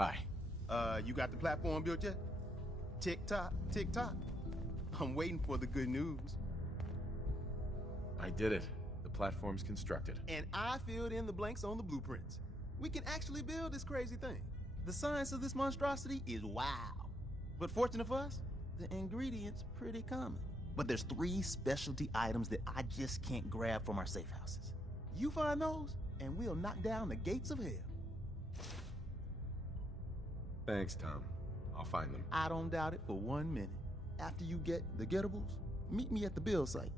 Hi. You got the platform built yet? Tick-tock, tick-tock. I'm waiting for the good news. I did it. The platform's constructed. And I filled in the blanks on the blueprints. We can actually build this crazy thing. The science of this monstrosity is wow. But fortunate for us, the ingredients pretty common. But there's 3 specialty items that I just can't grab from our safe houses. You find those, and we'll knock down the gates of hell. Thanks, Tom. I'll find them. I don't doubt it for 1 minute. After you get the gettables, meet me at the build site.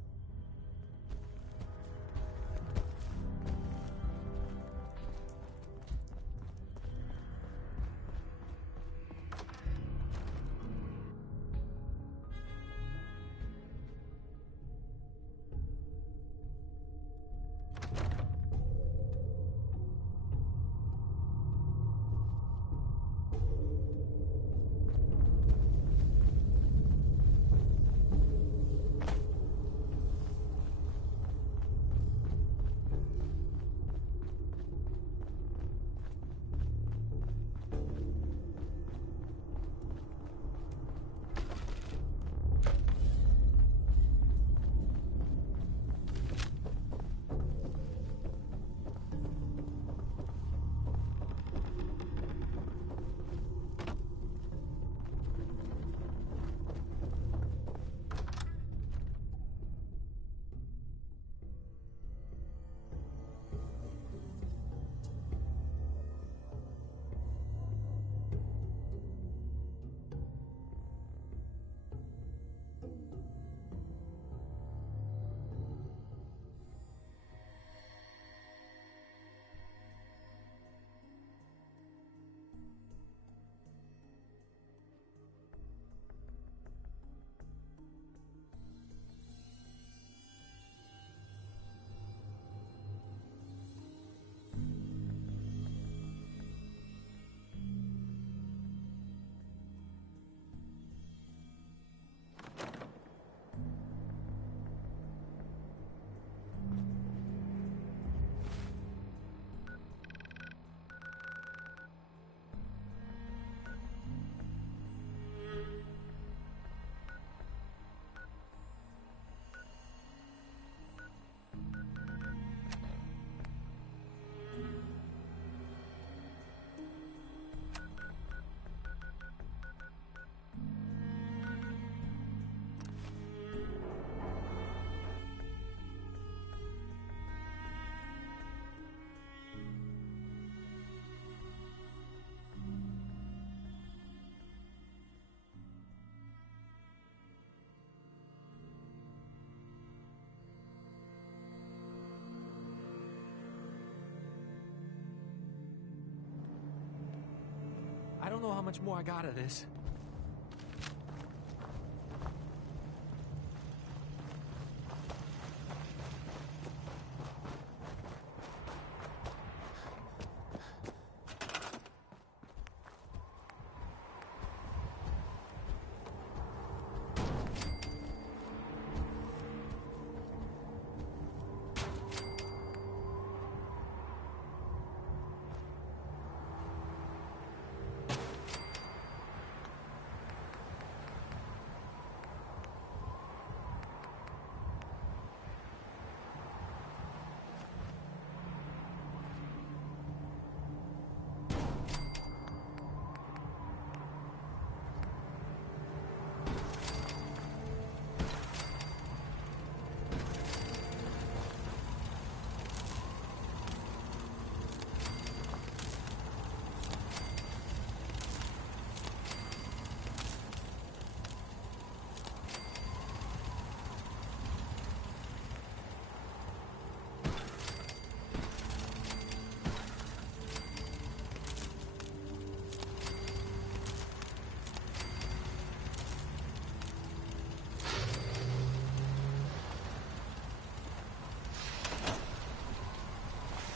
I don't know how much more I got of this.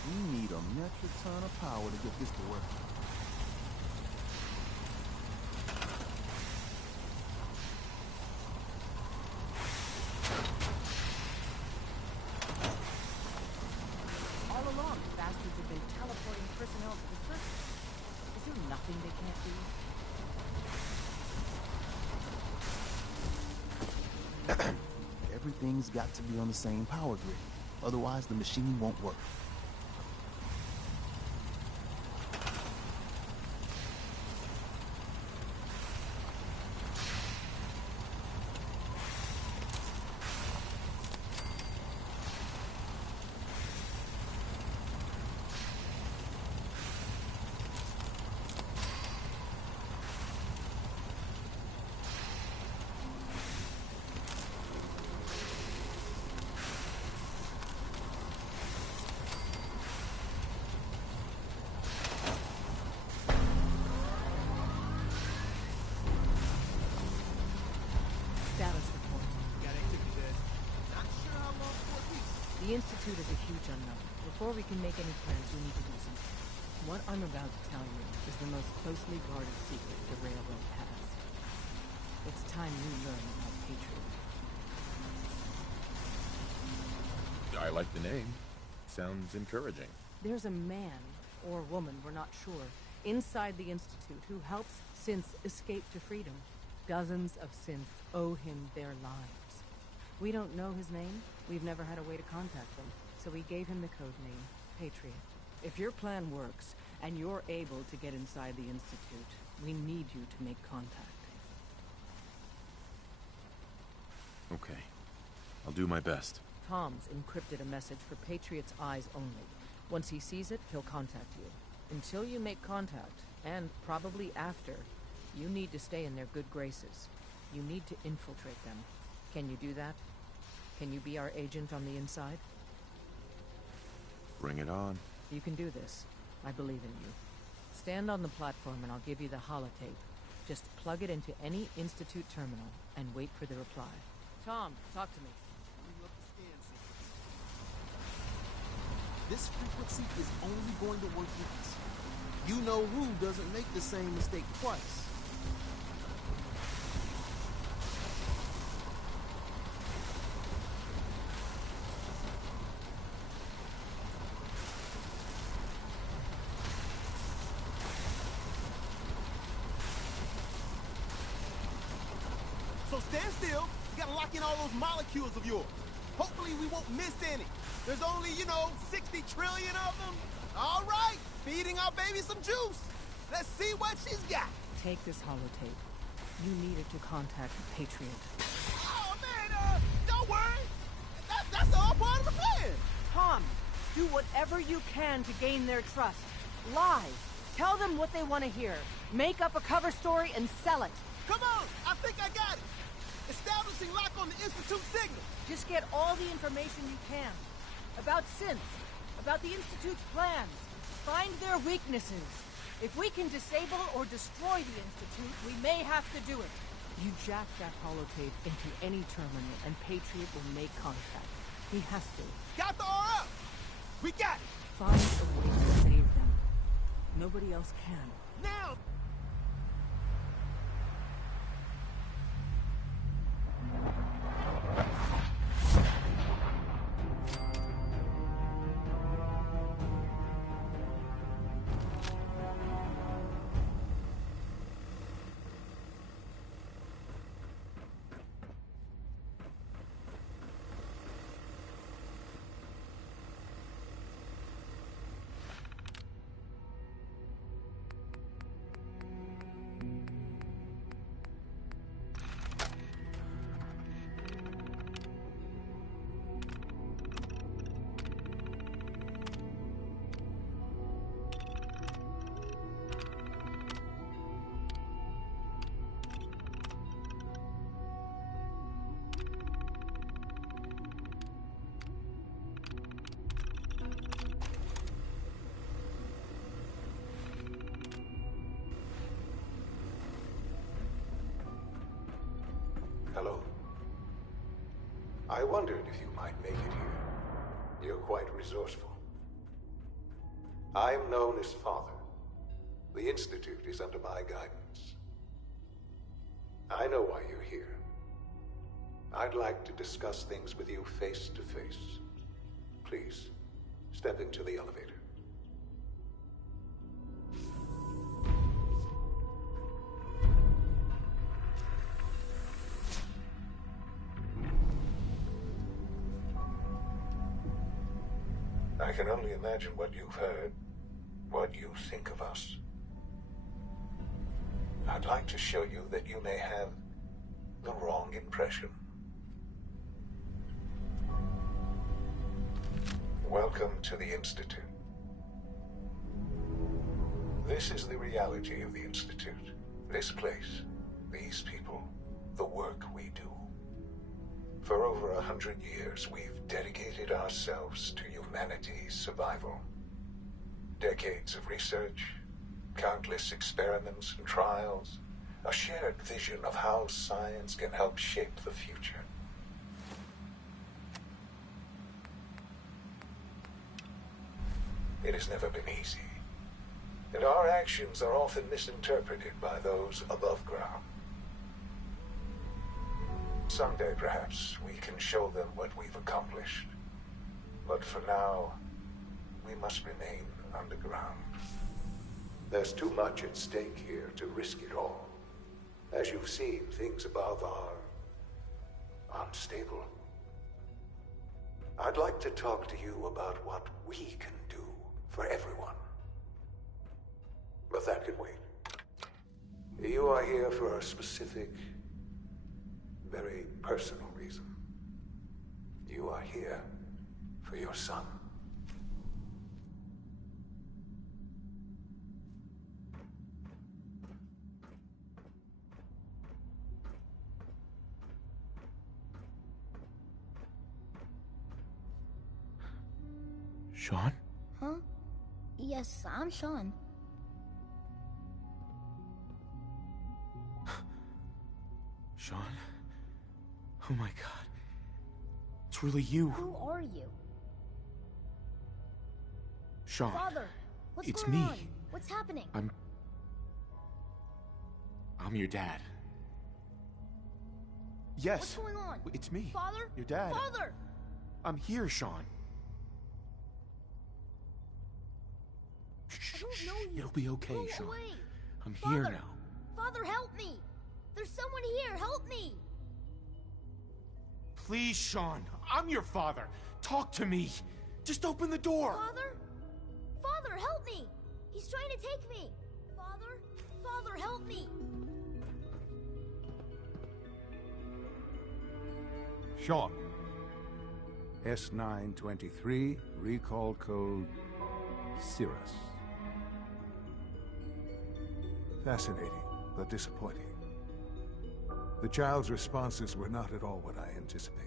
We need a metric ton of power to get this to work. All along, the bastards have been teleporting personnel to the surface. Is there nothing they can Everything's got to be on the same power grid. Otherwise, the machine won't work. The Institute is a huge unknown. Before we can make any plans, we need to do something. What I'm about to tell you is the most closely guarded secret the Railroad has. It's time you learn about Patriot. I like the name. Sounds encouraging. There's a man, or woman, we're not sure, inside the Institute who helps synths escape to freedom. Dozens of synths owe him their lives. We don't know his name. We've never had a way to contact them, so we gave him the code name, Patriot. If your plan works, and you're able to get inside the Institute, we need you to make contact. Okay. I'll do my best. Tom's encrypted a message for Patriot's eyes only. Once he sees it, he'll contact you. Until you make contact, and probably after, you need to stay in their good graces. You need to infiltrate them. Can you do that? Can you be our agent on the inside? Bring it on. You can do this. I believe in you. Stand on the platform and I'll give you the holotape. Just plug it into any Institute terminal and wait for the reply. Tom, talk to me. This frequency is only going to work once. You know who doesn't make the same mistake twice. So stand still. You gotta lock in all those molecules of yours. Hopefully we won't miss any. There's only, 60 trillion of them. All right, feeding our baby some juice. Let's see what she's got. Take this holotape. You need it to contact Patriot. Oh, man, don't worry. That's all part of the plan. Tom, do whatever you can to gain their trust. Lie. Tell them what they want to hear. Make up a cover story and sell it. Come on, I think I got it. Establishing lock on the Institute signal. Just get all the information you can. About synths. About the Institute's plans. Find their weaknesses. If we can disable or destroy the Institute, we may have to do it. You jack that holotape into any terminal and Patriot will make contact. He has to. Got the RF. We got it. Find a way to save them. Nobody else can. Now. Hello. I wondered if you might make it here. You're quite resourceful. I'm known as Father. The Institute is under my guidance. I know why you're here. I'd like to discuss things with you face to face. Please, step into the elevator. can only imagine what you've heard, what you think of us. I'd like to show you that you may have the wrong impression. Welcome to the Institute. This is the reality of the Institute. This place, these people, the work we do. For over 100 years, we've dedicated ourselves to humanity's survival. Decades of research, countless experiments and trials, a shared vision of how science can help shape the future. It has never been easy, and our actions are often misinterpreted by those above ground. Someday, perhaps, we can show them what we've accomplished. But for now, we must remain underground. There's too much at stake here to risk it all. As you've seen, things above are unstable. I'd like to talk to you about what we can do for everyone. But that can wait. You are here for a specific, very personal reason. You are here for your son. Sean? Huh? Yes, I'm Sean. Sean? Oh my god. It's really you. Who are you? Sean. Father, what's It's going me. on? What's happening? I'm your dad. Yes. What's going on? It's me. Father? Your dad. Father! I'm here, Sean. I don't know you. It'll be okay, Go Sean. away. I'm Father. here now. Father, help me! There's someone here, help me! Please, Sean. I'm your father. Talk to me. Just open the door. Father? Father, help me! He's trying to take me! Father? Father, help me! Sean. S923, recall code Cirrus. Fascinating, but disappointing. The child's responses were not at all what I anticipated.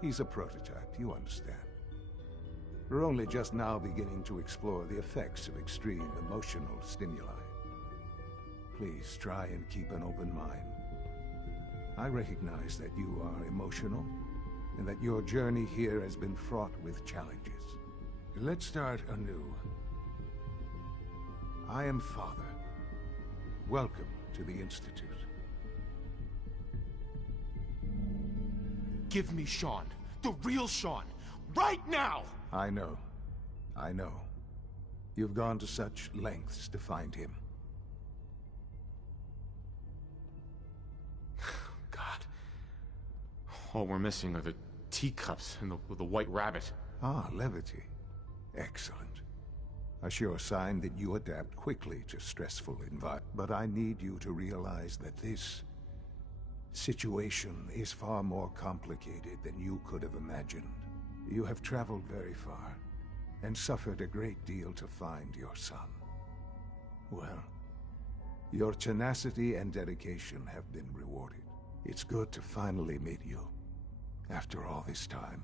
He's a prototype, you understand. We're only just now beginning to explore the effects of extreme emotional stimuli. Please try and keep an open mind. I recognize that you are emotional, and that your journey here has been fraught with challenges. Let's start anew. I am Father. Welcome to the Institute. Give me Sean. The real Sean. Right now! I know. I know. You've gone to such lengths to find him. God. All we're missing are the teacups and the white rabbit. Ah, levity. Excellent. A sure sign that you adapt quickly to stressful environments. But I need you to realize that this situation is far more complicated than you could have imagined. You have traveled very far, and suffered a great deal to find your son. Well, your tenacity and dedication have been rewarded. It's good to finally meet you, after all this time.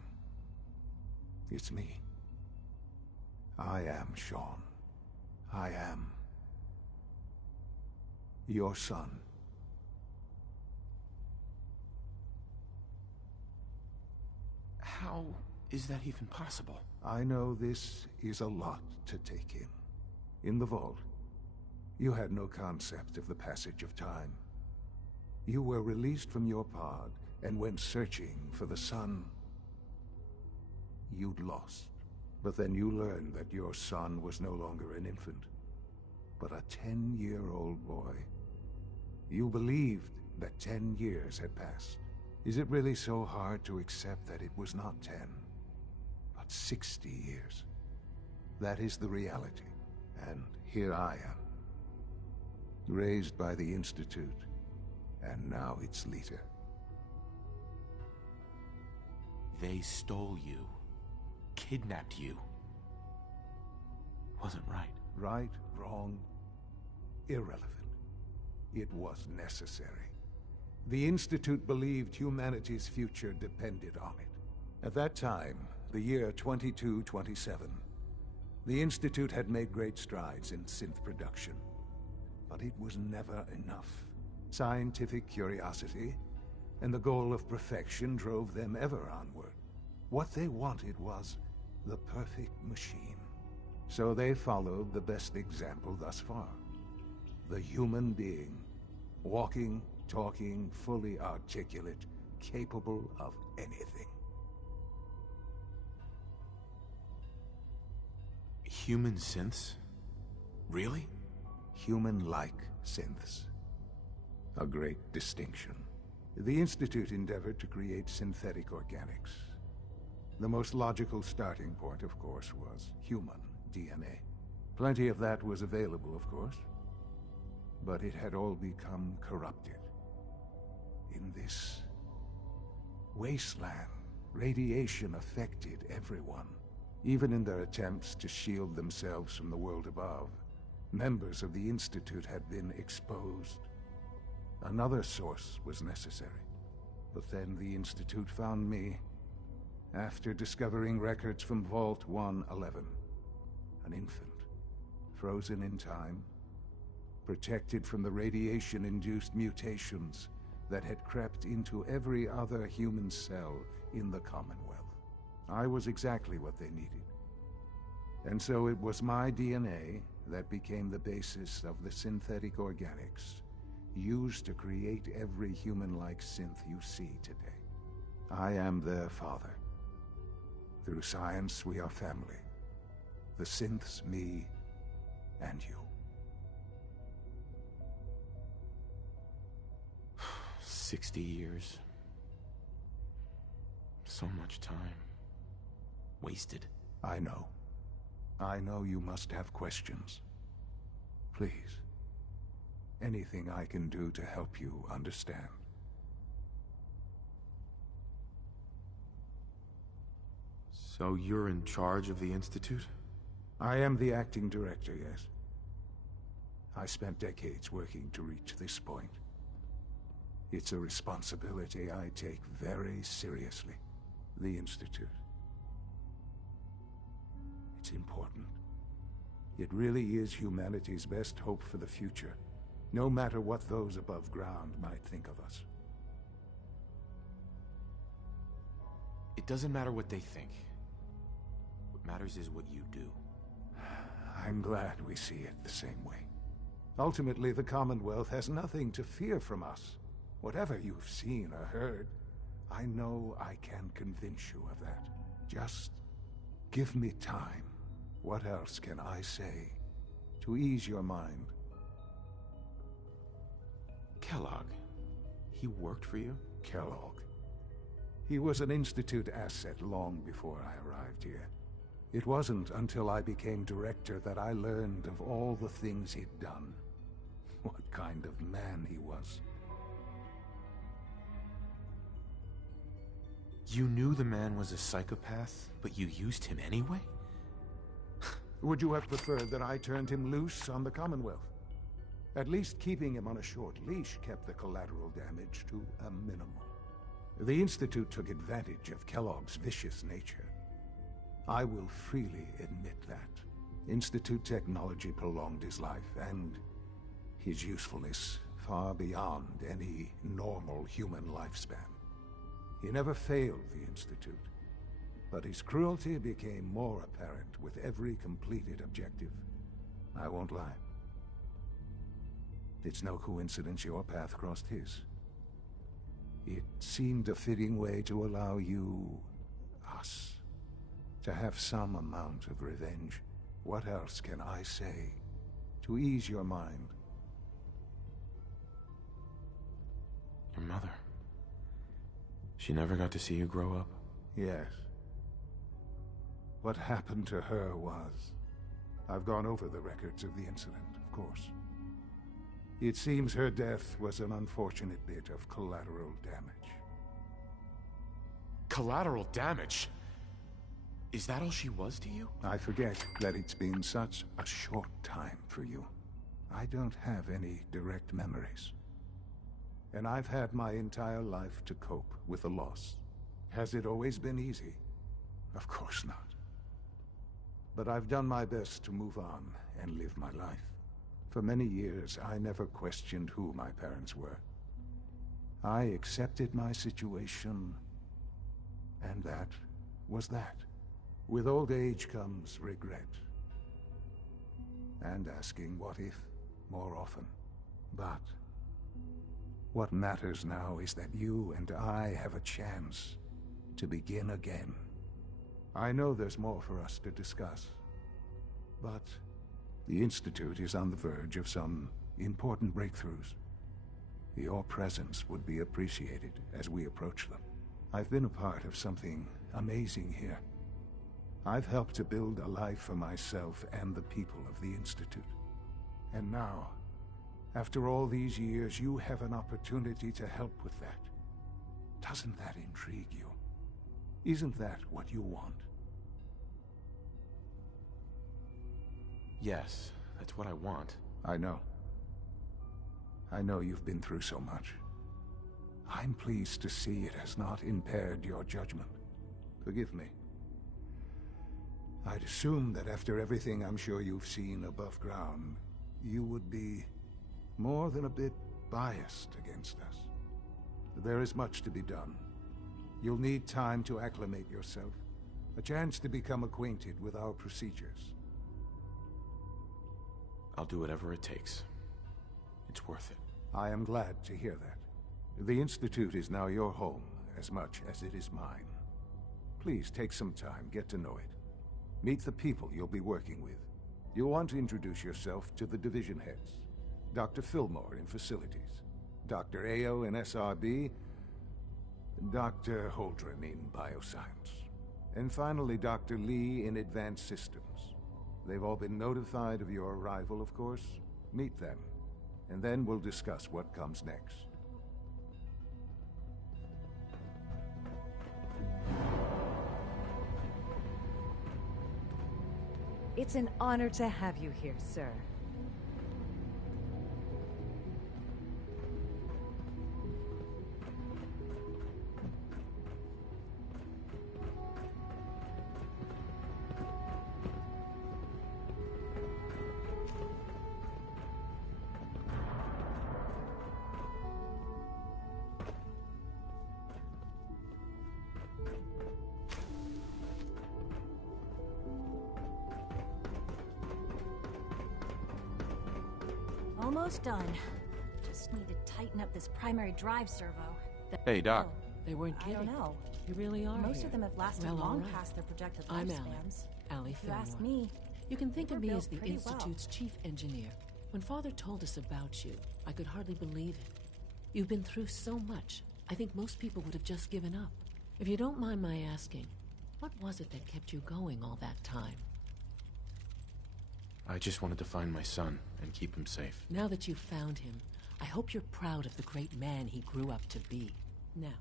It's me. I am Sean. I am your son. How is that even possible? I know this is a lot to take in. In the vault, you had no concept of the passage of time. You were released from your pod and went searching for the son you'd lost. But then you learned that your son was no longer an infant, but a 10-year-old boy. You believed that 10 years had passed. Is it really so hard to accept that it was not 10, but 60 years? That is the reality. And here I am. Raised by the Institute, and now its leader. They stole you. Kidnapped you. Wasn't right. Right, wrong, irrelevant. It was necessary. The Institute believed humanity's future depended on it. At that time, the year 2227, the Institute had made great strides in synth production. But it was never enough. Scientific curiosity and the goal of perfection drove them ever onward. What they wanted was the perfect machine. So they followed the best example thus far. The human being. Walking, talking, fully articulate, capable of anything. Human synths? Really? Human-like synths. A great distinction. The Institute endeavored to create synthetic organics. The most logical starting point, of course, was human DNA. Plenty of that was available, of course. But it had all become corrupted. In this wasteland, radiation affected everyone. Even in their attempts to shield themselves from the world above, members of the Institute had been exposed. Another source was necessary. But then the Institute found me after discovering records from Vault 111. An infant, frozen in time, protected from the radiation-induced mutations that had crept into every other human cell in the Commonwealth. I was exactly what they needed. And so it was my DNA that became the basis of the synthetic organics used to create every human-like synth you see today. I am their father. Through science, we are family. The synths, me, and you. 60 years. So much time. Wasted. I know. I know you must have questions. Please. Anything I can do to help you understand. So you're in charge of the Institute? I am the acting director, yes. I spent decades working to reach this point. It's a responsibility I take very seriously. The Institute. It's important. It really is humanity's best hope for the future, no matter what those above ground might think of us. It doesn't matter what they think. What matters is what you do. I'm glad we see it the same way. Ultimately, the Commonwealth has nothing to fear from us. Whatever you've seen or heard, I know I can convince you of that. Just give me time. What else can I say to ease your mind? Kellogg. He worked for you? Kellogg. He was an Institute asset long before I arrived here. It wasn't until I became director that I learned of all the things he'd done. What kind of man he was. You knew the man was a psychopath, but you used him anyway? Would you have preferred that I turned him loose on the Commonwealth? At least keeping him on a short leash kept the collateral damage to a minimum. The Institute took advantage of Kellogg's vicious nature. I will freely admit that. Institute technology prolonged his life, and his usefulness far beyond any normal human lifespan. He never failed the Institute, but his cruelty became more apparent with every completed objective. I won't lie. It's no coincidence your path crossed his. It seemed a fitting way to allow you, us, to have some amount of revenge. What else can I say to ease your mind? Your mother. She never got to see you grow up? Yes. What happened to her was I've gone over the records of the incident, of course. It seems her death was an unfortunate bit of collateral damage. Collateral damage? Is that all she was to you? I forget that it's been such a short time for you. I don't have any direct memories. And I've had my entire life to cope with the loss. Has it always been easy? Of course not. But I've done my best to move on and live my life. For many years, I never questioned who my parents were. I accepted my situation, and that was that. With old age comes regret. And asking what if more often. But what matters now is that you and I have a chance to begin again. I know there's more for us to discuss, but the Institute is on the verge of some important breakthroughs. Your presence would be appreciated as we approach them. I've been a part of something amazing here. I've helped to build a life for myself and the people of the Institute. And now, after all these years, you have an opportunity to help with that. Doesn't that intrigue you? Isn't that what you want? Yes, that's what I want. I know. I know you've been through so much. I'm pleased to see it has not impaired your judgment. Forgive me. I'd assume that after everything I'm sure you've seen above ground, you would be more than a bit biased against us. There is much to be done. You'll need time to acclimate yourself, a chance to become acquainted with our procedures. I'll do whatever it takes. It's worth it. I am glad to hear that. The Institute is now your home as much as it is mine. Please take some time, get to know it. Meet the people you'll be working with. You'll want to introduce yourself to the division heads. Dr. Fillmore in Facilities, Dr. Ayo in SRB, Dr. Holdren in Bioscience, and finally Dr. Lee in Advanced Systems. They've all been notified of your arrival, of course. Meet them, and then we'll discuss what comes next. It's an honor to have you here, sir. Almost done. Just need to tighten up this primary drive servo. Hey, Doc. Oh, they weren't I kidding. don't know. You really are Most here. of them have lasted Well, all long right. past their projected I'm lifespans. Allie If you ask Fillmore. me, You can think They of were me built as the pretty well. Institute's chief engineer. When Father told us about you, I could hardly believe it. You've been through so much, I think most people would have just given up. If you don't mind my asking, what was it that kept you going all that time? I just wanted to find my son and keep him safe. Now that you've found him, I hope you're proud of the great man he grew up to be. Now,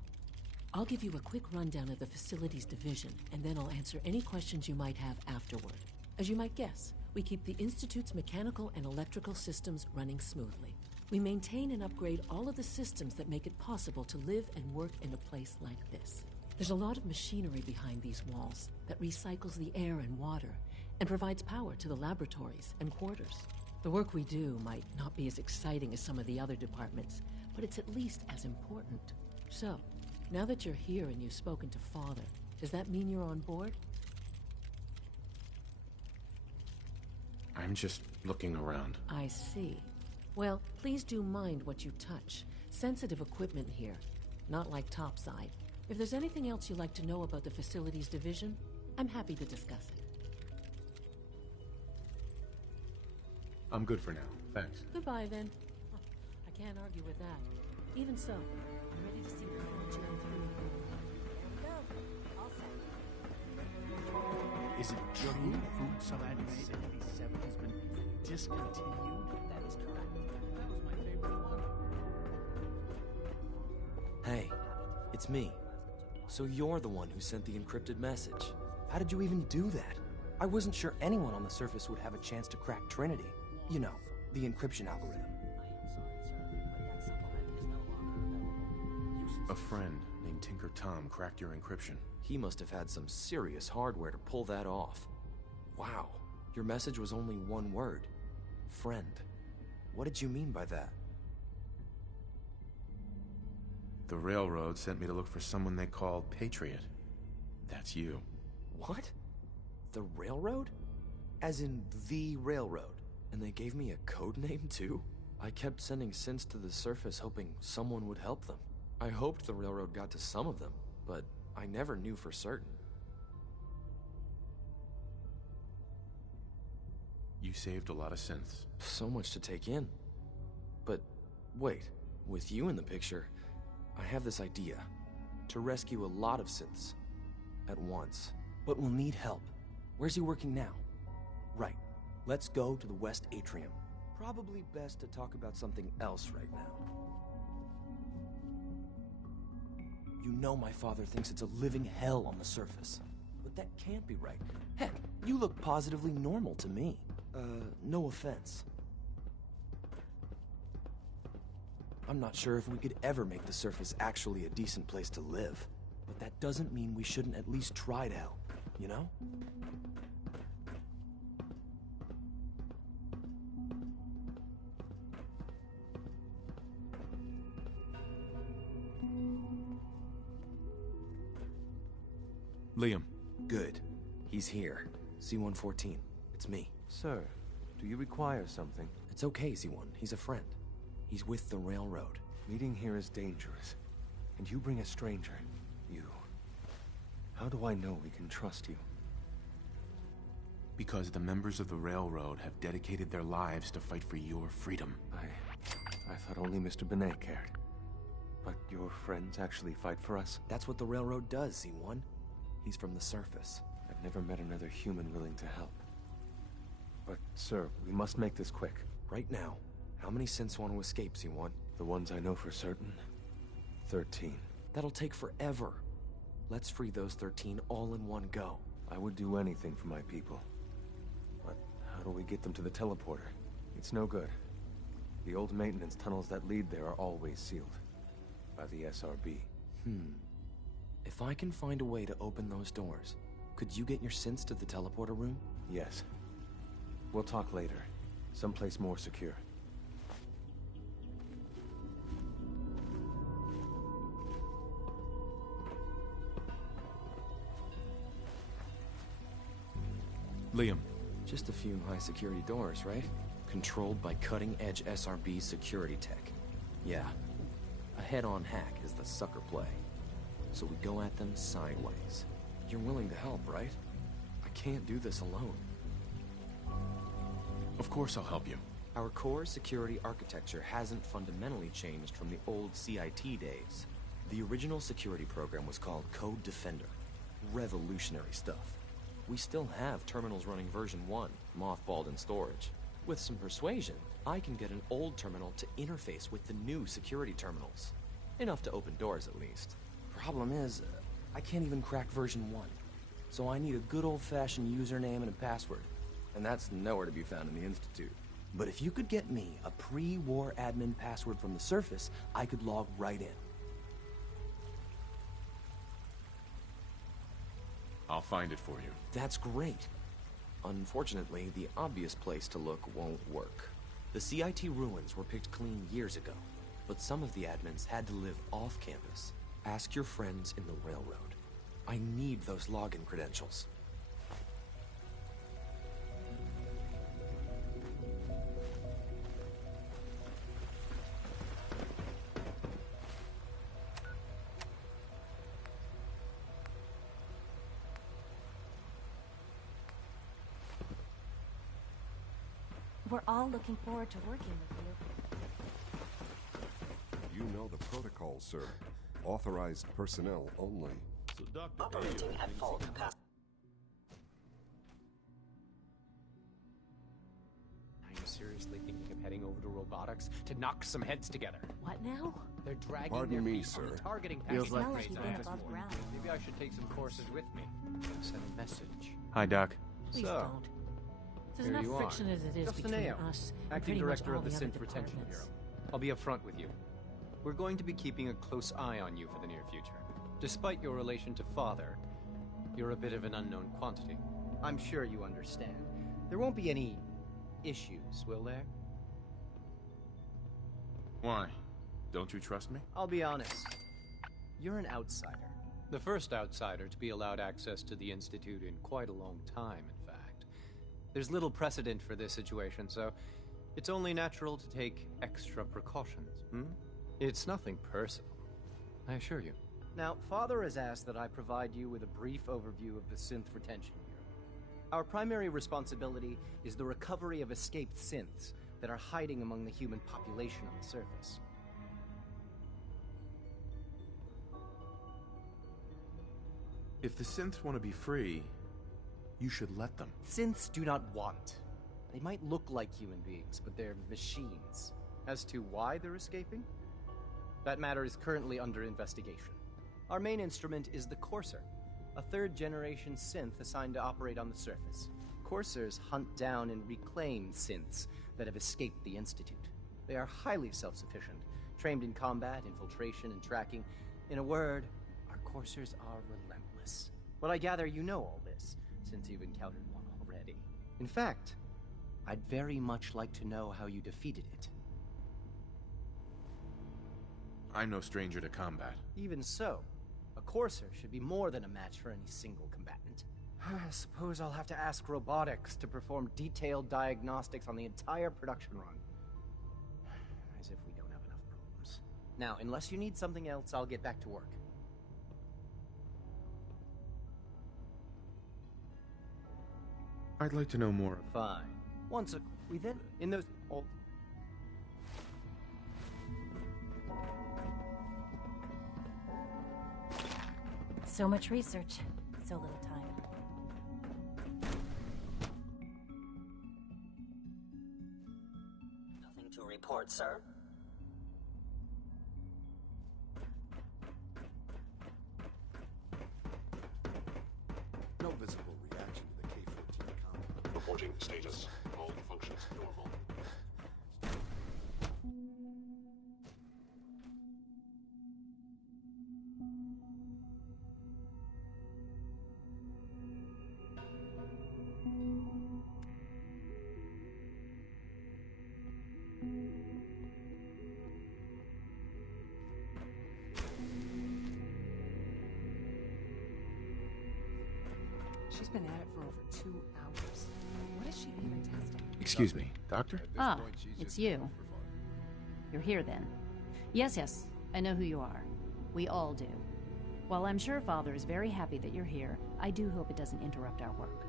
I'll give you a quick rundown of the Facilities Division, and then I'll answer any questions you might have afterward. As you might guess, we keep the Institute's mechanical and electrical systems running smoothly. We maintain and upgrade all of the systems that make it possible to live and work in a place like this. There's a lot of machinery behind these walls that recycles the air and water and provides power to the laboratories and quarters. The work we do might not be as exciting as some of the other departments, but it's at least as important. So, now that you're here and you've spoken to Father, does that mean you're on board? I'm just looking around. I see. Well, please do mind what you touch. Sensitive equipment here, not like topside. If there's anything else you'd like to know about the Facilities Division, I'm happy to discuss it. I'm good for now. Thanks. Goodbye, then. I can't argue with that. Even so, I'm ready to see how much you're through. there we go. All set. Is it true Food Supplement 77 has been discontinued? That is correct. That was my favorite one. Hey, it's me. So you're the one who sent the encrypted message. How did you even do that? I wasn't sure anyone on the surface would have a chance to crack Trinity. You know, the encryption algorithm. A friend named Tinker Tom cracked your encryption. He must have had some serious hardware to pull that off. Wow, your message was only one word. Friend. What did you mean by that? The railroad sent me to look for someone they called Patriot. That's you. What? The railroad? As in the railroad? And they gave me a code name too? I kept sending synths to the surface hoping someone would help them. I hoped the railroad got to some of them, but I never knew for certain. You saved a lot of synths. So much to take in. But wait, with you in the picture, I have this idea. To rescue a lot of synths. At once. But we'll need help. Where's he working now? Right. Let's go to the West Atrium. Probably best to talk about something else right now. You know my father thinks it's a living hell on the surface. But that can't be right. Heck, you look positively normal to me. No offense. I'm not sure if we could ever make the surface actually a decent place to live. But that doesn't mean we shouldn't at least try to help, you know? Liam. Good. He's here. C-114. It's me. Sir, do you require something? It's okay, Z-1. He's a friend. He's with the railroad. Meeting here is dangerous. And you bring a stranger. You. How do I know we can trust you? Because the members of the railroad have dedicated their lives to fight for your freedom. I thought only Mr. Benet cared. But your friends actually fight for us? That's what the railroad does, Z-1. He's from the surface. I've never met another human willing to help. But, sir, we must make this quick. Right now, how many synths want to escape, Z-1? The ones I know for certain? 13. That'll take forever. Let's free those 13 all in one go. I would do anything for my people. But how do we get them to the teleporter? It's no good. The old maintenance tunnels that lead there are always sealed. By the SRB. If I can find a way to open those doors, could you get your synths to the teleporter room? Yes. We'll talk later. Someplace more secure. Liam. Just a few high-security doors, right? Controlled by cutting-edge SRB security tech. Yeah. A head-on hack is the sucker play. So we go at them sideways. You're willing to help, right? I can't do this alone. Of course I'll help you. Our core security architecture hasn't fundamentally changed from the old CIT days. The original security program was called Code Defender. Revolutionary stuff. We still have terminals running version 1, mothballed in storage. With some persuasion, I can get an old terminal to interface with the new security terminals. Enough to open doors, at least. Problem is, I can't even crack version 1. So I need a good old-fashioned username and a password. And that's nowhere to be found in the Institute. But if you could get me a pre-war admin password from the surface, I could log right in. I'll find it for you. That's great. Unfortunately, the obvious place to look won't work. The CIT ruins were picked clean years ago, but some of the admins had to live off campus. Ask your friends in the railroad. I need those login credentials. We're all looking forward to working with you. You know the protocol, sir. Authorized personnel only. So Dr. Operating at full capacity. seriously thinking of heading over to robotics to knock some heads together? What now? They're dragging Pardon their me, feet on the sir. targeting Feels package like upgrades you've I been asked above for. ground. Maybe I should take some courses with me. Send a message. Hi, Doc. Please So, don't. There's here enough you friction are. as it is Justin between Ayo, us and acting pretty much director all of the the other Synth Retention departments. Bureau. I'll be upfront with you. We're going to be keeping a close eye on you for the near future. Despite your relation to Father, you're a bit of an unknown quantity. I'm sure you understand. There won't be any issues, will there? Why? Don't you trust me? I'll be honest. You're an outsider. The first outsider to be allowed access to the Institute in quite a long time, in fact. There's little precedent for this situation, so it's only natural to take extra precautions, It's nothing personal, I assure you. Now, Father has asked that I provide you with a brief overview of the Synth Retention Bureau. Our primary responsibility is the recovery of escaped synths that are hiding among the human population on the surface. If the synths want to be free, you should let them. Synths do not want. They might look like human beings, but they're machines. As to why they're escaping? That matter is currently under investigation. Our main instrument is the Courser, a third-generation synth assigned to operate on the surface. Coursers hunt down and reclaim synths that have escaped the Institute. They are highly self-sufficient, trained in combat, infiltration, and tracking. In a word, our Coursers are relentless. But I gather you know all this, since you've encountered one already. In fact, I'd very much like to know how you defeated it. I'm no stranger to combat. Even so, a Courser should be more than a match for any single combatant. I suppose I'll have to ask robotics to perform detailed diagnostics on the entire production run. As if we don't have enough problems. Now, unless you need something else, I'll get back to work. I'd like to know more. Fine. We then, in those old... So much research, so little time. Nothing to report, sir. No visible reaction to the K-14 compound. Reporting status. All functions normal. She's been at it for over 2 hours. What is she even testing? Excuse me, Doctor? Ah, it's you. You're here then. Yes, I know who you are. We all do. While I'm sure Father is very happy that you're here, I do hope it doesn't interrupt our work.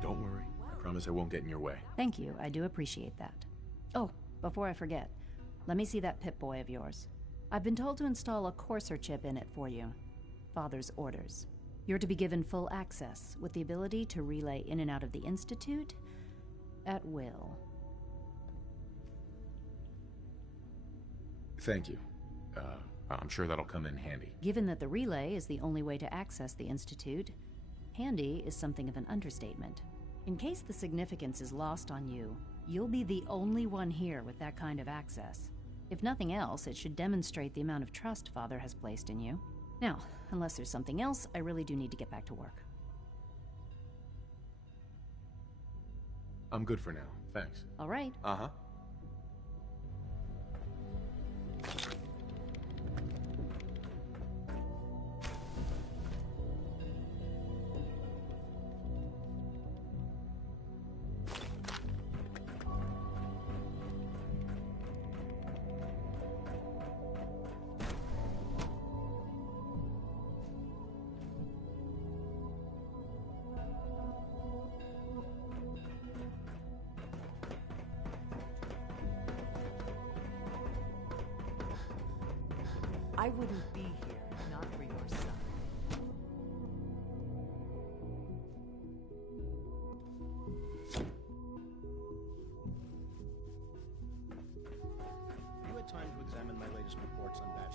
Don't worry. I promise I won't get in your way. Thank you, I do appreciate that. Oh, before I forget, let me see that Pip-Boy of yours. I've been told to install a Courser chip in it for you. Father's orders. You're to be given full access, with the ability to relay in and out of the Institute at will. Thank you. I'm sure that'll come in handy. Given that the relay is the only way to access the Institute, handy is something of an understatement. In case the significance is lost on you, you'll be the only one here with that kind of access. If nothing else, it should demonstrate the amount of trust Father has placed in you. Now, unless there's something else, I really do need to get back to work. I'm good for now. Thanks. All right. Uh-huh. I wouldn't be here, not for your son.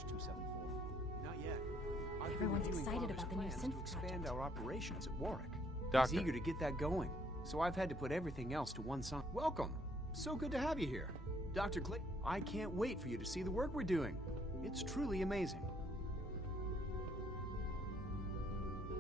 274. Not yet. I've been Everyone's reviewing excited Father's about the new plans synth to expand project. our operations at Warwick. Doctor. He's eager to get that going, so I've had to put everything else to one side. Welcome. So good to have you here. Dr. Clay, I can't wait for you to see the work we're doing. It's truly amazing.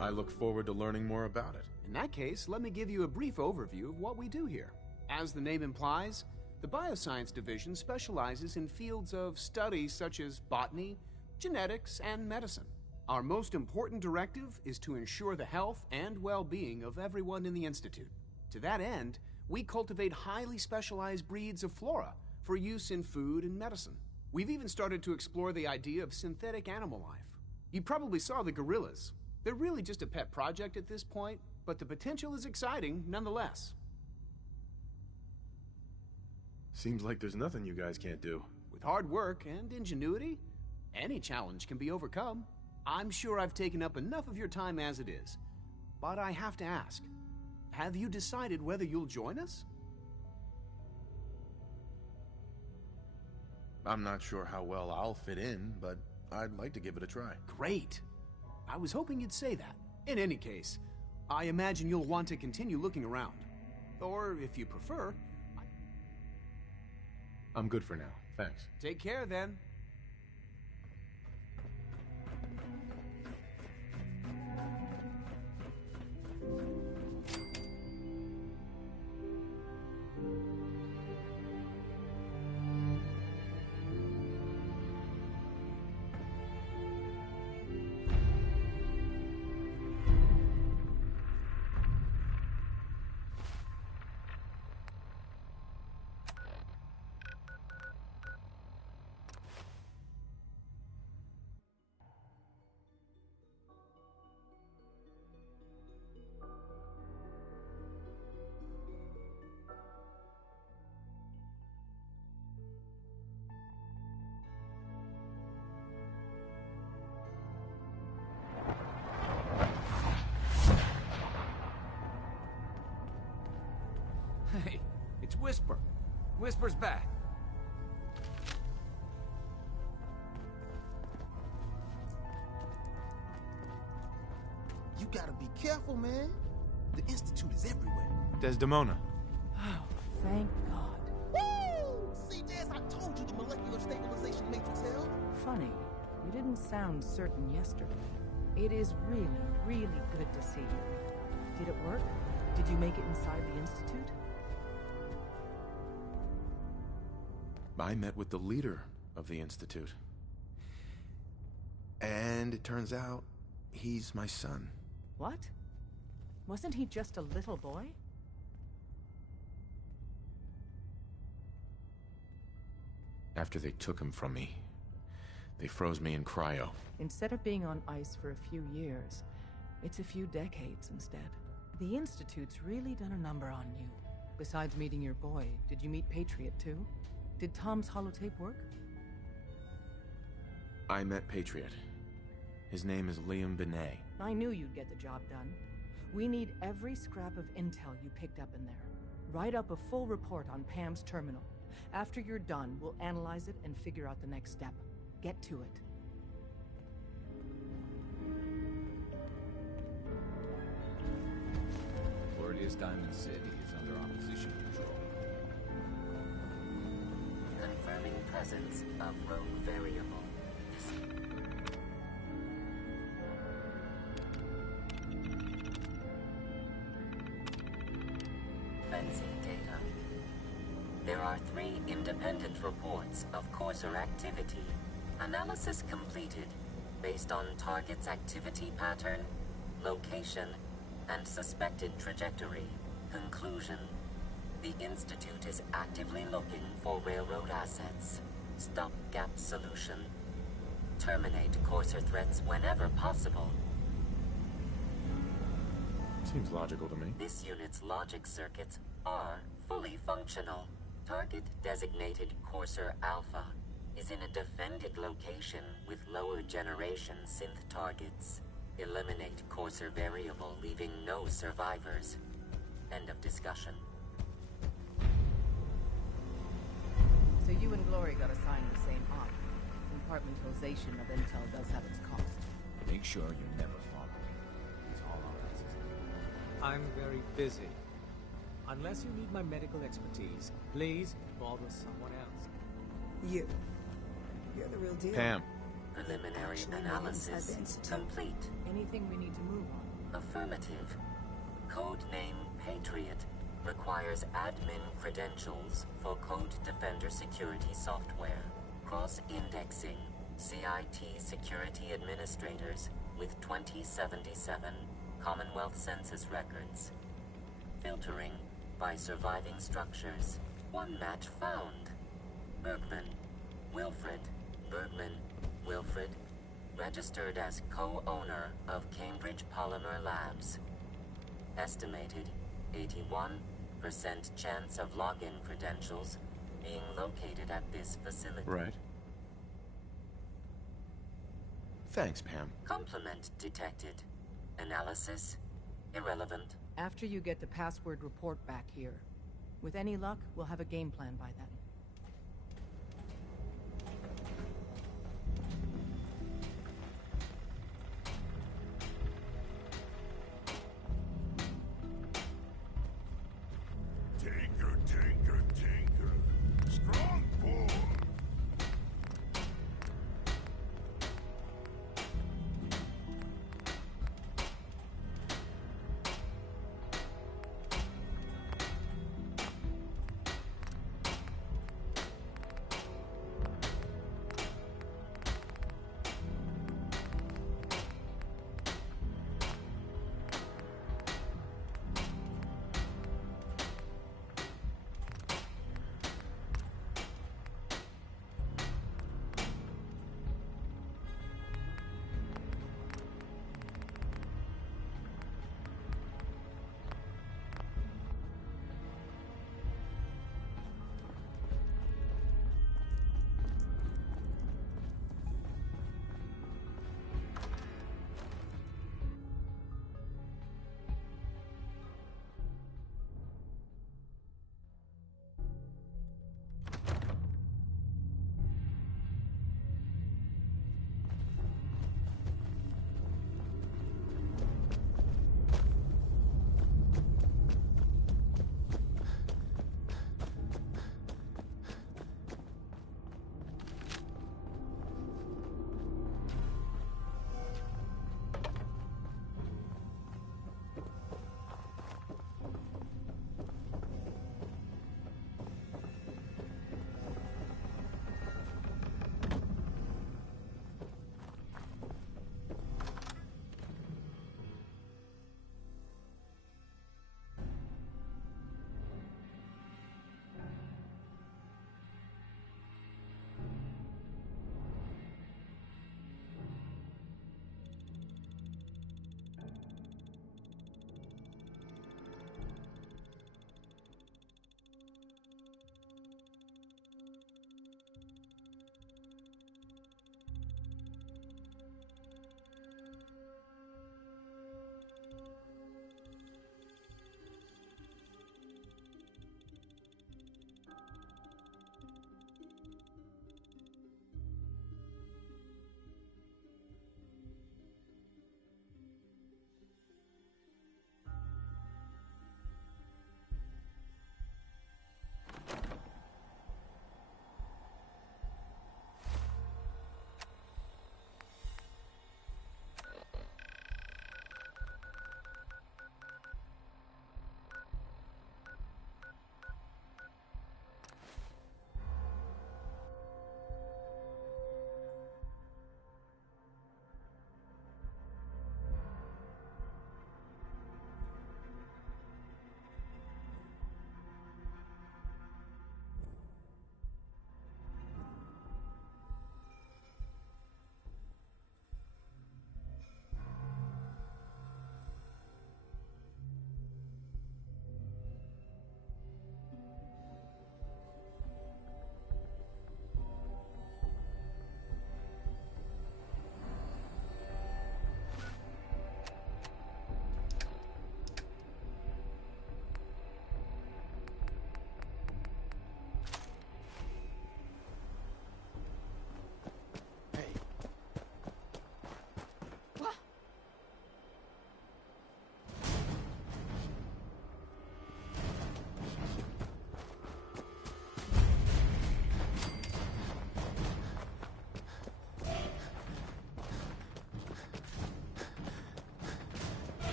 I look forward to learning more about it. In that case, let me give you a brief overview of what we do here. As the name implies, the Bioscience Division specializes in fields of study such as botany, genetics, and medicine. Our most important directive is to ensure the health and well-being of everyone in the Institute. To that end, we cultivate highly specialized breeds of flora for use in food and medicine. We've even started to explore the idea of synthetic animal life. You probably saw the gorillas. They're really just a pet project at this point, but the potential is exciting nonetheless. Seems like there's nothing you guys can't do. With hard work and ingenuity, any challenge can be overcome. I'm sure I've taken up enough of your time as it is, but I have to ask, have you decided whether you'll join us? I'm not sure how well I'll fit in, but I'd like to give it a try. Great. I was hoping you'd say that. In any case, I imagine you'll want to continue looking around. Or, if you prefer, I'm good for now. Thanks. take care then. Hey, it's Whisper. Whisper's back. You gotta be careful, man. The Institute is everywhere. Desdemona. Oh, thank God. Woo! See, Jess, I told you the molecular stabilization matrix held. Funny, you didn't sound certain yesterday. It is really, really good to see you. Did it work? Did you make it inside the Institute? I met with the leader of the Institute. And it turns out he's my son. What? Wasn't he just a little boy? After they took him from me, they froze me in cryo. Instead of being on ice for a few years, it's a few decades instead. The Institute's really done a number on you. Besides meeting your boy, did you meet Patriot too? Did Tom's holotape work? I met Patriot. His name is Liam Benet. I knew you'd get the job done. We need every scrap of intel you picked up in there. Write up a full report on Pam's terminal. After you're done, we'll analyze it and figure out the next step. Get to it. Glorious Diamond City is under opposition control. Confirming presence of rogue variable. Fencing data. There are 3 independent reports of courser activity. Analysis completed based on target's activity pattern, location, and suspected trajectory. Conclusion. The Institute is actively looking for railroad assets. Stopgap solution. Terminate courser threats whenever possible. Seems logical to me. This unit's logic circuits are fully functional. Target designated Courser Alpha is in a defended location with lower generation synth targets. Eliminate Courser variable, leaving no survivors. End of discussion. So you and Glory got assigned the same op. Compartment compartmentalization of intel does have its cost. Make sure you never follow me. It's all I'll ask. I'm very busy. Unless you need my medical expertise, please bother someone else. You're the real deal. Pam. Preliminary Actually, analysis inside the institute. complete. Anything we need to move on? Affirmative. Codename Patriot requires admin credentials for Code Defender security software. Cross-indexing CIT security administrators with 2077 Commonwealth Census records. Filtering by surviving structures. One match found. Bergman. Wilfred. Bergman. Wilfred. Registered as co-owner of Cambridge Polymer Labs. Estimated 81% chance of login credentials being located at this facility. Right. Thanks, Pam. Complement detected. Analysis irrelevant. After you get the password report back here. With any luck, we'll have a game plan by then. Tinker, tinker, tinker. Strong pull.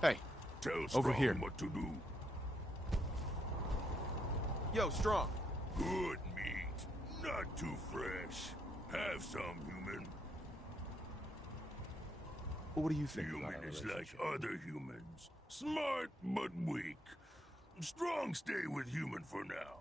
Hey, Tell over Strong here. what to do. Yo, Strong. Good meat. Not too fresh. Have some, human. What do you think about Human our is like relationship? other humans. Smart, but weak. Strong stay with human for now.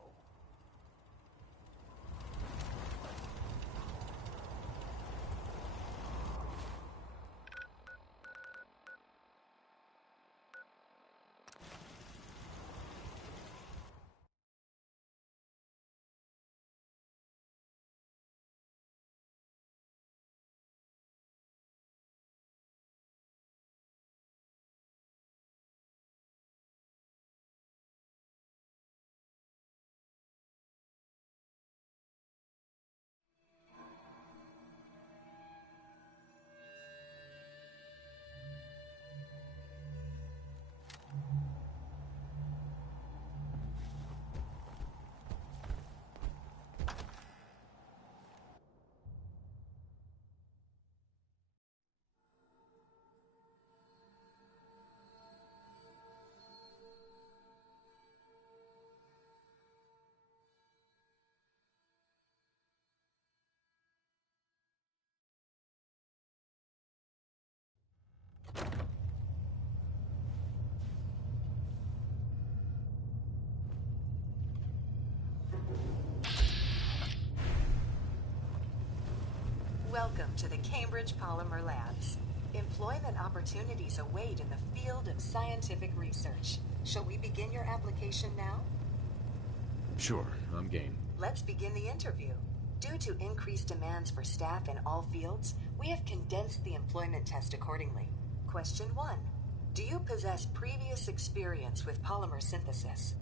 Welcome to the Cambridge Polymer Labs. Employment opportunities await in the field of scientific research. Shall we begin your application now? Sure, I'm game. Let's begin the interview. Due to increased demands for staff in all fields, we have condensed the employment test accordingly. Question 1. Do you possess previous experience with polymer synthesis?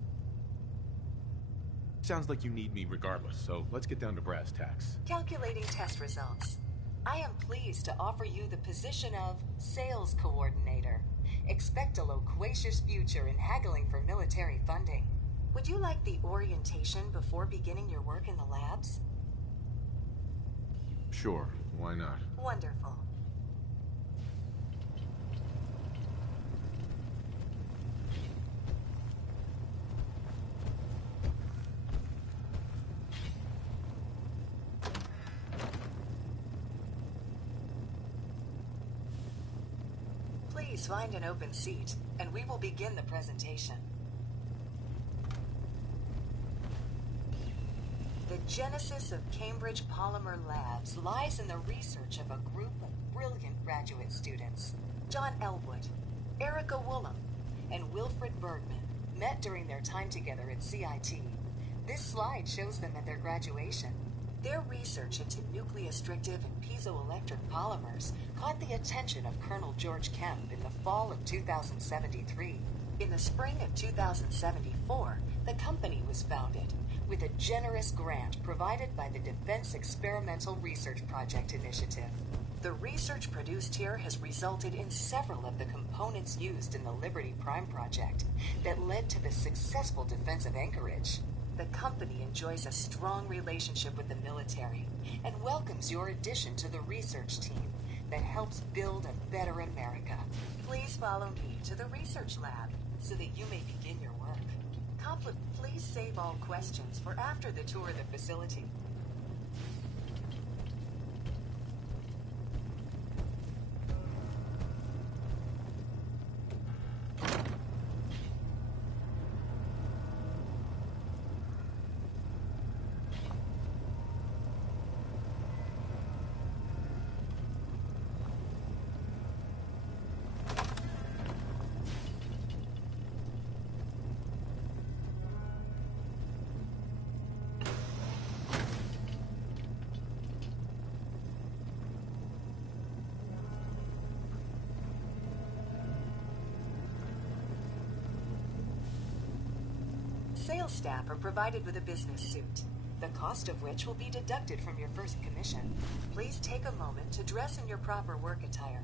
Sounds like you need me regardless, so let's get down to brass tacks. Calculating test results. I am pleased to offer you the position of Sales Coordinator. Expect a loquacious future in haggling for military funding. Would you like the orientation before beginning your work in the labs? Sure, why not? Wonderful. Please find an open seat, and we will begin the presentation. The genesis of Cambridge Polymer Labs lies in the research of a group of brilliant graduate students. John Elwood, Erica Woolham, and Wilfred Bergman met during their time together at CIT. This slide shows them at their graduation. Their research into nucleostrictive and piezoelectric polymers caught the attention of Colonel George Kemp in the fall of 2073. In the spring of 2074, the company was founded, with a generous grant provided by the Defense Experimental Research Project Initiative. The research produced here has resulted in several of the components used in the Liberty Prime project that led to the successful defense of Anchorage. The company enjoys a strong relationship with the military and welcomes your addition to the research team that helps build a better America. Please follow me to the research lab so that you may begin your work. Please save all questions for after the tour of the facility. Sales staff are provided with a business suit, the cost of which will be deducted from your first commission. Please take a moment to dress in your proper work attire.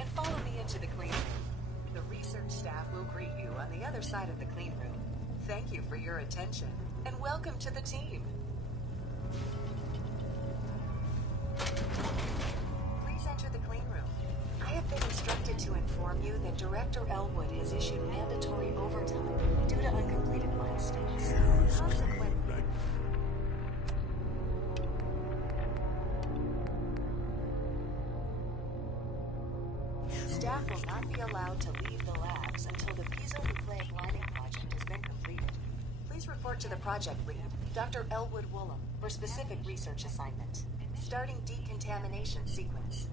And follow me into the clean room. The research staff will greet you on the other side of the clean room. Thank you for your attention, and welcome to the team. Please enter the clean room. I have been instructed to inform you that Director Elwood has issued mandatory overtime due to uncompleted milestones. Consequently, staff will not be allowed to leave the labs until the piezonucleic lining project has been completed. Please report to the project lead, Dr. Elwood Woolham, for specific research assignment. Starting decontamination sequence.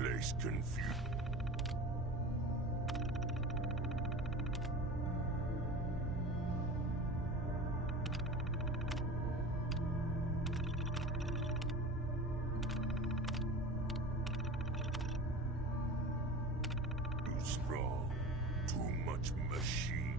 place confused. Too strong. Too much machine.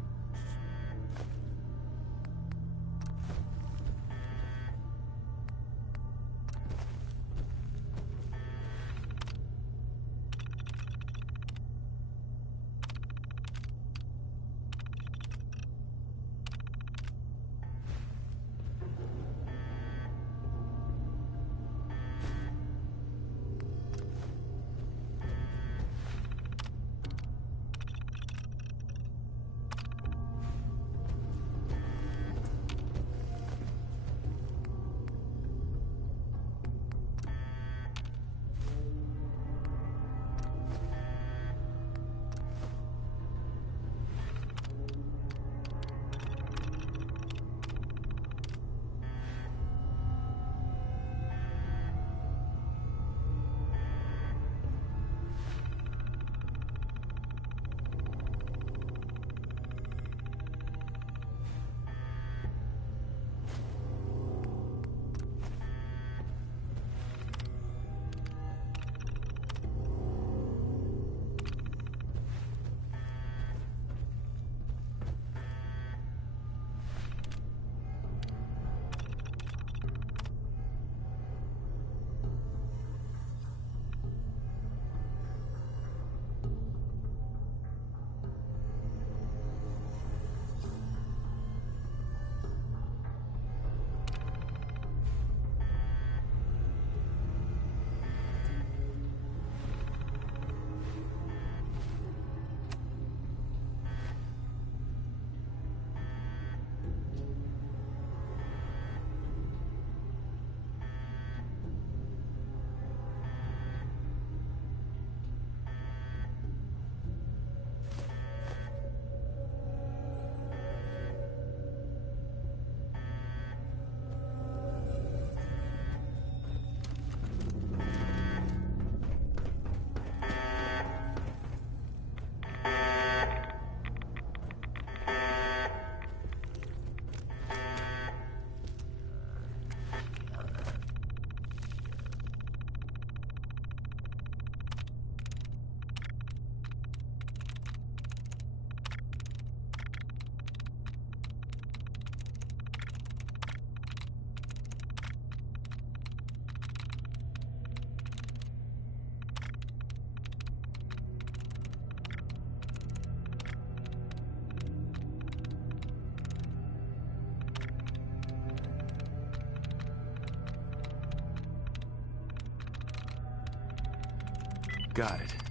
Got it.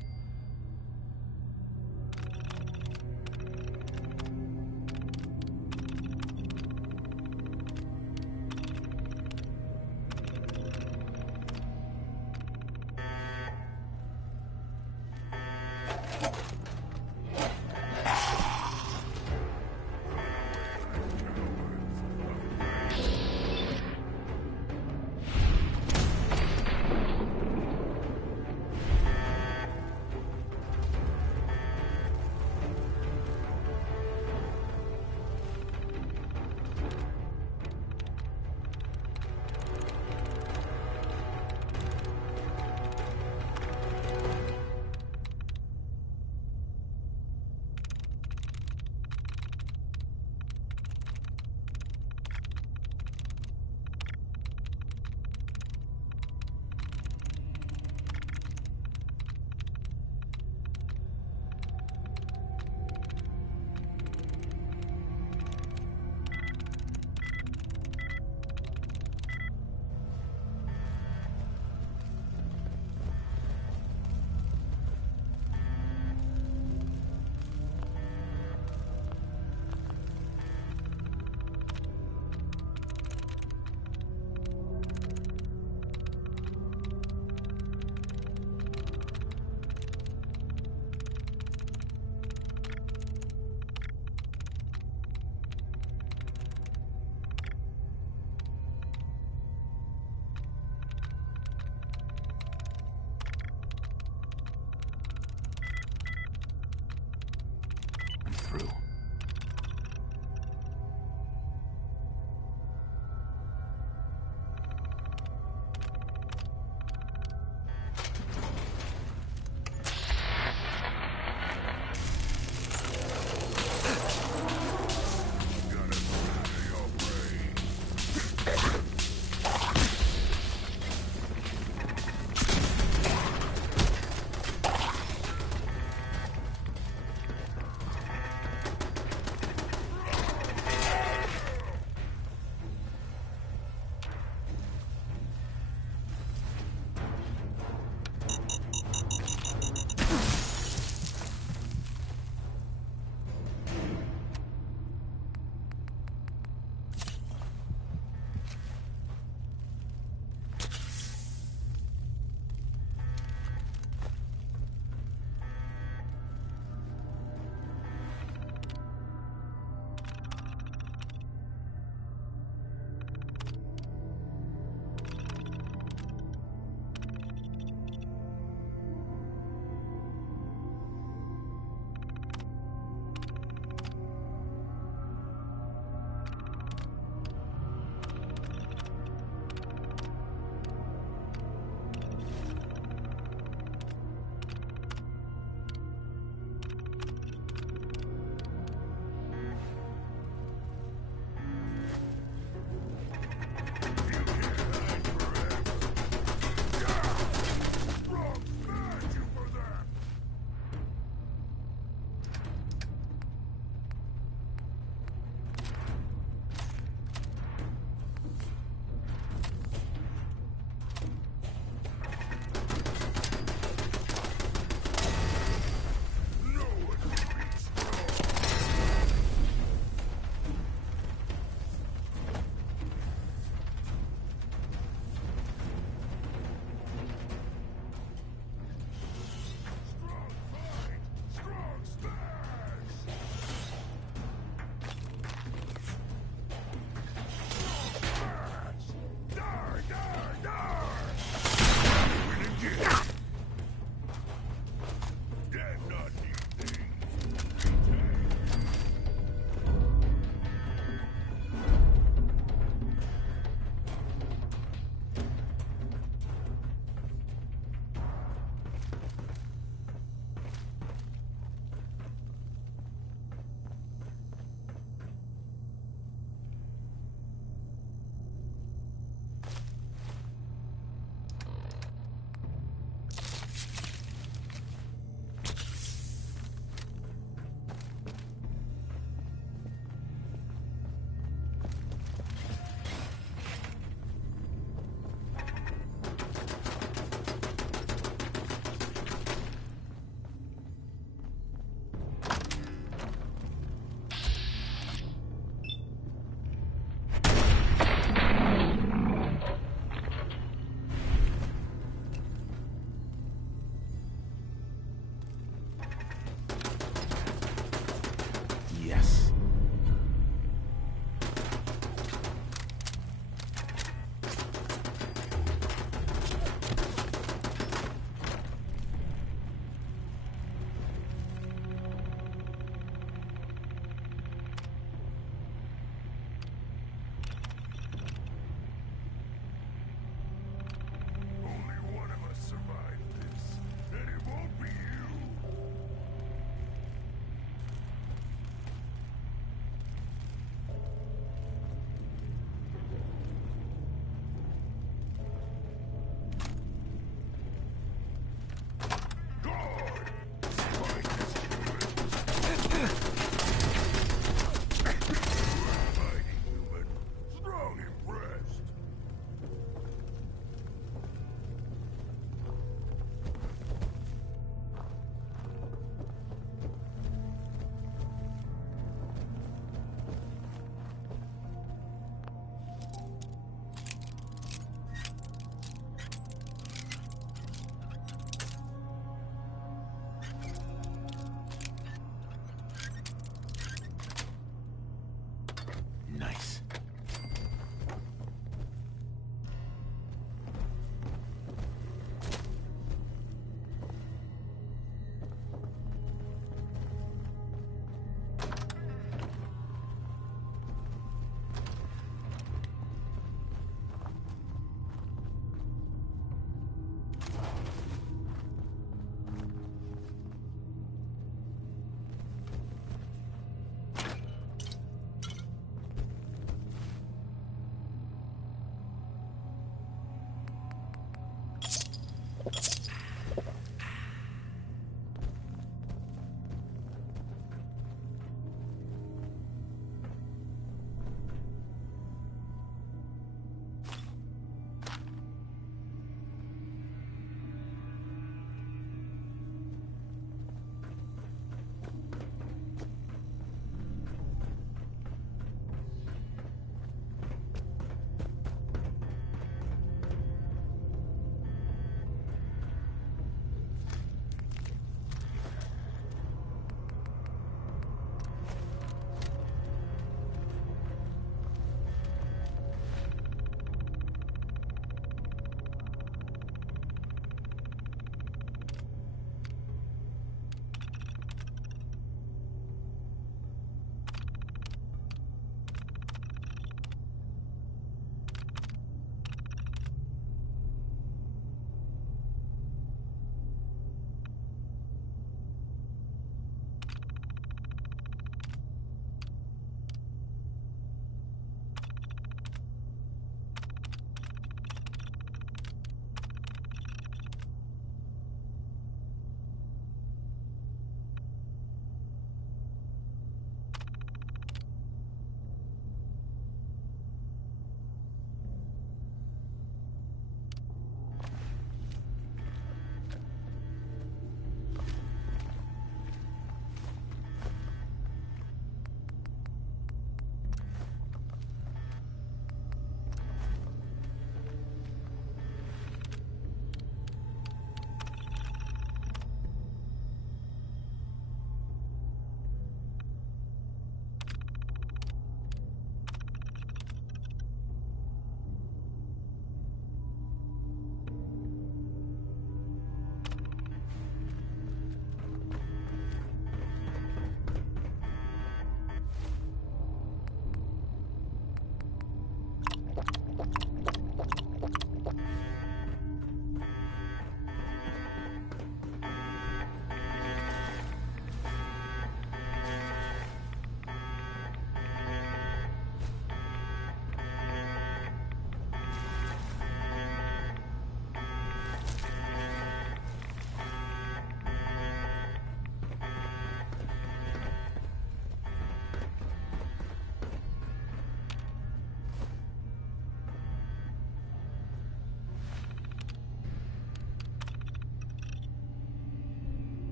Nice.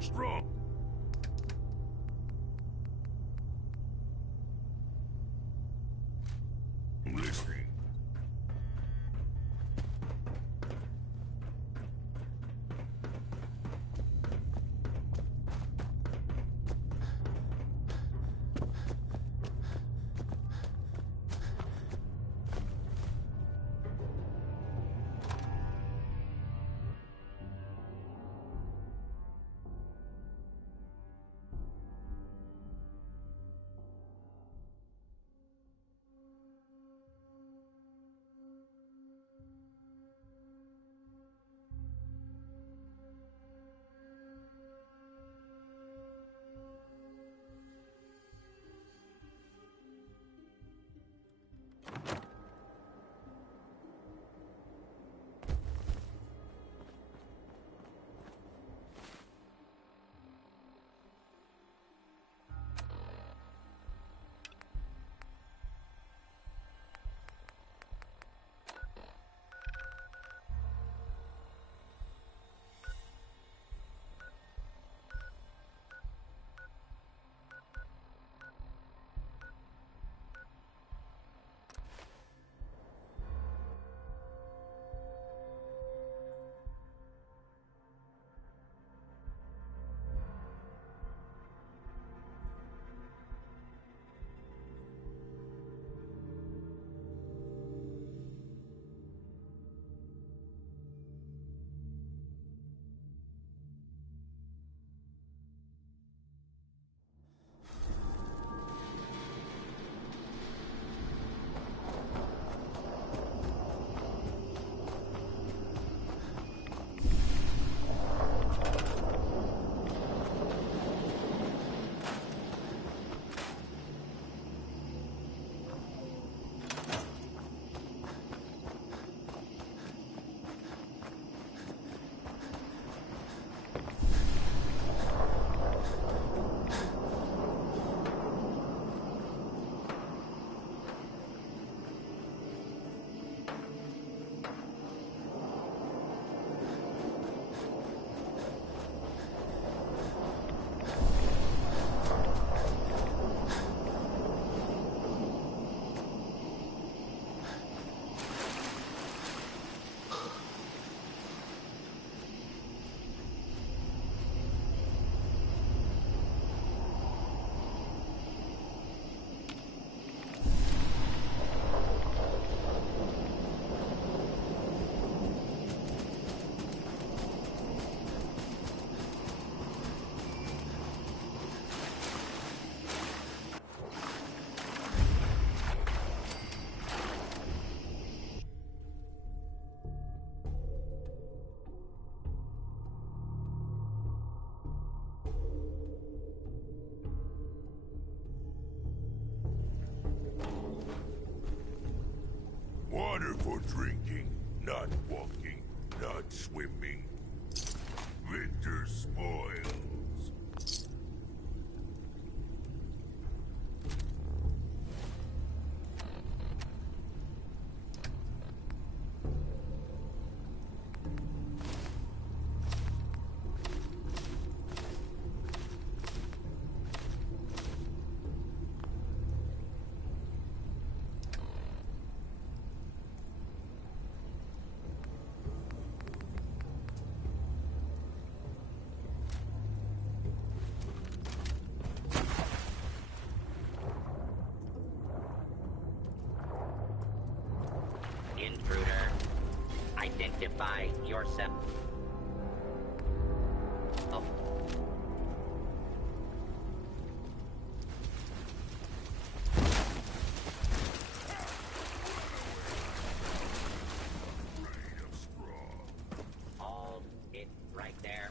Strong. Listening. No drinking, not walking, not swimming. Victor spoils. Intruder, identify yourself. Oh. Hold it right there.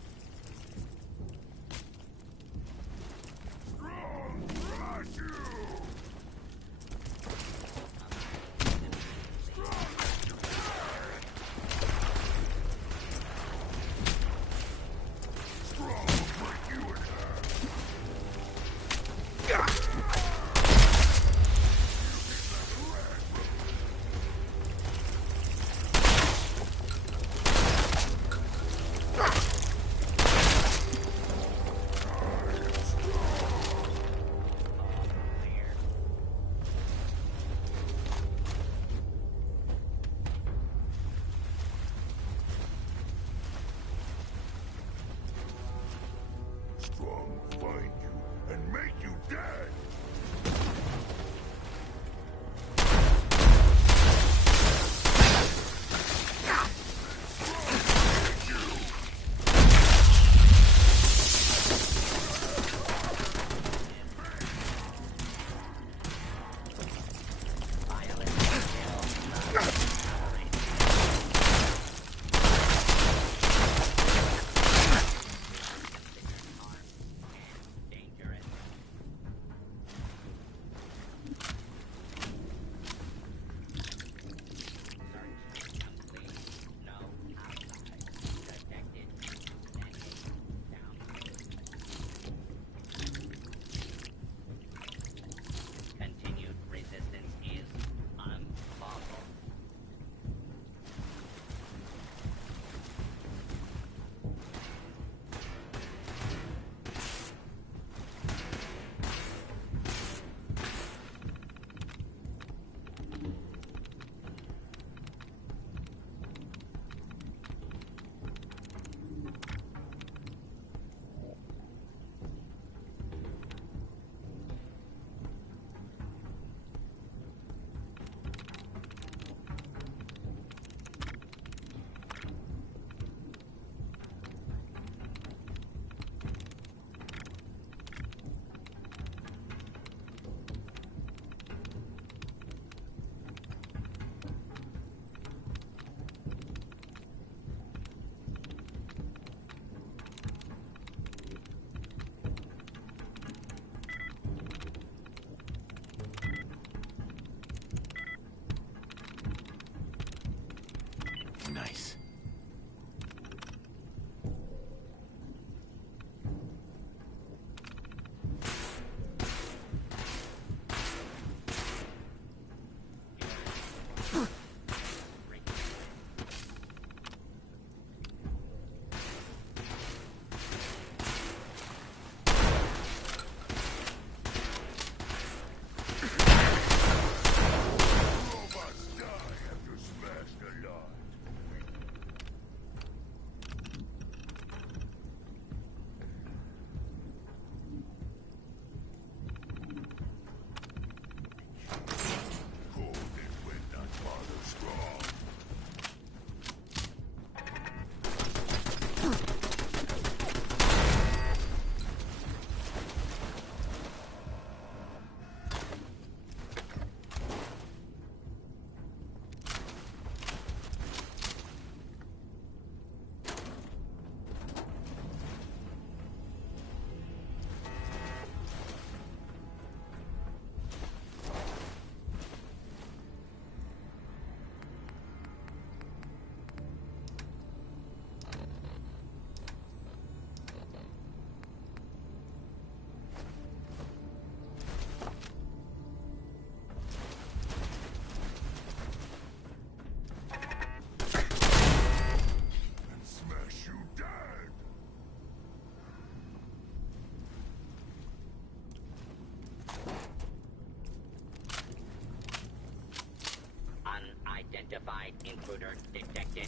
Identified intruder detected.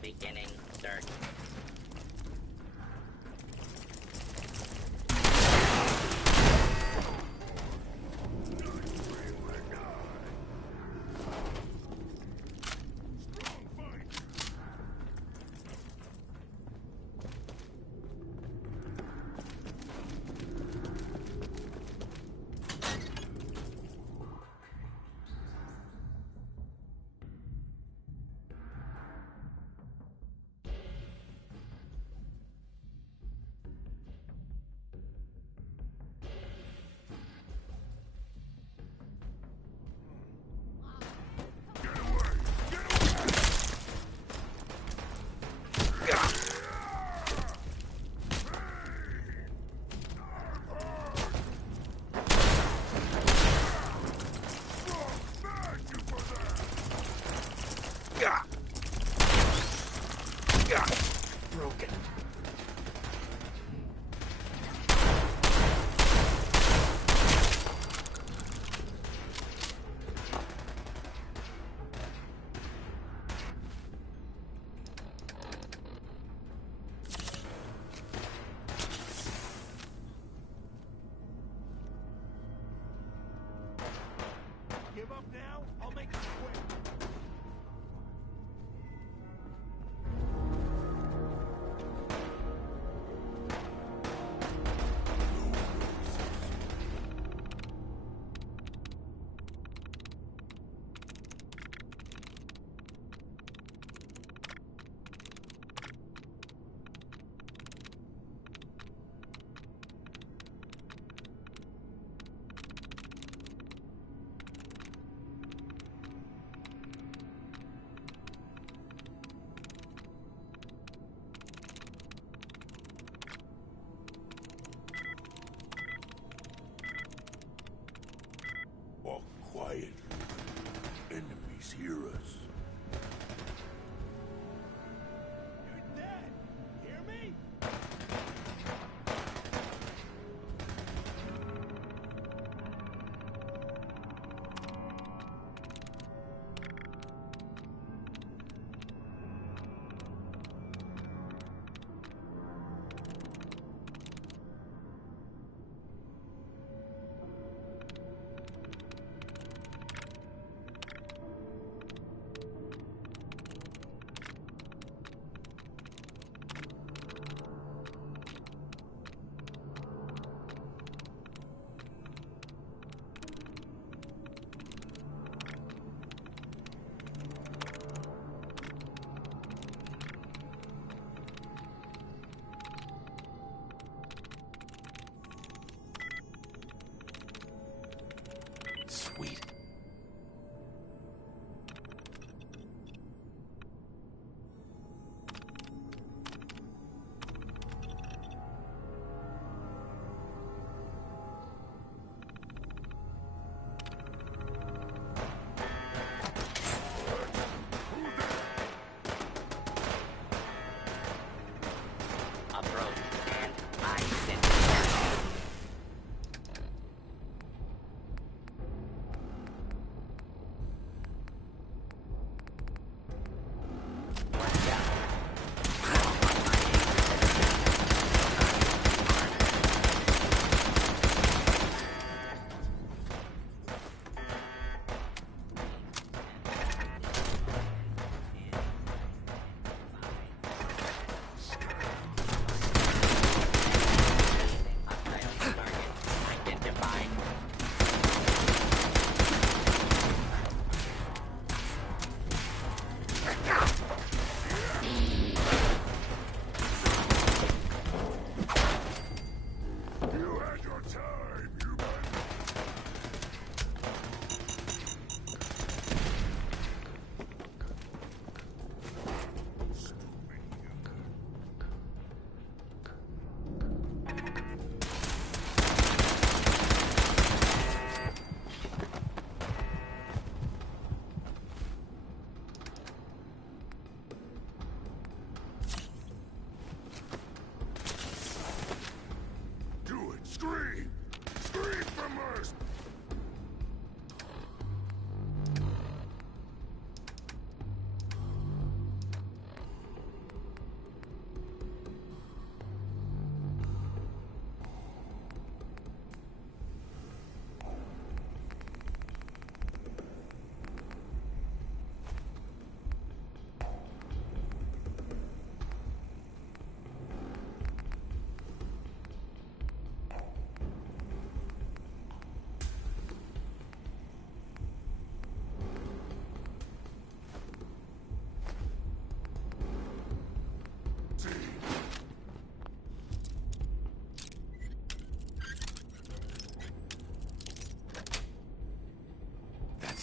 Beginning search. Broken. Give up now? I'll make it quick.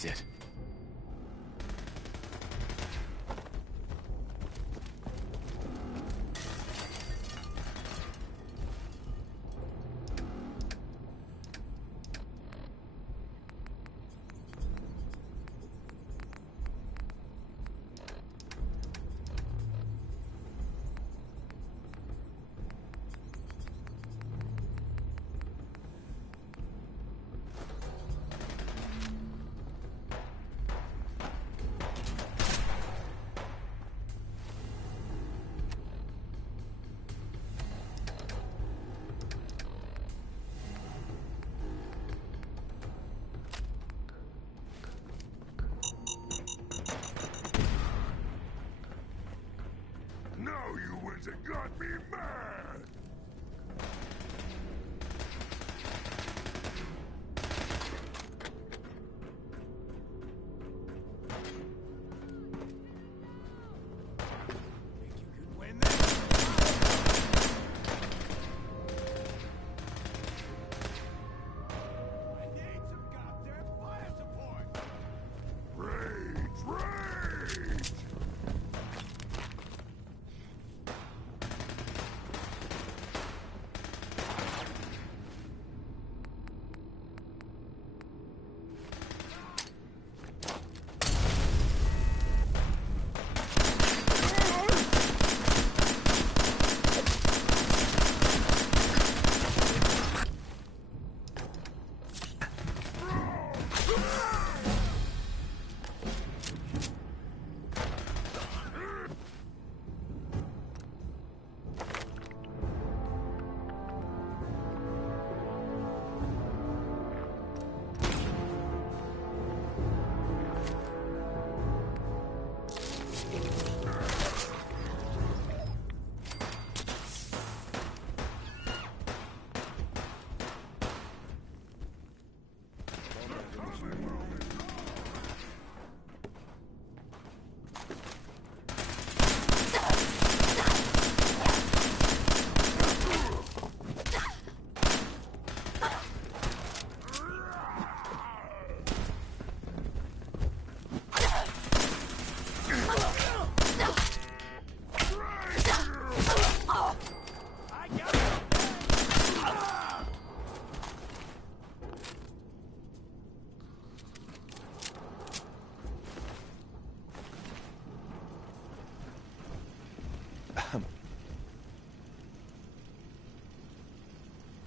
That's it. Now you went and got me mad!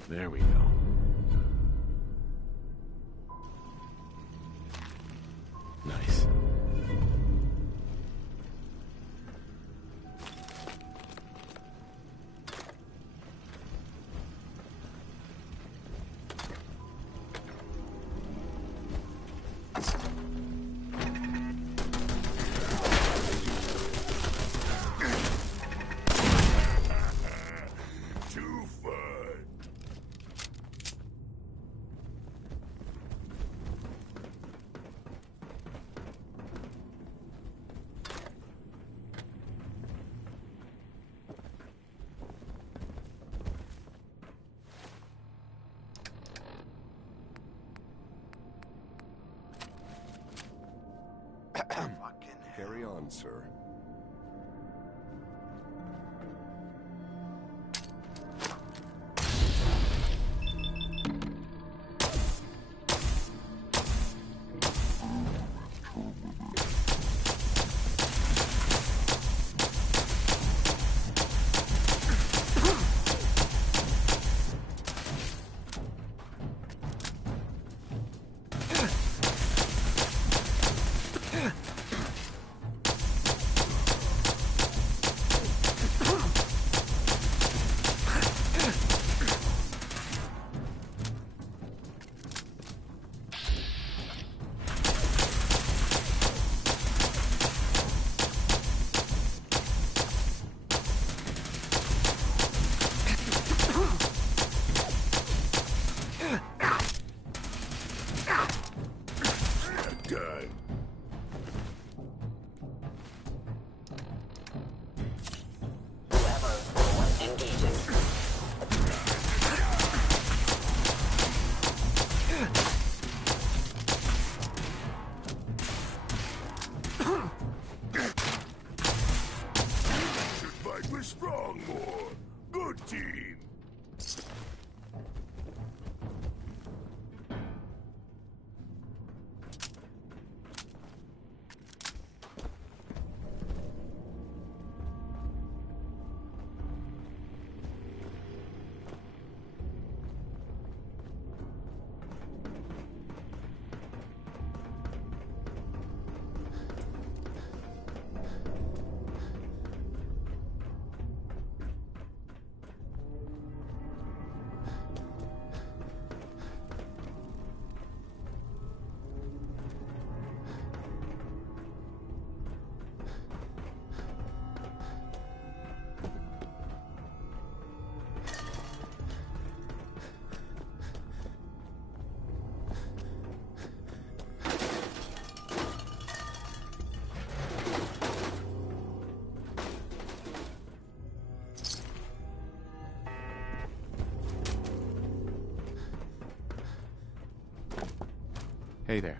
There we go. Nice. Too fun! Carry on, sir. Hey there.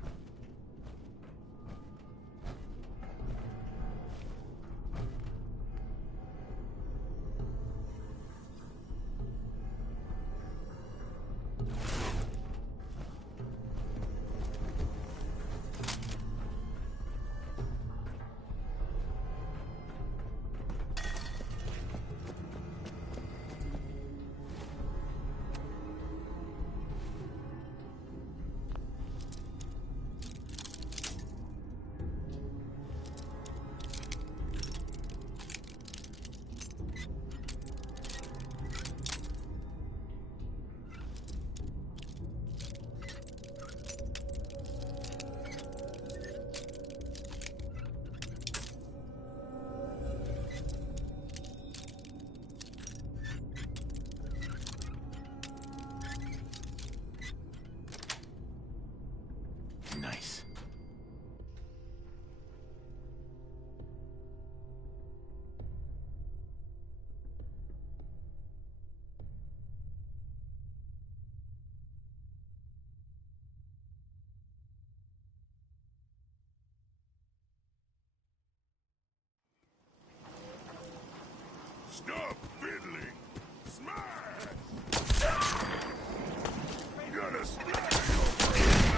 Nice. Stop fiddling! Smash! Gotta splash your brain!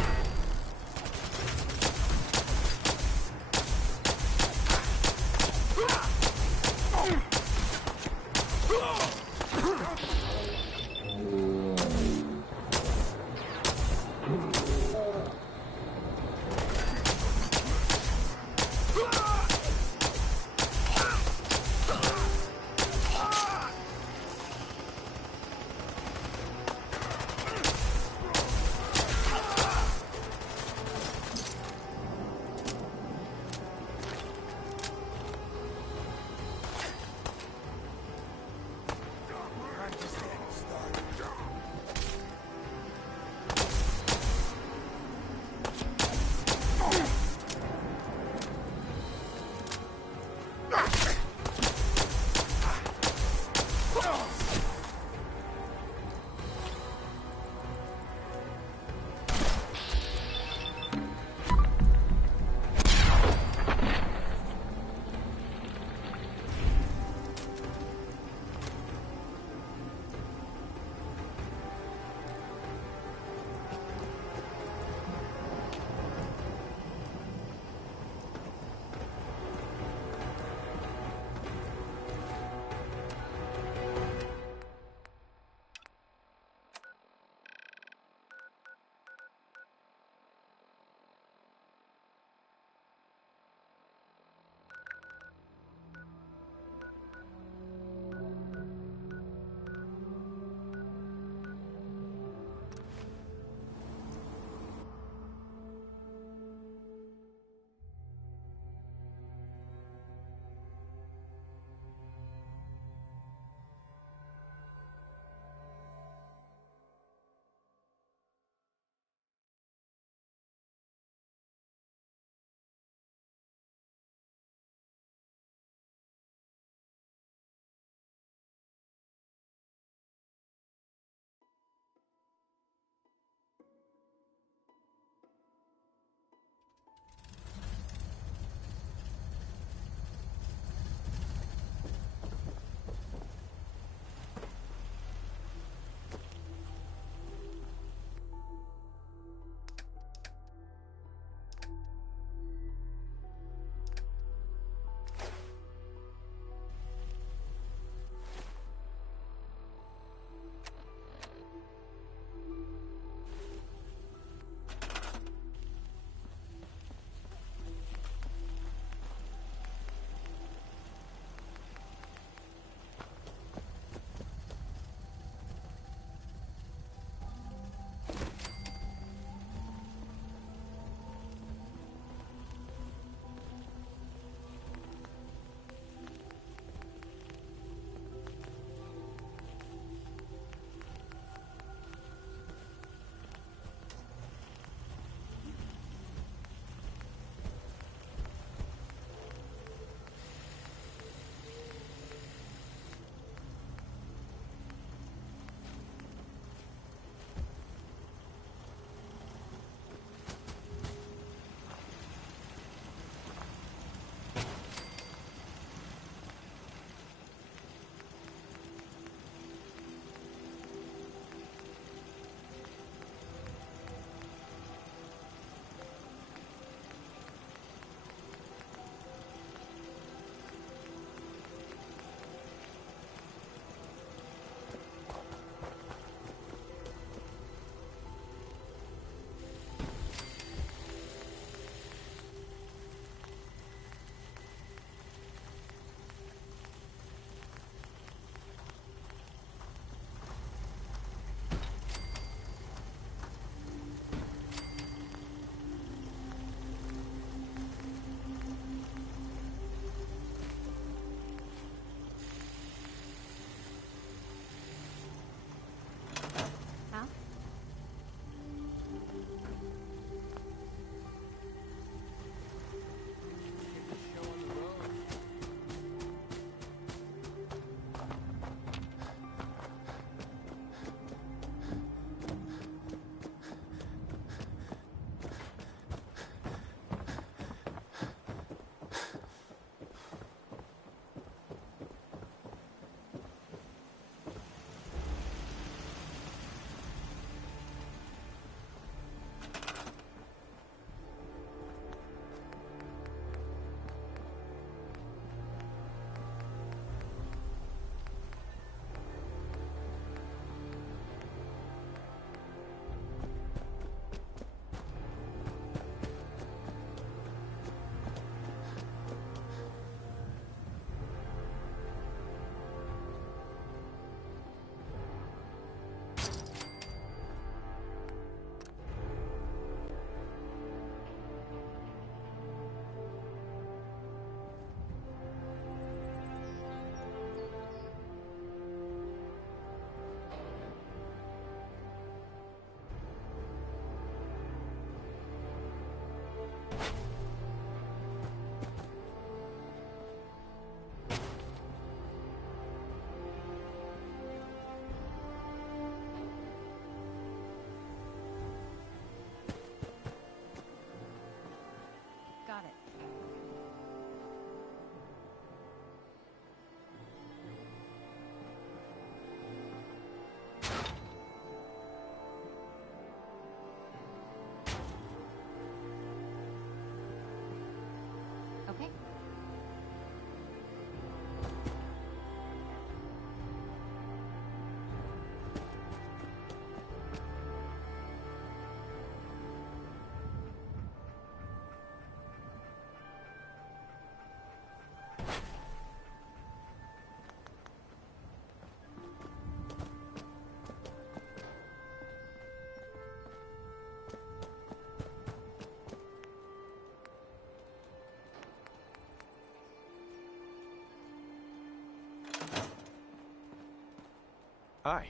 Hi.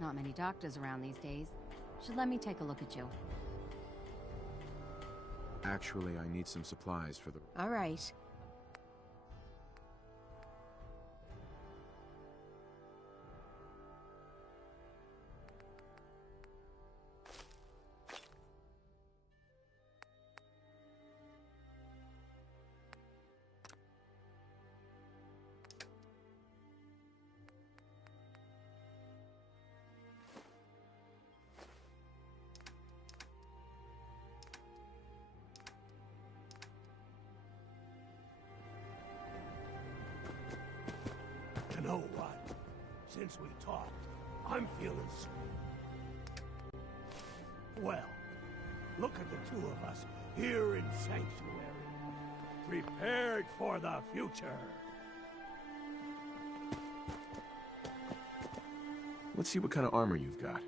Not many doctors around these days. Should let me take a look at you. Actually, I need some supplies for the... All right. You know what? Since we talked, I'm feeling well. Look at the two of us here in Sanctuary, prepared for the future. Let's see what kind of armor you've got.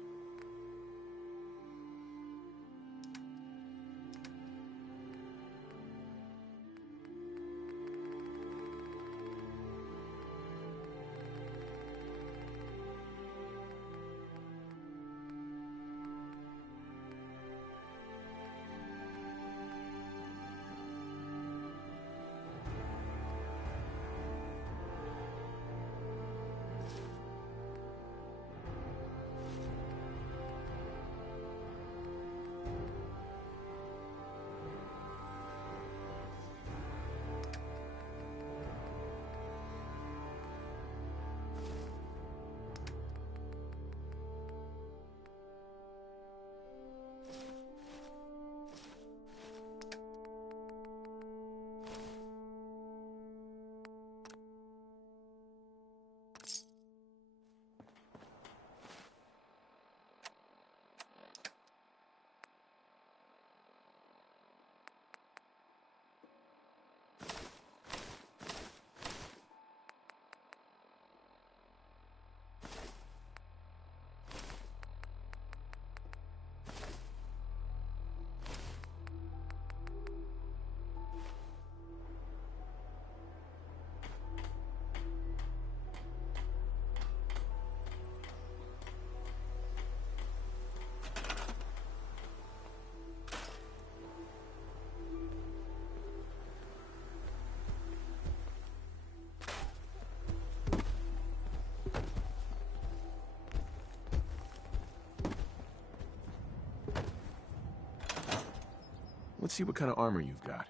Let's see what kind of armor you've got.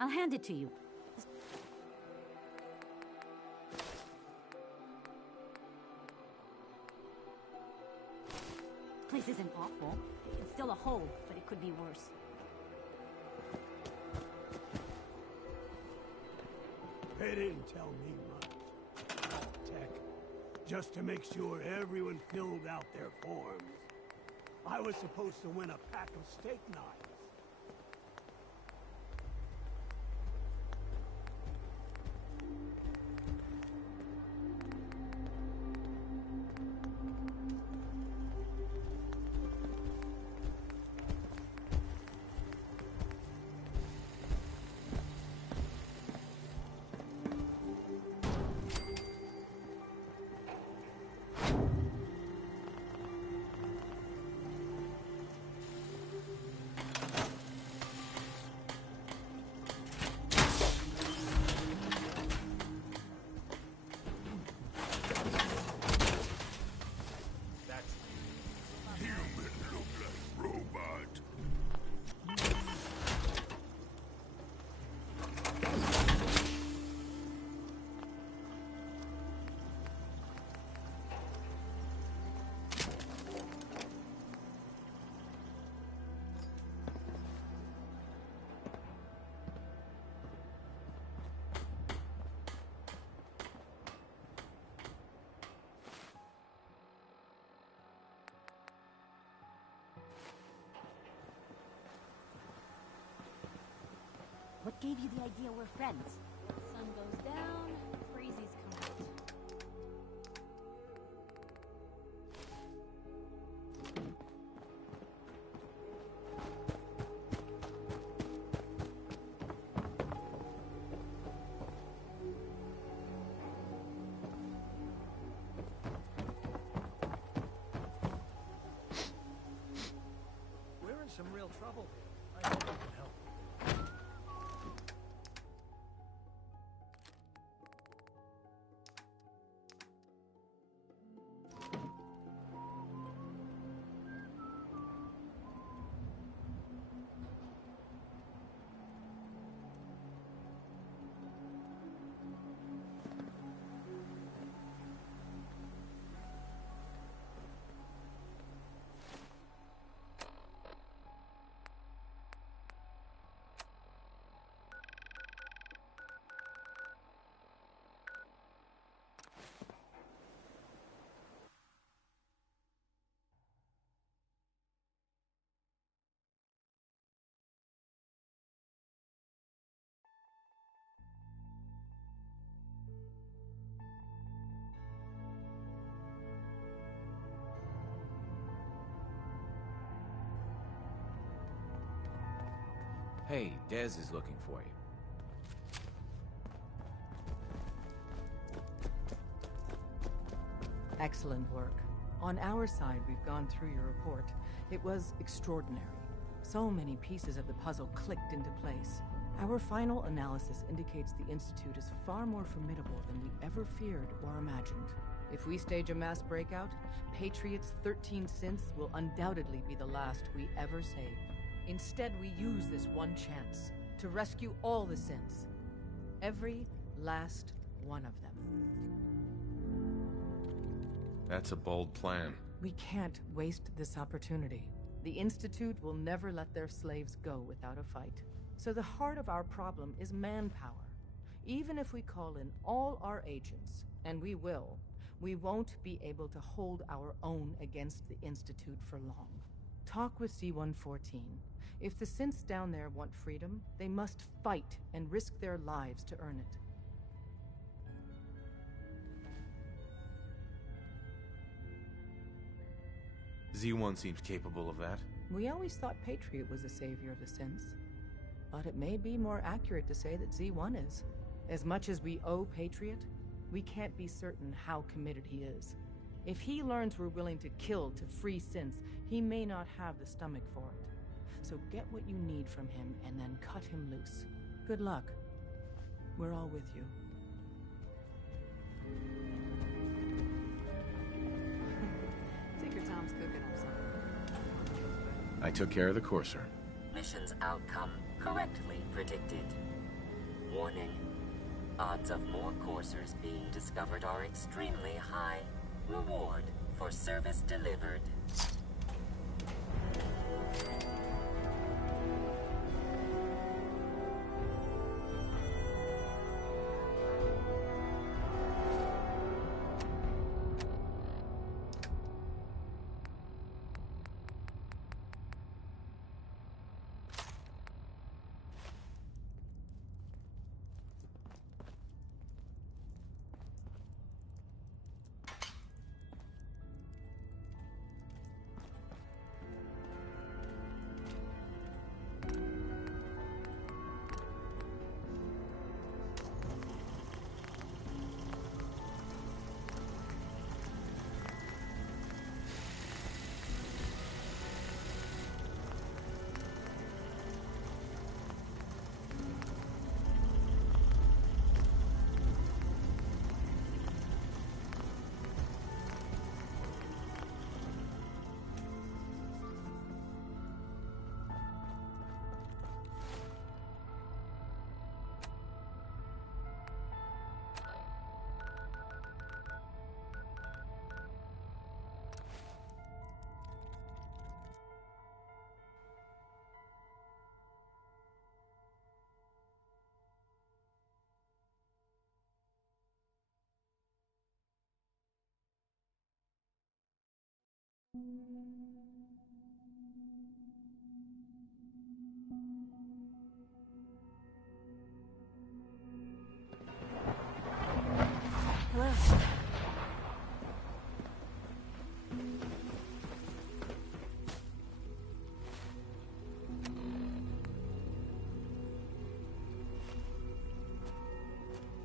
I'll hand it to you. This place isn't awful. It's still a hole, but it could be worse. They didn't tell me much. Tech. Just to make sure everyone filled out their forms. I was supposed to win a pack of steak knives. gave you the idea we're friends? Sun goes down, breezies come out. We're in some real trouble here. I hope we can help. Hey, Dez is looking for you. Excellent work. On our side, we've gone through your report. It was extraordinary. So many pieces of the puzzle clicked into place. Our final analysis indicates the Institute is far more formidable than we ever feared or imagined. If we stage a mass breakout, Patriot's 13 synths will undoubtedly be the last we ever save. Instead, we use this one chance to rescue all the synths. Every last one of them. That's a bold plan. We can't waste this opportunity. The Institute will never let their slaves go without a fight. So the heart of our problem is manpower. Even if we call in all our agents, and we will, we won't be able to hold our own against the Institute for long. Talk with C-114. If the synths down there want freedom, they must fight and risk their lives to earn it. Z1 seems capable of that. We always thought Patriot was the savior of the synths. But it may be more accurate to say that Z1 is. As much as we owe Patriot, we can't be certain how committed he is. If he learns we're willing to kill to free synths, he may not have the stomach for it. So get what you need from him and then cut him loose. Good luck. We're all with you. Take your Tom's cooking up something. I took care of the courser. Mission's outcome correctly predicted. Warning. Odds of more coursers being discovered are extremely high. Reward for service delivered.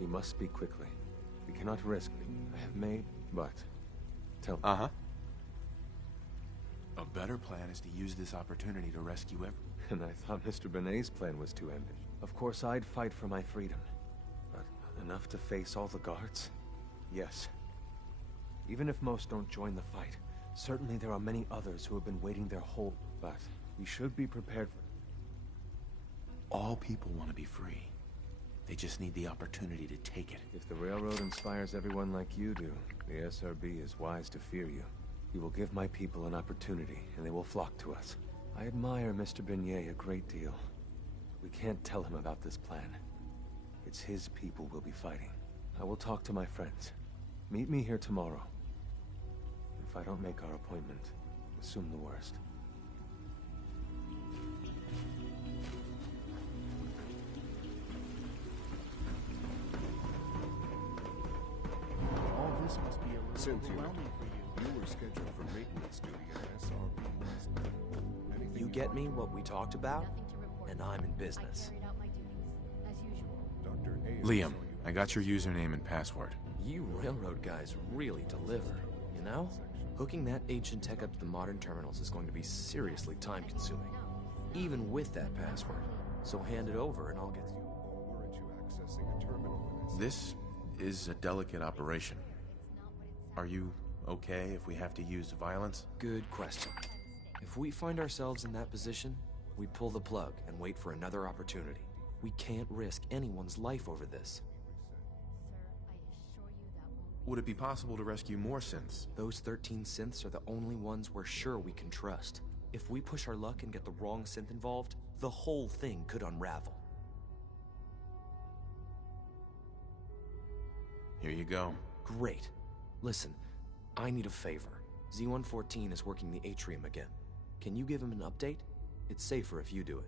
must speak quickly. We cannot risk. I have made, but... Tell me. Uh-huh. A better plan is to use this opportunity to rescue And I thought Mr. Benet's plan was to end it. Of course, I'd fight for my freedom. But enough to face all the guards? Yes. Even if most don't join the fight, certainly there are many others who have been waiting their whole... But we should be prepared for... All people want to be free. They just need the opportunity to take it. If the Railroad inspires everyone like you do, the SRB is wise to fear you. You will give my people an opportunity, and they will flock to us. I admire Mr. Benet a great deal. We can't tell him about this plan. It's his people we'll be fighting. I will talk to my friends. Meet me here tomorrow. If I don't make our appointment, assume the worst. All this must be a little Cynthia, overwhelming for you. you were scheduled for maintenance duty at SRB last night. Anything You get me what we talked about, and I'm in business. Carried out my duties, as usual. Dr. A. Liam, I got your username and password. You railroad guys really deliver, you know? Hooking that ancient tech up to the modern terminals is going to be seriously time-consuming, even with that password. So hand it over and I'll get you. Or weren't you accessing a terminal in This is a delicate operation. Are you okay if we have to use violence? Good question. If we find ourselves in that position, we pull the plug and wait for another opportunity. We can't risk anyone's life over this. Would it be possible to rescue more synths? Those 13 synths are the only ones we're sure we can trust. If we push our luck and get the wrong synth involved, the whole thing could unravel. Here you go. Great. Listen, I need a favor. Z-114 is working the atrium again. Can you give him an update? It's safer if you do it.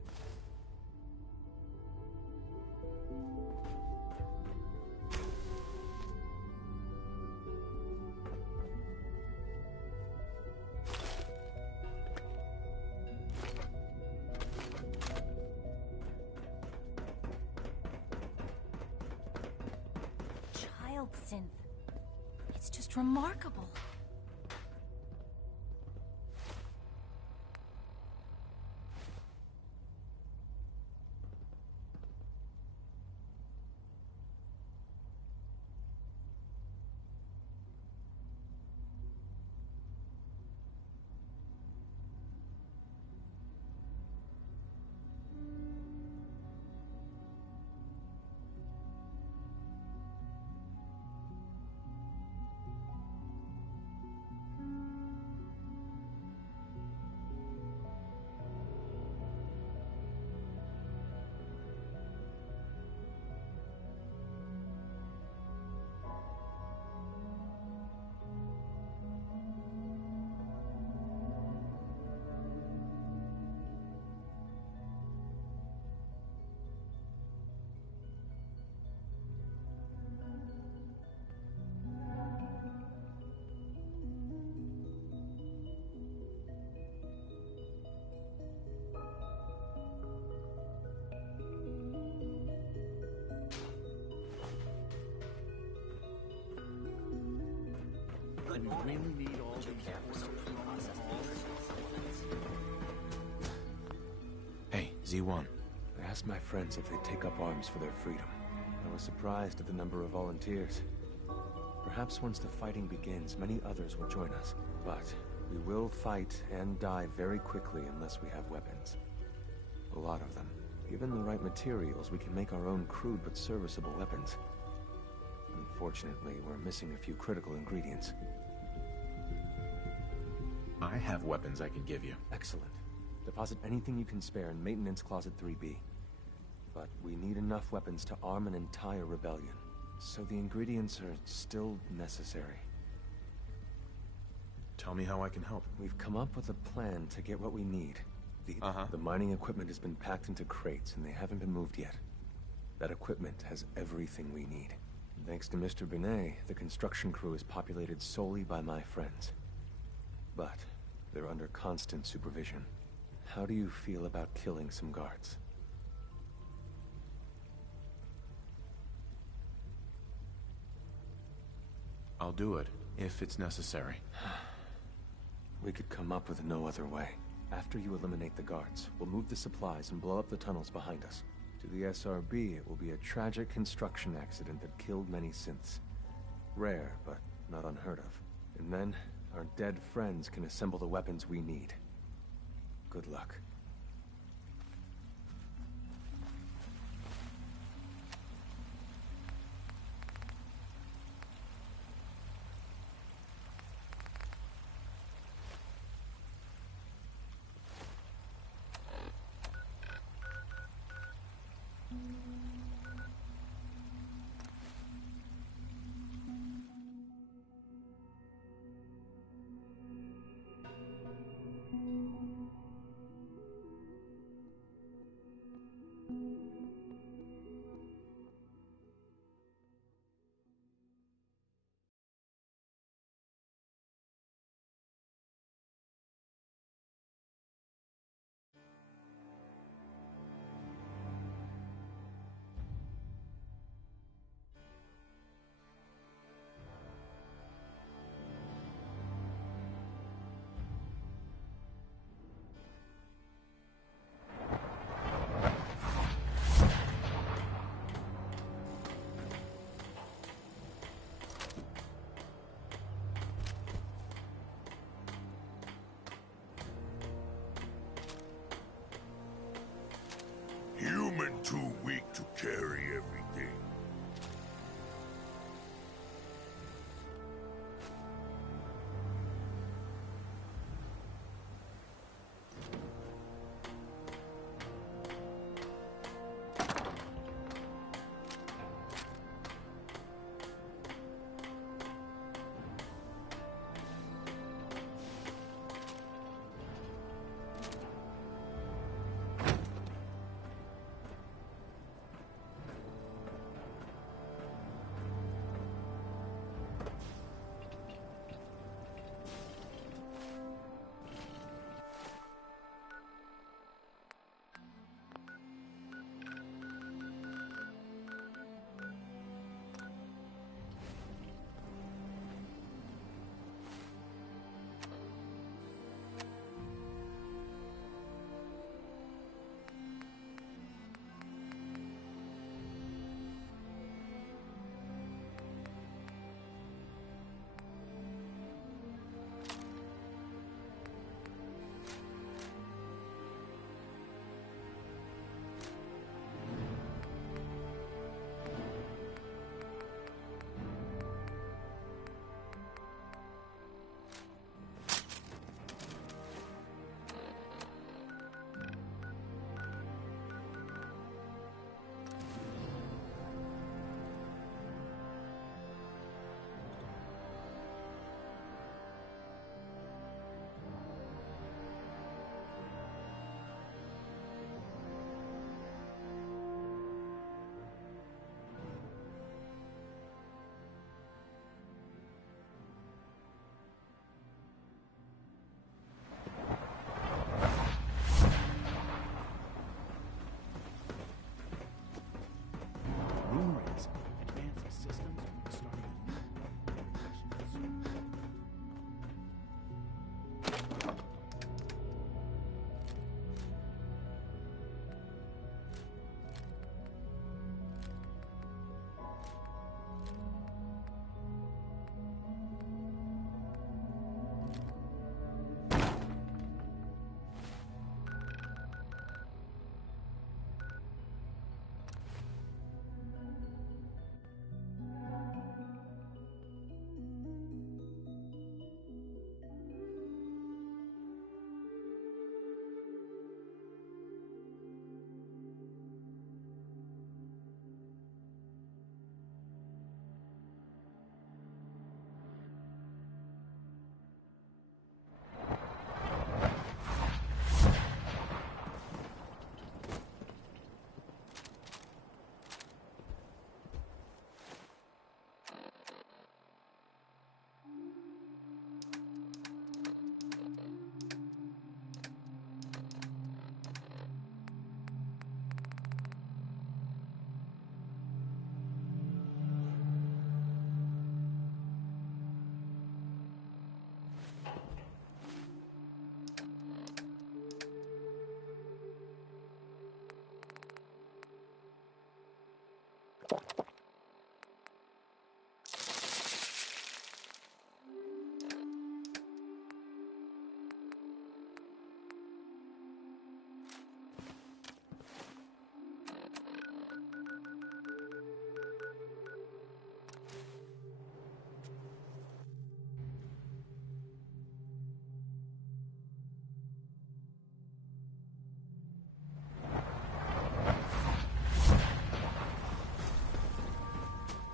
Child synth. It's just remarkable. We really need all these Hey, Z1. I asked my friends if they'd take up arms for their freedom. I was surprised at the number of volunteers. Perhaps once the fighting begins, many others will join us. But we will fight and die very quickly unless we have weapons. A lot of them. Given the right materials, we can make our own crude but serviceable weapons. Unfortunately, we're missing a few critical ingredients. I have weapons I can give you. Excellent. Deposit anything you can spare in Maintenance Closet 3B. But we need enough weapons to arm an entire rebellion. So the ingredients are still necessary. Tell me how I can help. We've come up with a plan to get what we need. The mining equipment has been packed into crates and they haven't been moved yet. That equipment has everything we need. Thanks to Mr. Benet, the construction crew is populated solely by my friends. But they're under constant supervision. How do you feel about killing some guards? I'll do it, if it's necessary. We could come up with no other way. After you eliminate the guards, we'll move the supplies and blow up the tunnels behind us. To the SRB, it will be a tragic construction accident that killed many synths. Rare, but not unheard of. And then, our dead friends can assemble the weapons we need. Good luck.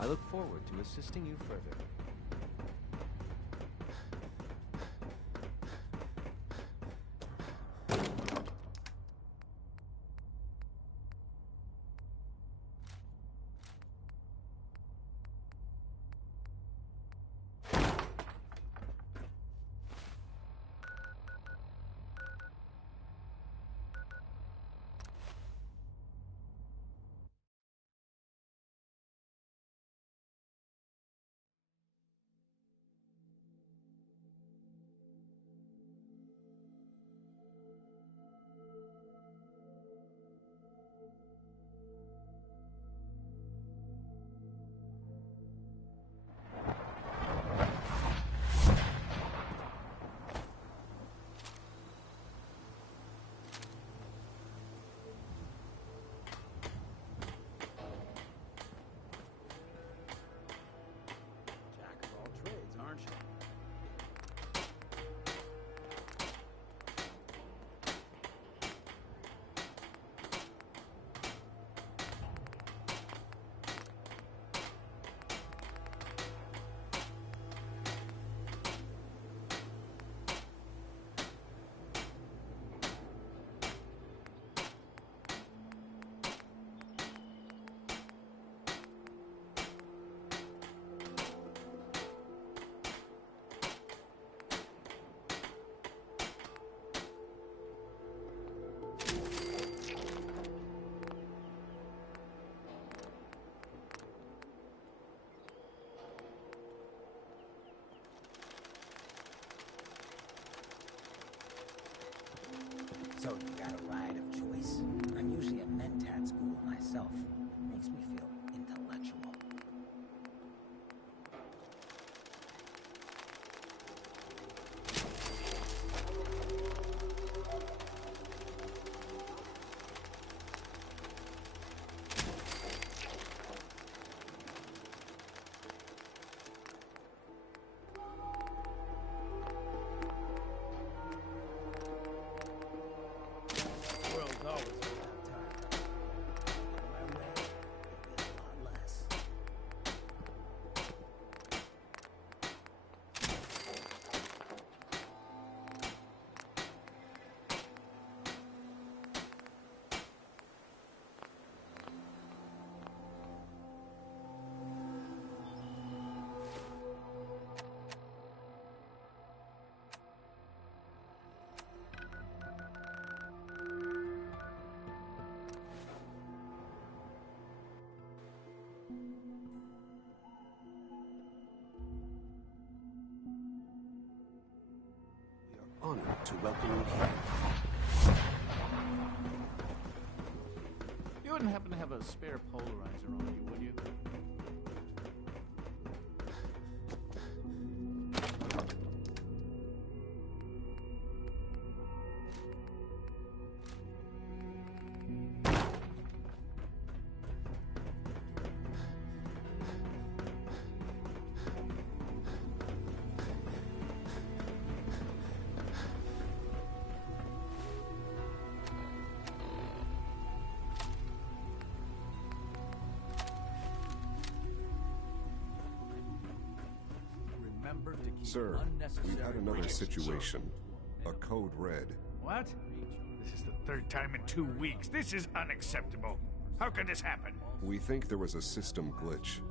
look forward to assisting you further. Jack of all trades, aren't you? So you got a ride of choice? I'm usually at mentat school myself. Makes me feel intellectual. The world's always about time. My way, maybe a lot less. Honored to welcome you here. You wouldn't happen to have a spare polarizer on you, would you? Remember to keep Sir, unnecessary we've had another risks. situation. A code red. What? This is the third time in 2 weeks. This is unacceptable. How could this happen? We think there was a system glitch.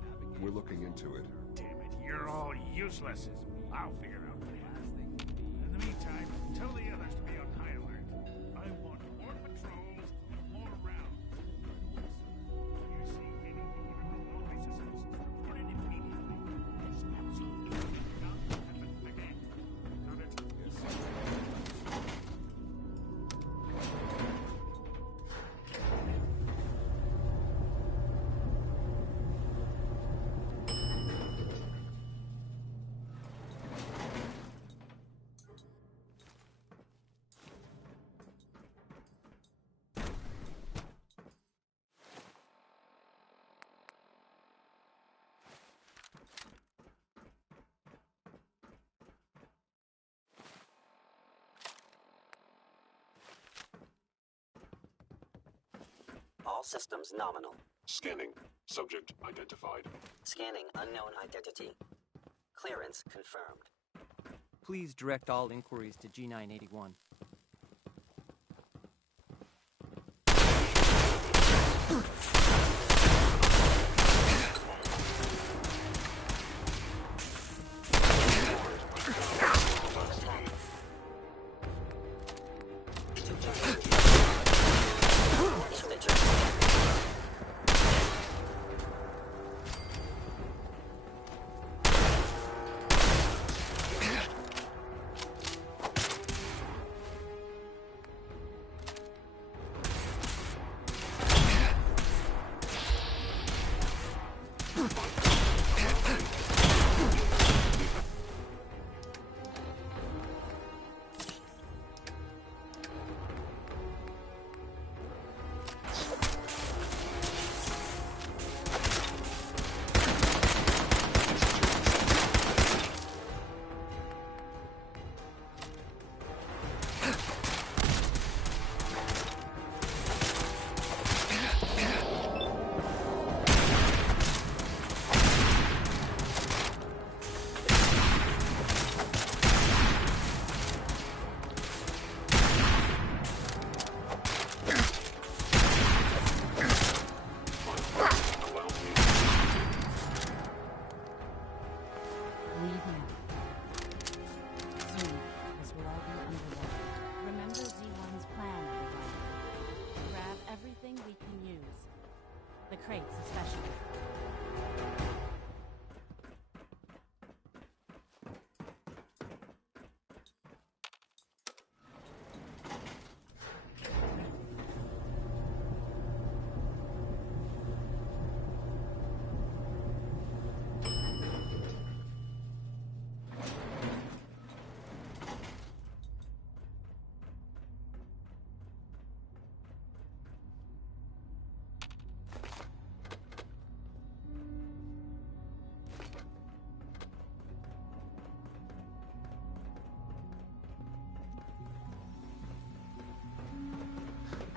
We're looking into it. Damn it, you're all useless. I'll figure out what happened. In the meantime, tell the others to be on high alert. I want more patrols and more rounds. If you see anything even remotely suspicious, report it immediately. This absolutely cannot happen again. Got it? All systems nominal. Scanning. Subject identified. Scanning unknown identity. Clearance confirmed. Please direct all inquiries to G981. The crates especially.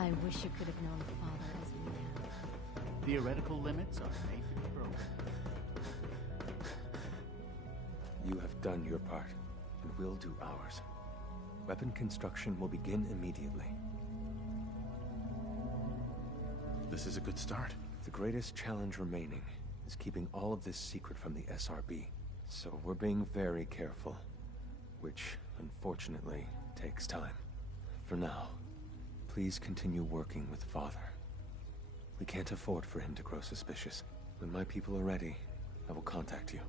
I wish you could have known Father as we have. Theoretical limits are made to be broken. You have done your part, and we'll do ours. Weapon construction will begin immediately. This is a good start. The greatest challenge remaining is keeping all of this secret from the SRB. So we're being very careful, which, unfortunately, takes time. For now, please continue working with Father. We can't afford for him to grow suspicious. When my people are ready, I will contact you.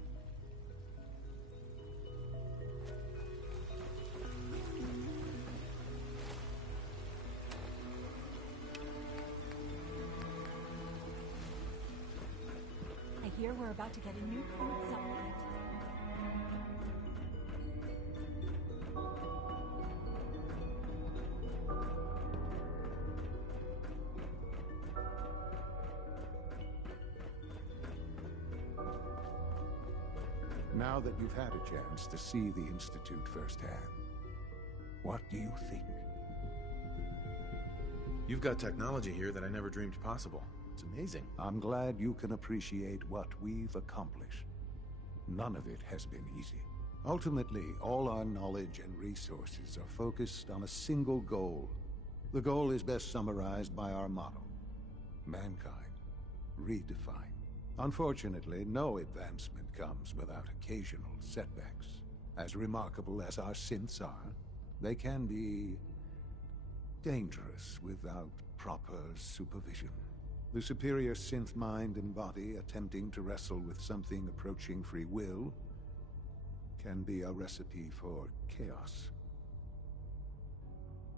I hear we're about to get a new code supplement. Now that you've had a chance to see the Institute firsthand, what do you think? You've got technology here that I never dreamed possible. It's amazing. I'm glad you can appreciate what we've accomplished. None of it has been easy. Ultimately, all our knowledge and resources are focused on a single goal. The goal is best summarized by our motto: mankind, redefined. Unfortunately, no advancement comes without occasional setbacks. As remarkable as our synths are, they can be dangerous without proper supervision. The superior synth mind and body attempting to wrestle with something approaching free will can be a recipe for chaos.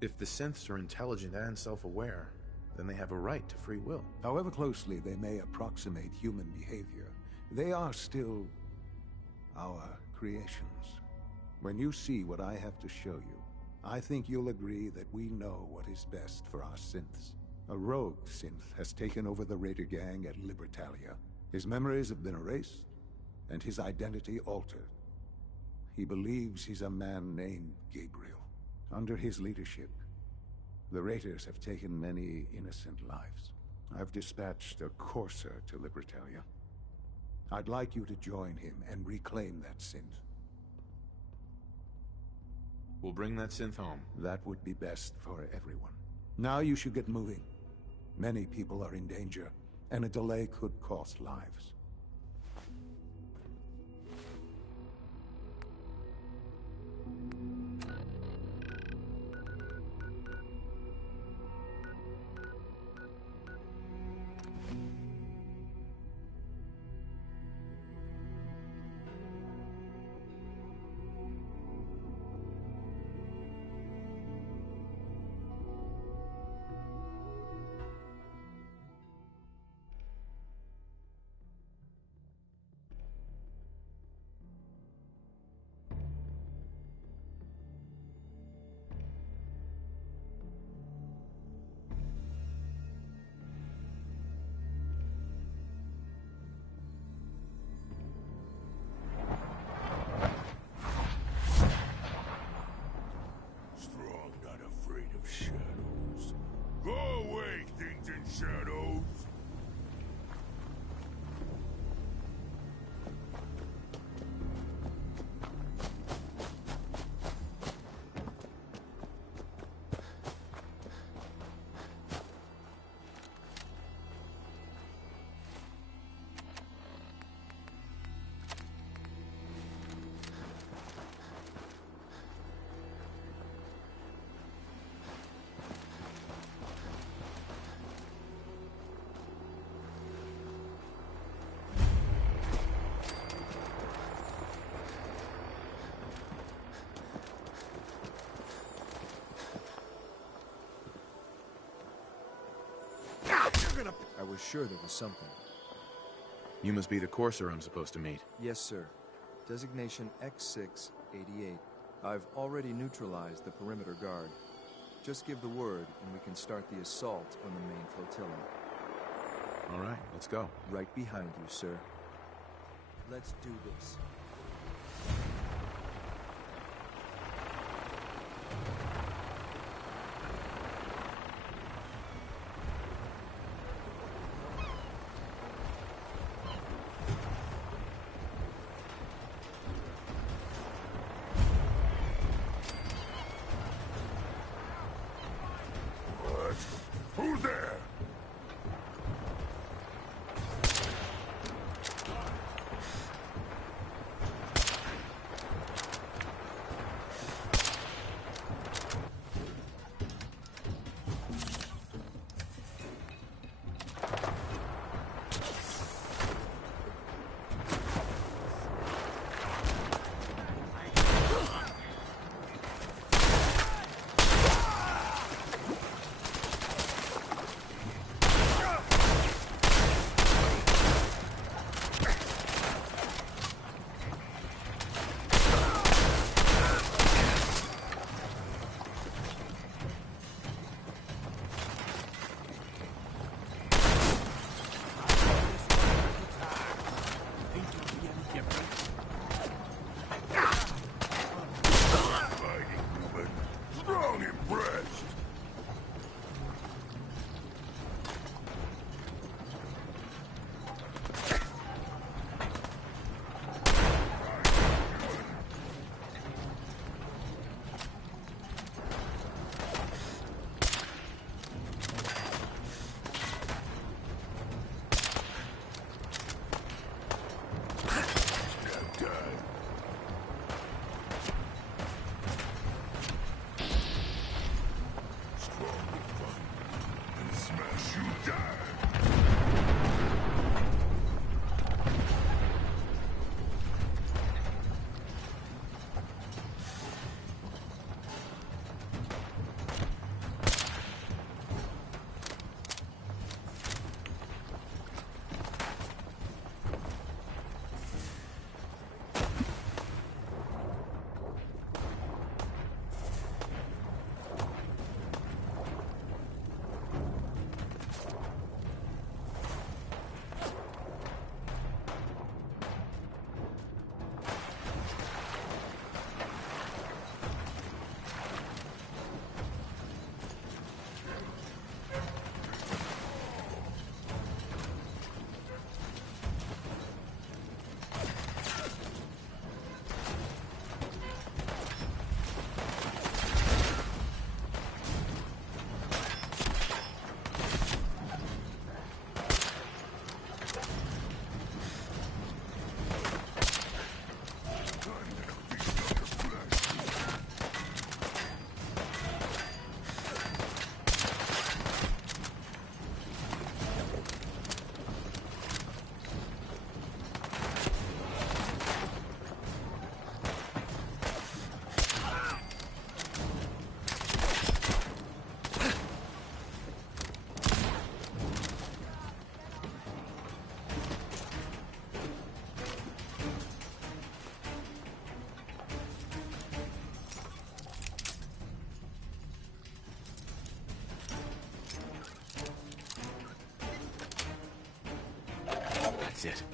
If the synths are intelligent and self-aware, then they have a right to free will. However closely they may approximate human behavior, they are still our creations. When you see what I have to show you, I think you'll agree that we know what is best for our synths. A rogue synth has taken over the Raider gang at Libertalia. His memories have been erased, and his identity altered. He believes he's a man named Gabriel. Under his leadership, the Raiders have taken many innocent lives. I've dispatched a courser to Libertalia. I'd like you to join him and reclaim that synth. We'll bring that synth home. That would be best for everyone. Now you should get moving. Many people are in danger, and a delay could cost lives. Strong, not afraid of shadows. Go away, things in shadows! I was sure there was something. You must be the courser I'm supposed to meet. Yes, sir. Designation X688. I've already neutralized the perimeter guard. Just give the word, and we can start the assault on the main flotilla. All right, let's go. Right behind you, sir. Let's do this. Who's there? That's it.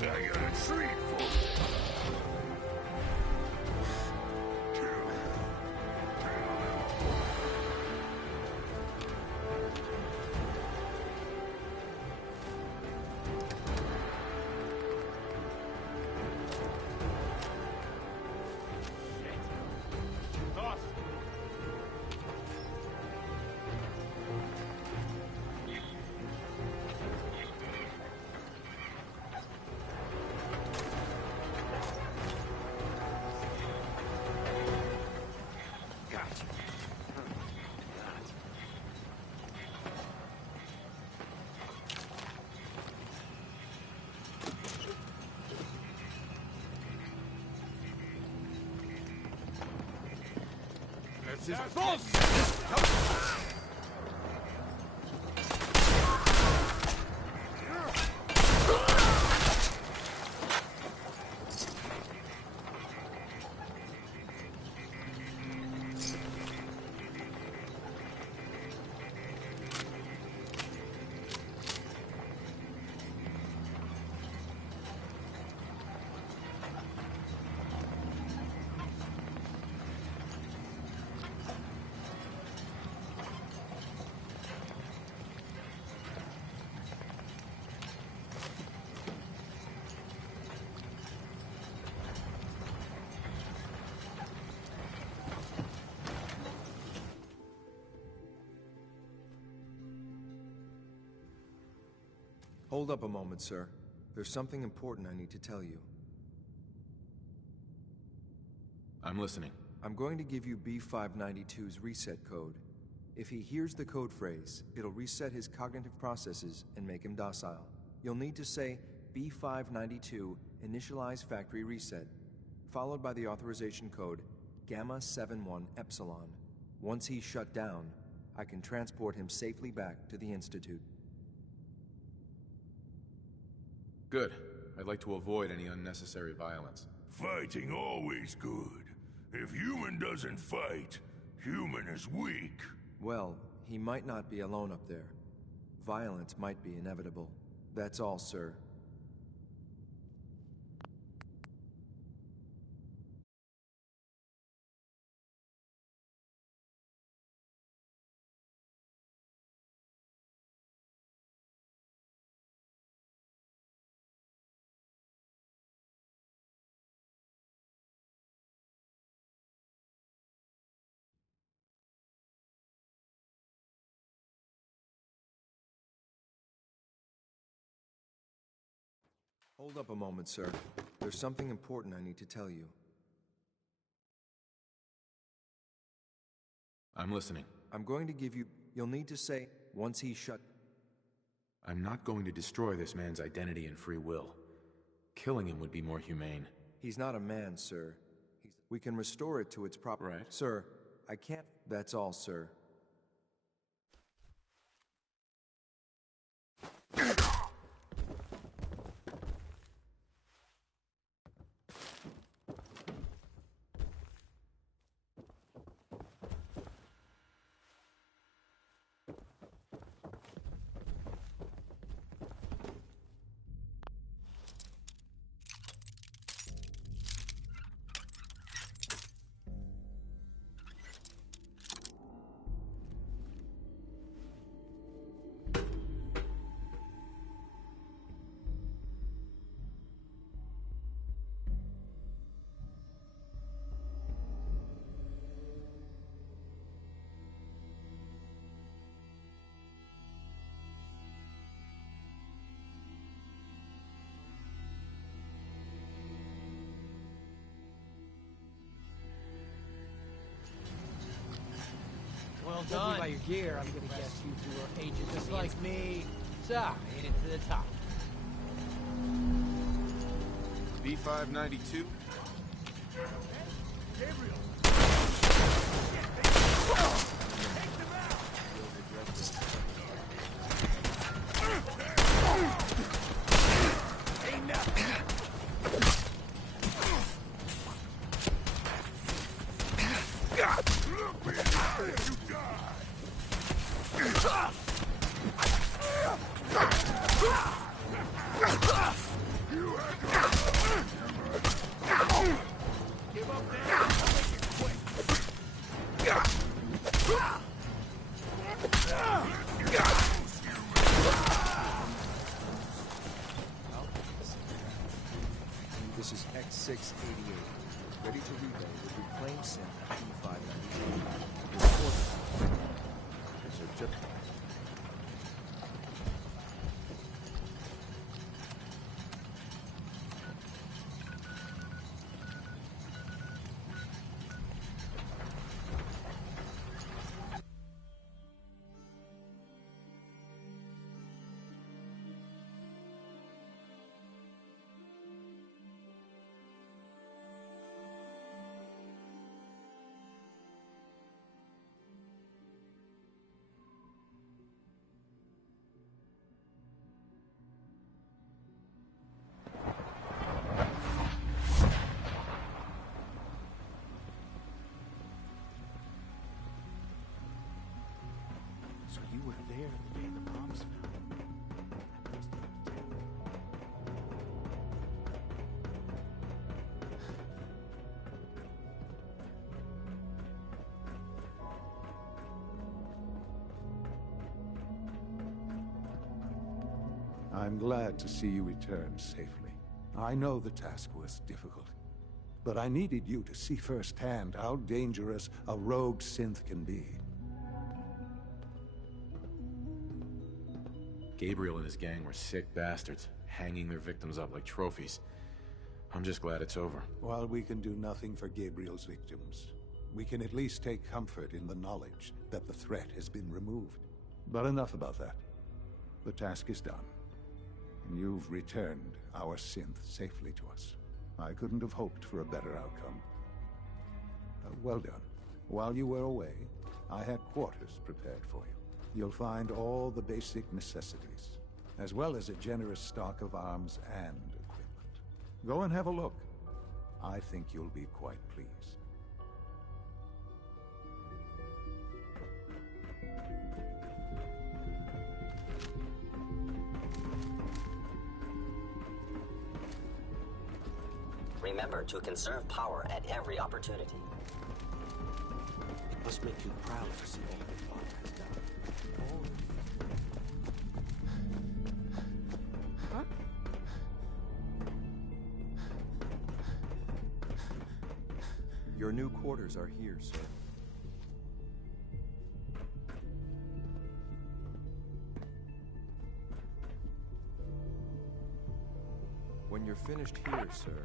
I got a treat for you. This is bullshit! Hold up a moment, sir. There's something important I need to tell you. I'm listening. I'm going to give you B592's reset code. If he hears the code phrase, it'll reset his cognitive processes and make him docile. You'll need to say B592 initialize factory reset, followed by the authorization code Gamma 71 Epsilon. Once he's shut down, I can transport him safely back to the Institute. Good. I'd like to avoid any unnecessary violence. Fighting always good. If human doesn't fight, human is weak. Well, he might not be alone up there. Violence might be inevitable. That's all, sir. Hold up a moment, sir. There's something important I need to tell you. I'm listening. I'm going to give you... You'll need to say, once he's shut... I'm not going to destroy this man's identity and free will. Killing him would be more humane. He's not a man, sir. We can restore it to its proper... Right. Sir, I can't... That's all, sir. Well done. Judging by your gear, I'm gonna guess you two are agents just like me. So, made it to the top. B592? Gabriel! This is X688, ready to relay with reclaimed synth B592. Report. Is there just... So you were there the day the bombs fell. I'm glad to see you return safely. I know the task was difficult, but I needed you to see firsthand how dangerous a rogue synth can be. Gabriel and his gang were sick bastards, hanging their victims up like trophies. I'm just glad it's over. While we can do nothing for Gabriel's victims, we can at least take comfort in the knowledge that the threat has been removed. But enough about that. The task is done. and you've returned our synth safely to us. I couldn't have hoped for a better outcome. Well done. While you were away, I had quarters prepared for you. You'll find all the basic necessities, as well as a generous stock of arms and equipment. Go and have a look. I think you'll be quite pleased. Remember to conserve power at every opportunity. It must make you proud to see all your father has done. Huh? Your new quarters are here, sir. When you're finished here, sir,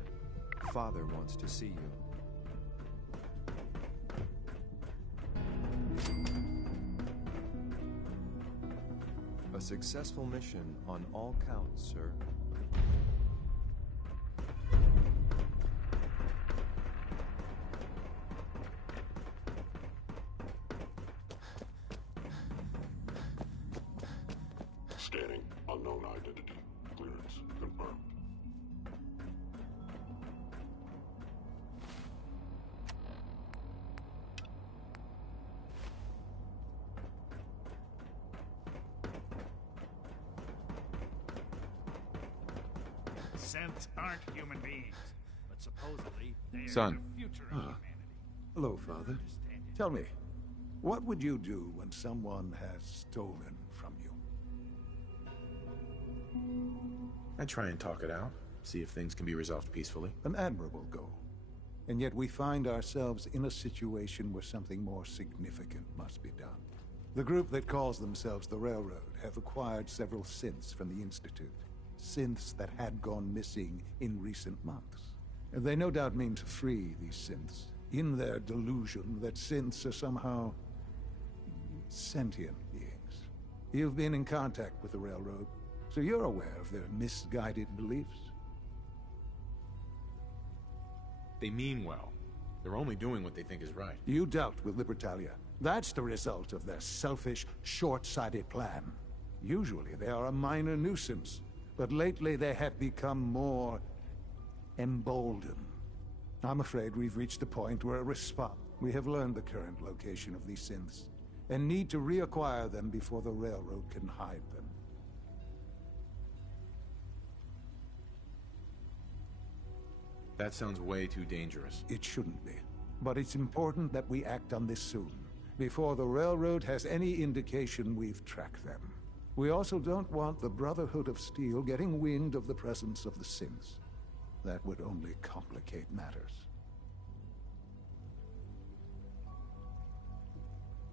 Father wants to see you. A successful mission on all counts, sir. Scanning. Unknown identity. Clearance confirmed. Synths aren't human beings, but supposedly they are Son. the future of humanity. Hello, Father. Tell me, what would you do when someone has stolen from you? I try and talk it out, see if things can be resolved peacefully. An admirable goal. And yet we find ourselves in a situation where something more significant must be done. The group that calls themselves the Railroad have acquired several synths from the Institute. Synths that had gone missing in recent months. And they no doubt mean to free these synths, in their delusion that synths are somehow sentient beings. You've been in contact with the Railroad, so you're aware of their misguided beliefs. They mean well. They're only doing what they think is right. You dealt with Libertalia. That's the result of their selfish, short-sighted plan. Usually they are a minor nuisance, but lately they have become more emboldened. I'm afraid we've reached the point where a response. We have learned the current location of these synths, and need to reacquire them before the Railroad can hide them. That sounds way too dangerous. It shouldn't be. But it's important that we act on this soon, before the Railroad has any indication we've tracked them. We also don't want the Brotherhood of Steel getting wind of the presence of the synths. That would only complicate matters.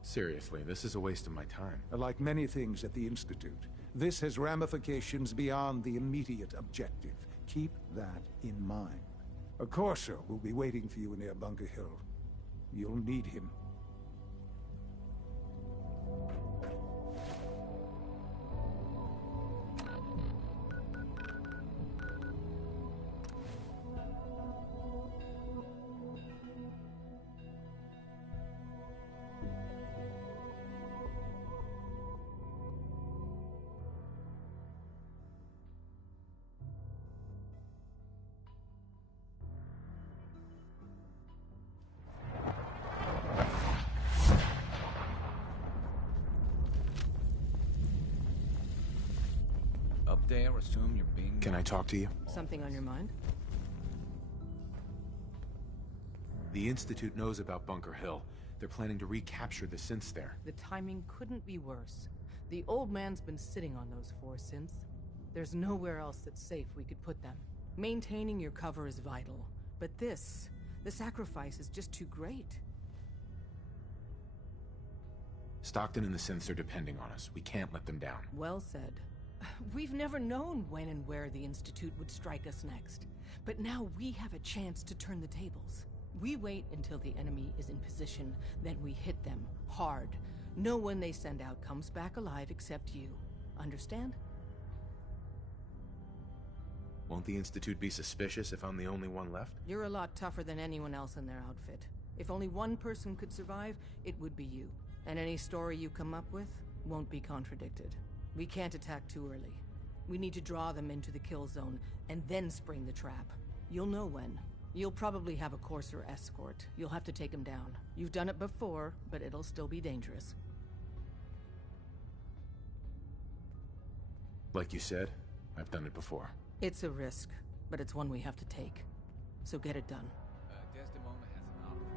Seriously, this is a waste of my time. Like many things at the Institute, this has ramifications beyond the immediate objective. Keep that in mind. A Courser will be waiting for you near Bunker Hill. You'll need him. Up there, assume you're being... Can I talk to you? Something on your mind? The Institute knows about Bunker Hill. They're planning to recapture the synths there. The timing couldn't be worse. The old man's been sitting on those 4 synths. There's nowhere else that's safe we could put them. Maintaining your cover is vital. But the sacrifice is just too great. Stockton and the synths are depending on us. We can't let them down. Well said. We've never known when and where the Institute would strike us next. But now we have a chance to turn the tables. We wait until the enemy is in position, then we hit them hard. No one they send out comes back alive except you. Understand? Won't the Institute be suspicious if I'm the only one left? You're a lot tougher than anyone else in their outfit. If only one person could survive, it would be you. And any story you come up with won't be contradicted. We can't attack too early. We need to draw them into the kill zone, and then spring the trap. You'll know when. You'll probably have a Courser escort. You'll have to take him down. You've done it before, but it'll still be dangerous. Like you said, I've done it before. It's a risk, but it's one we have to take. So get it done. Desdemona has an option.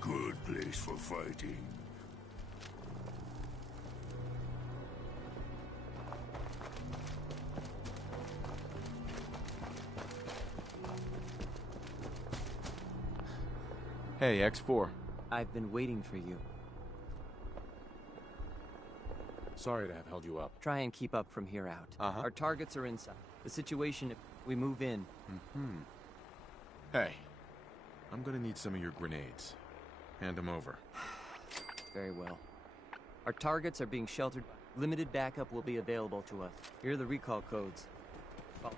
Good place for fighting. Hey, X4. I've been waiting for you. Sorry to have held you up. Try and keep up from here out. Our targets are inside. The situation, if we move in... Hey, I'm gonna need some of your grenades. Hand them over. Very well. Our targets are being sheltered. Limited backup will be available to us. Here are the recall codes. Follow.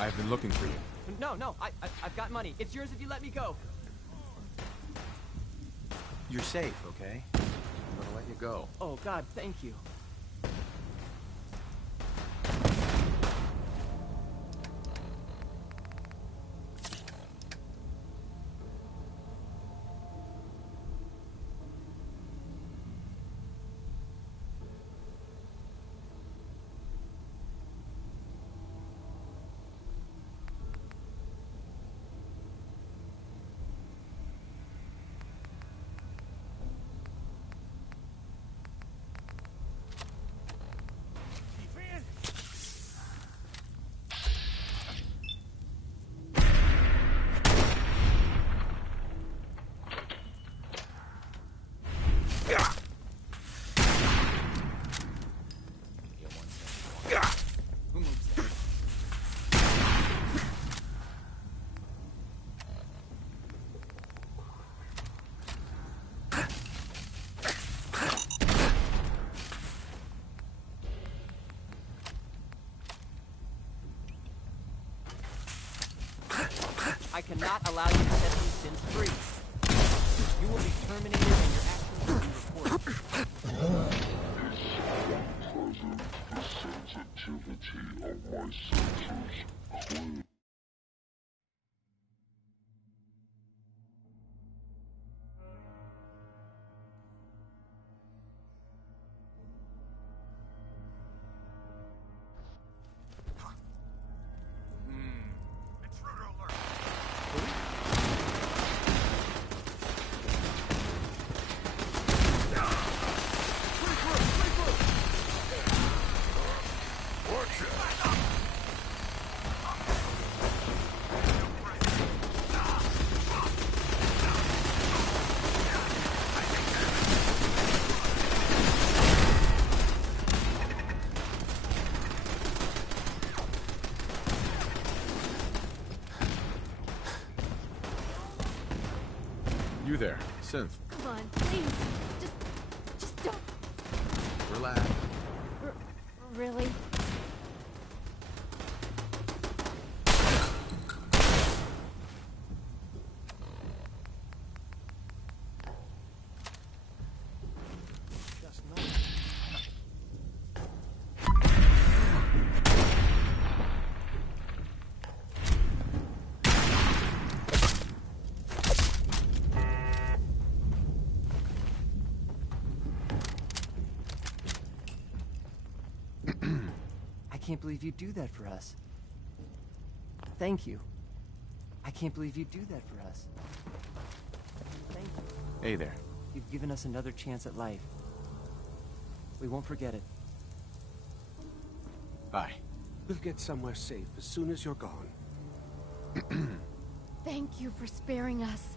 I've been looking for you. No, I've got money. It's yours if you let me go. You're safe, okay? I'm gonna let you go. Oh, God, thank you. I cannot allow you to set these sins free. You will be terminated and your actions will be reported. The sensitivity of my senses clear. You there, Synth. Come on, please. Just don't. Relax. Really? I can't believe you do that for us. Thank you. I can't believe you do that for us. Thank you. Hey there. You've given us another chance at life. We won't forget it. Bye. We'll get somewhere safe as soon as you're gone. Thank you for sparing us.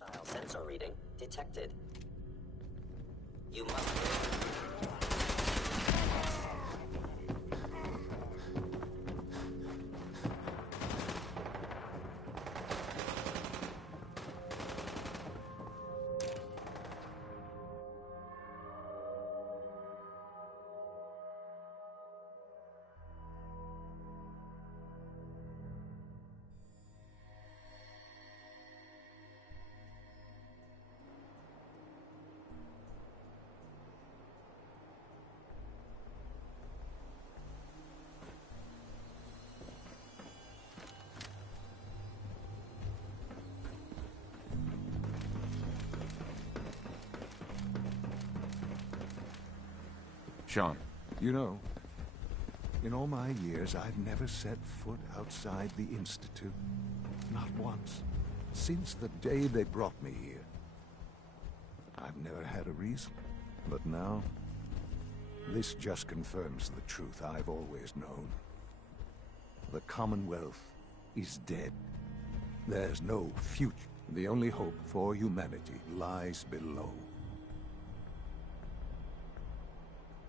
Hostile sensor reading detected. You must... Sean. You know, in all my years, I've never set foot outside the Institute. Not once. Since the day they brought me here. I've never had a reason. But now, this just confirms the truth I've always known. The Commonwealth is dead. There's no future. The only hope for humanity lies below.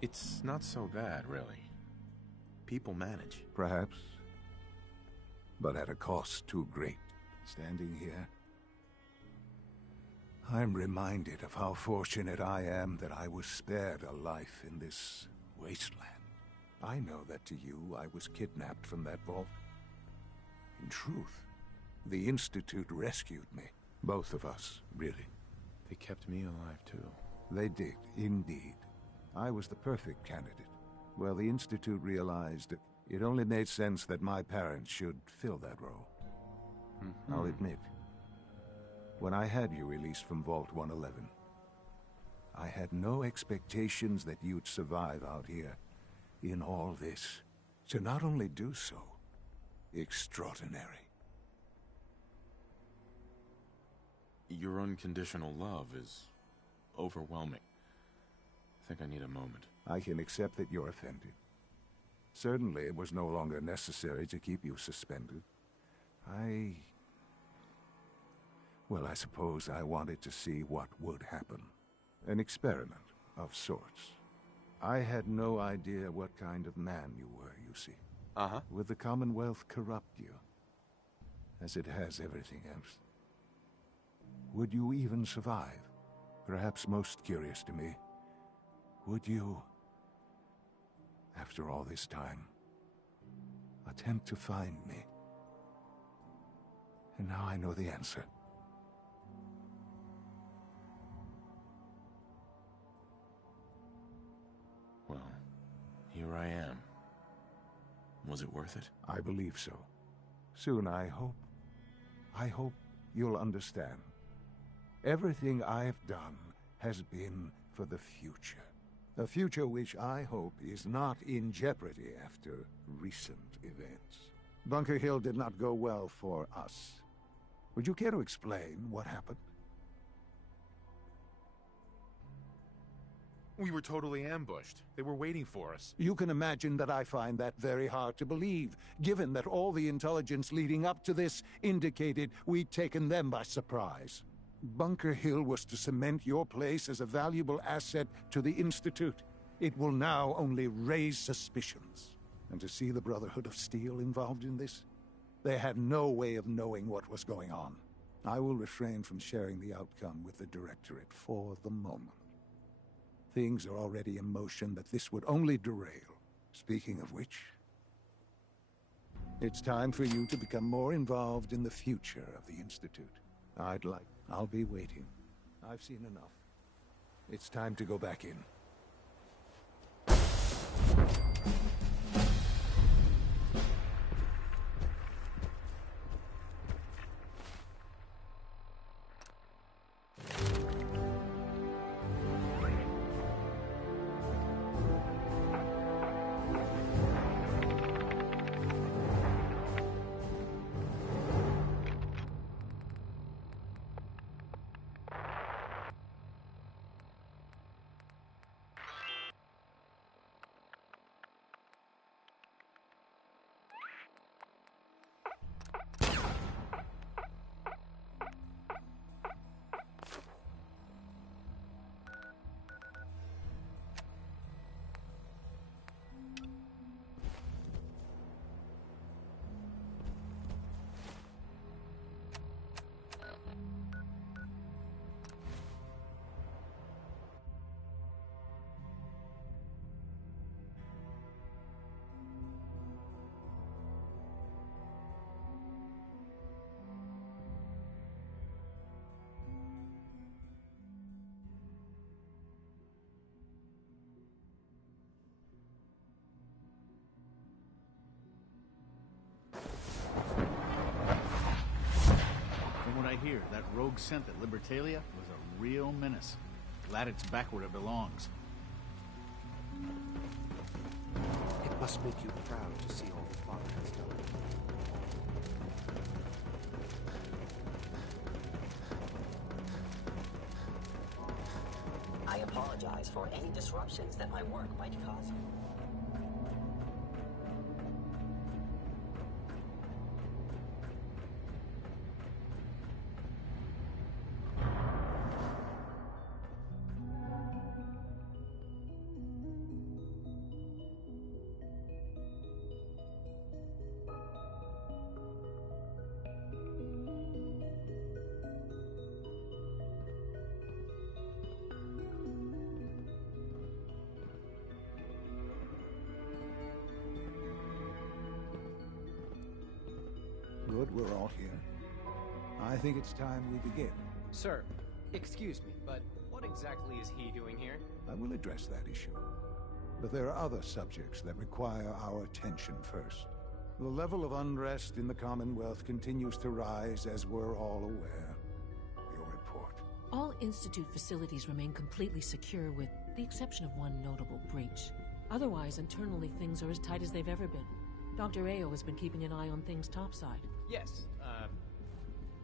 It's not so bad, really. People manage. Perhaps. But at a cost too great. Standing here, I'm reminded of how fortunate I am that I was spared a life in this wasteland. I know that to you, I was kidnapped from that vault. In truth, the Institute rescued me. Both of us, really. They kept me alive, too. They did, indeed. I was the perfect candidate. Well, the Institute realized it only made sense that my parents should fill that role. I'll admit, when I had you released from Vault 111, I had no expectations that you'd survive out here in all this. To not only do so, extraordinary. Your unconditional love is overwhelming. I think I need a moment. I can accept that you're offended. Certainly, it was no longer necessary to keep you suspended. Well, I suppose I wanted to see what would happen. An experiment of sorts. I had no idea what kind of man you were, you see. Uh-huh. Would the Commonwealth corrupt you? As it has everything else. Would you even survive? Perhaps most curious to me, would you, after all this time, attempt to find me? And now I know the answer. Well, here I am. Was it worth it? I believe so. Soon, I hope you'll understand. Everything I've done has been for the future. A future which I hope is not in jeopardy after recent events. Bunker Hill did not go well for us. Would you care to explain what happened? We were totally ambushed. They were waiting for us. You can imagine that I find that very hard to believe, given that all the intelligence leading up to this indicated we'd taken them by surprise. Bunker Hill was to cement your place as a valuable asset to the Institute. It will now only raise suspicions. And to see the Brotherhood of Steel involved in this? They had no way of knowing what was going on. I will refrain from sharing the outcome with the Directorate for the moment. Things are already in motion that this would only derail. Speaking of which, it's time for you to become more involved in the future of the Institute. I'll be waiting. I've seen enough. It's time to go back in. hear, that rogue scent at Libertalia was a real menace. Glad it's back where it belongs. It must make you proud to see all the Father has done. I apologize for any disruptions that my work might cause you. Good, we're all here. I think it's time we begin. Sir, excuse me, but what exactly is he doing here? I will address that issue. But there are other subjects that require our attention first. The level of unrest in the Commonwealth continues to rise, as we're all aware. Your report. All Institute facilities remain completely secure with the exception of one notable breach. Otherwise, internally, things are as tight as they've ever been. Dr. Ayo has been keeping an eye on things topside. Yes,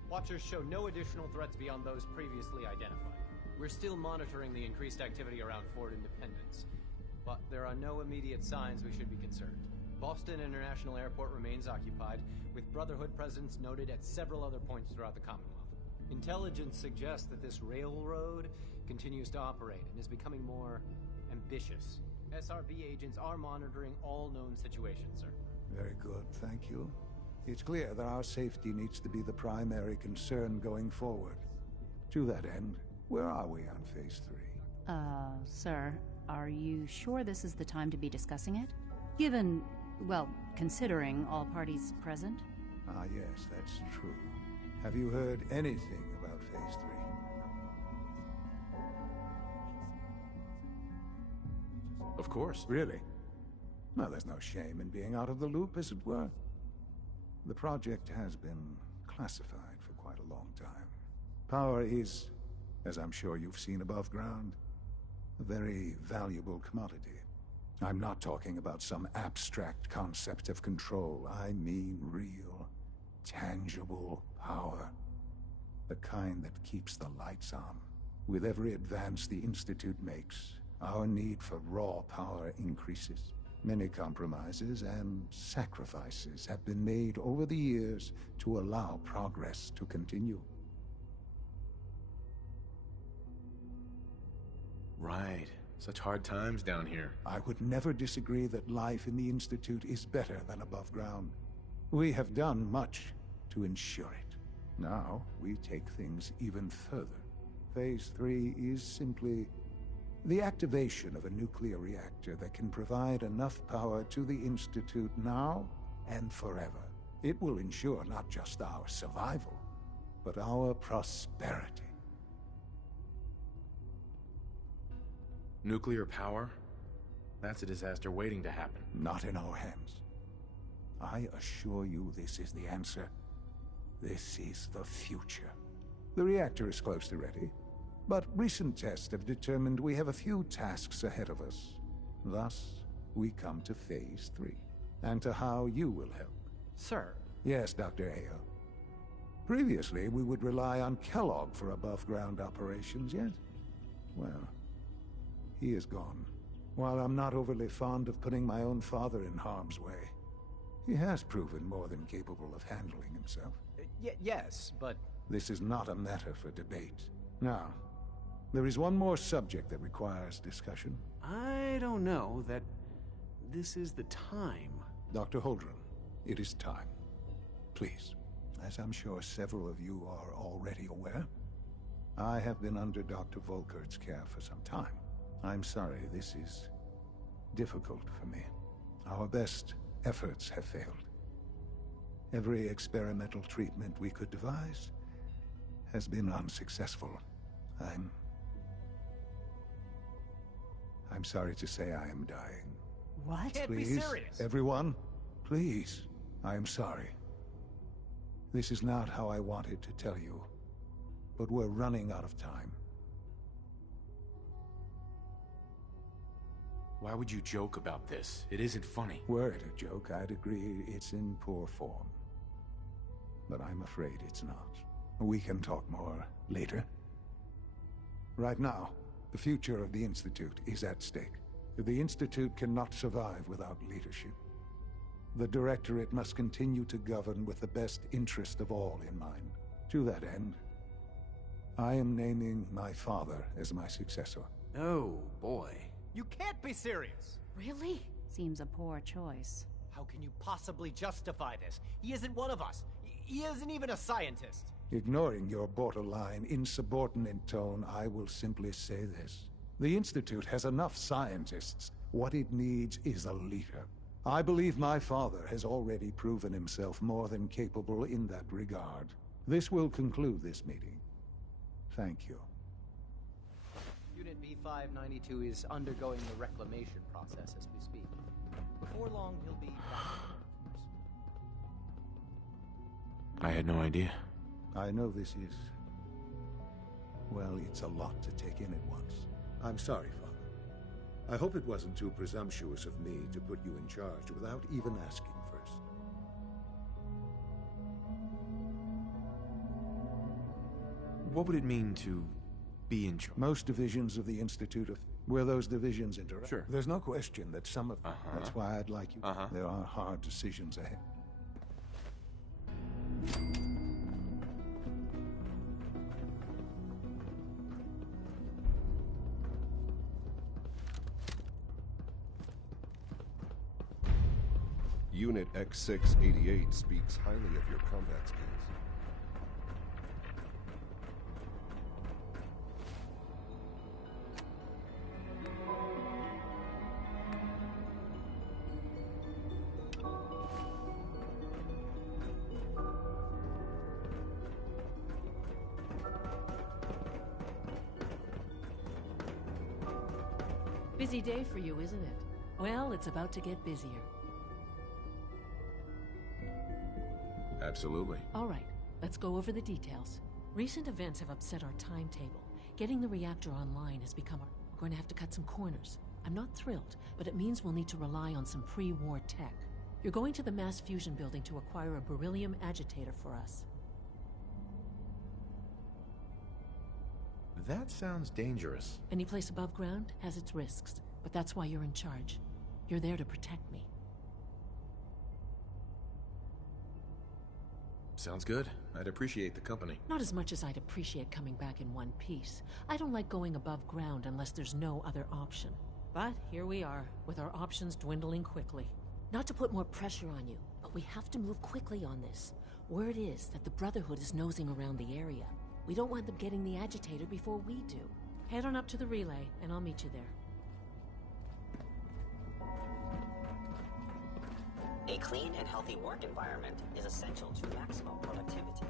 Watchers show no additional threats beyond those previously identified. We're still monitoring the increased activity around Fort Independence, but there are no immediate signs we should be concerned. Boston International Airport remains occupied, with Brotherhood presence noted at several other points throughout the Commonwealth. Intelligence suggests that this railroad continues to operate and is becoming more ambitious. SRB agents are monitoring all known situations, sir. Very good, thank you. It's clear that our safety needs to be the primary concern going forward. To that end, where are we on Phase 3? Sir, are you sure this is the time to be discussing it? Given, well, considering all parties present? Ah, yes, that's true. Have you heard anything about Phase 3? Of course. Really? Well, there's no shame in being out of the loop, as it were. The project has been classified for quite a long time. Power is, as I'm sure you've seen above ground, a very valuable commodity. I'm not talking about some abstract concept of control. I mean real, tangible power. The kind that keeps the lights on. With every advance the Institute makes, our need for raw power increases. Many compromises and sacrifices have been made over the years to allow progress to continue. Right. Such hard times down here. I would never disagree that life in the Institute is better than above ground. We have done much to ensure it. Now, we take things even further. Phase 3 is simply the activation of a nuclear reactor that can provide enough power to the Institute now and forever. It will ensure not just our survival, but our prosperity. Nuclear power? That's a disaster waiting to happen. Not in our hands. I assure you this is the answer. This is the future. The reactor is close to ready. But recent tests have determined we have a few tasks ahead of us. Thus, we come to Phase 3, and to how you will help. Sir? Yes, Dr. Ayo. Previously, we would rely on Kellogg for above-ground operations, yet? Well, he is gone. While I'm not overly fond of putting my own father in harm's way, he has proven more than capable of handling himself. Yes, but... This is not a matter for debate. Now, there is one more subject that requires discussion. I don't know that this is the time. Dr. Holdren, it is time. Please, as I'm sure several of you are already aware, I have been under Dr. Volkert's care for some time. I'm sorry, this is difficult for me. Our best efforts have failed. Every experimental treatment we could devise has been unsuccessful. I'm sorry to say I am dying. What? Can't Please, be serious. everyone, please. I am sorry. This is not how I wanted to tell you. but we're running out of time. Why would you joke about this? It isn't funny. Were it a joke, I'd agree it's in poor form. But I'm afraid it's not. We can talk more later. Right now, the future of the Institute is at stake. The Institute cannot survive without leadership. The Directorate must continue to govern with the best interest of all in mind. To that end, I am naming my father as my successor. Oh, boy. You can't be serious! Really? Seems a poor choice. How can you possibly justify this? He isn't one of us. He isn't even a scientist. Ignoring your borderline, insubordinate tone, I will simply say this. The Institute has enough scientists. What it needs is a leader. I believe my father has already proven himself more than capable in that regard. This will conclude this meeting. Thank you. Unit B592 is undergoing the reclamation process as we speak. Before long, he'll be back. I had no idea. I know this is... well, it's a lot to take in at once. I'm sorry, Father. I hope it wasn't too presumptuous of me to put you in charge without even asking first. What would it mean to be in charge? Most divisions of the Institute where those divisions interact. Sure. There's no question that some of them... That's why I'd like you... There are hard decisions ahead. Unit X688 speaks highly of your combat skills. Busy day for you, isn't it? Well, it's about to get busier. Absolutely. All right, let's go over the details. Recent events have upset our timetable. Getting the reactor online has become we're going to have to cut some corners. I'm not thrilled, but it means we'll need to rely on some pre-war tech. You're going to the mass fusion building to acquire a beryllium agitator for us. That sounds dangerous. Any place above ground has its risks, but that's why you're in charge. You're there to protect me. Sounds good. I'd appreciate the company. Not as much as I'd appreciate coming back in one piece. I don't like going above ground unless there's no other option. But here we are, with our options dwindling quickly. Not to put more pressure on you, but we have to move quickly on this. Word is that the Brotherhood is nosing around the area. We don't want them getting the agitator before we do. Head on up to the relay, and I'll meet you there. A clean and healthy work environment is essential to maximum productivity.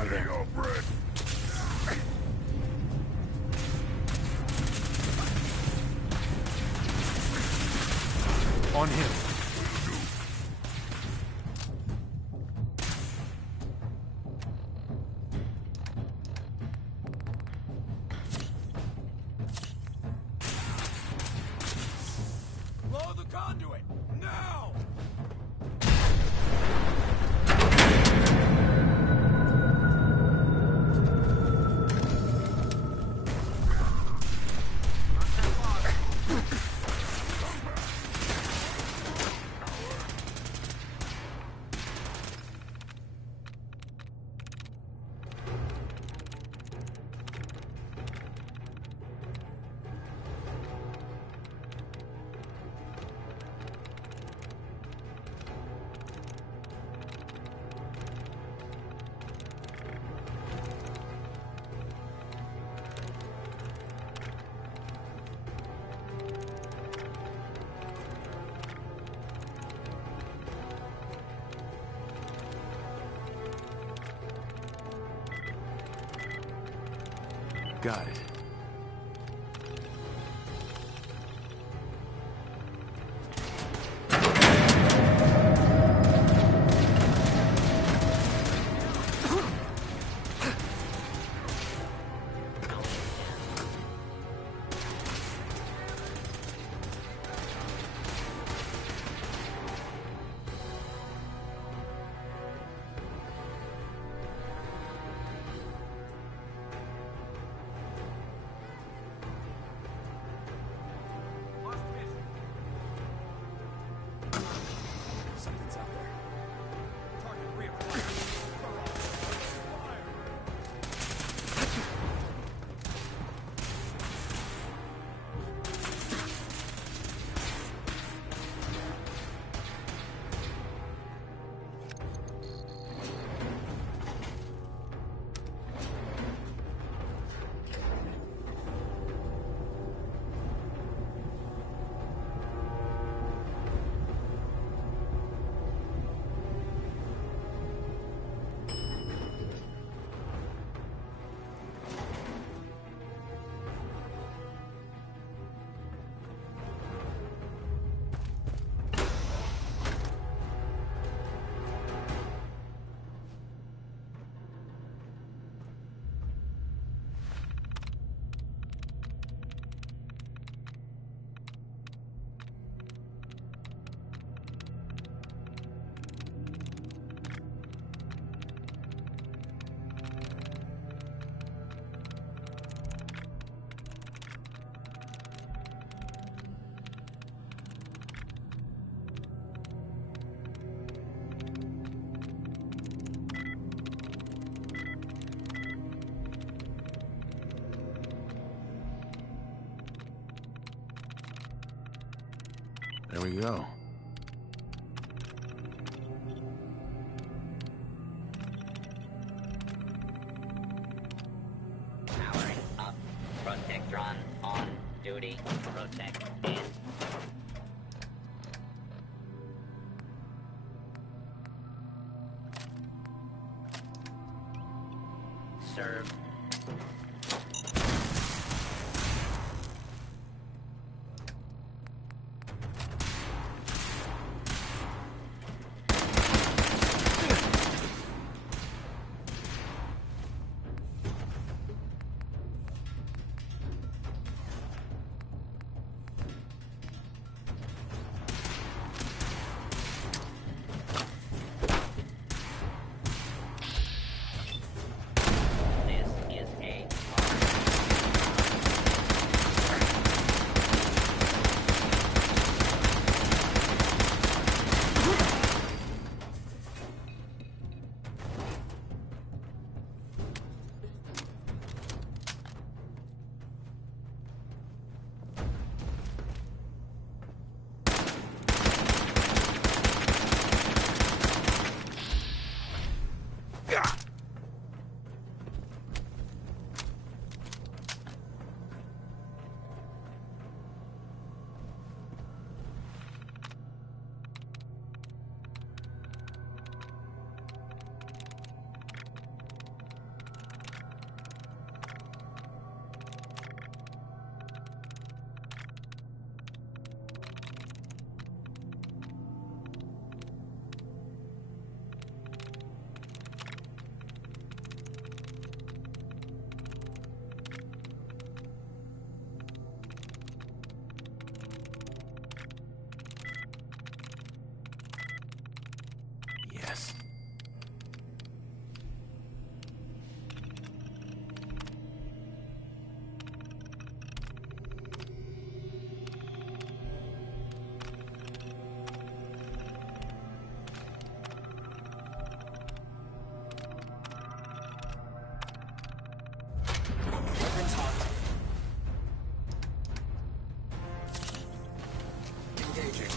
over there. On him. Blow the conduit! Now! Got it. Something's out there. Target reacquired. There we go. Powering up. Protectron on duty. Protect in. Serve. This Yes. Weapons hot. Engaging.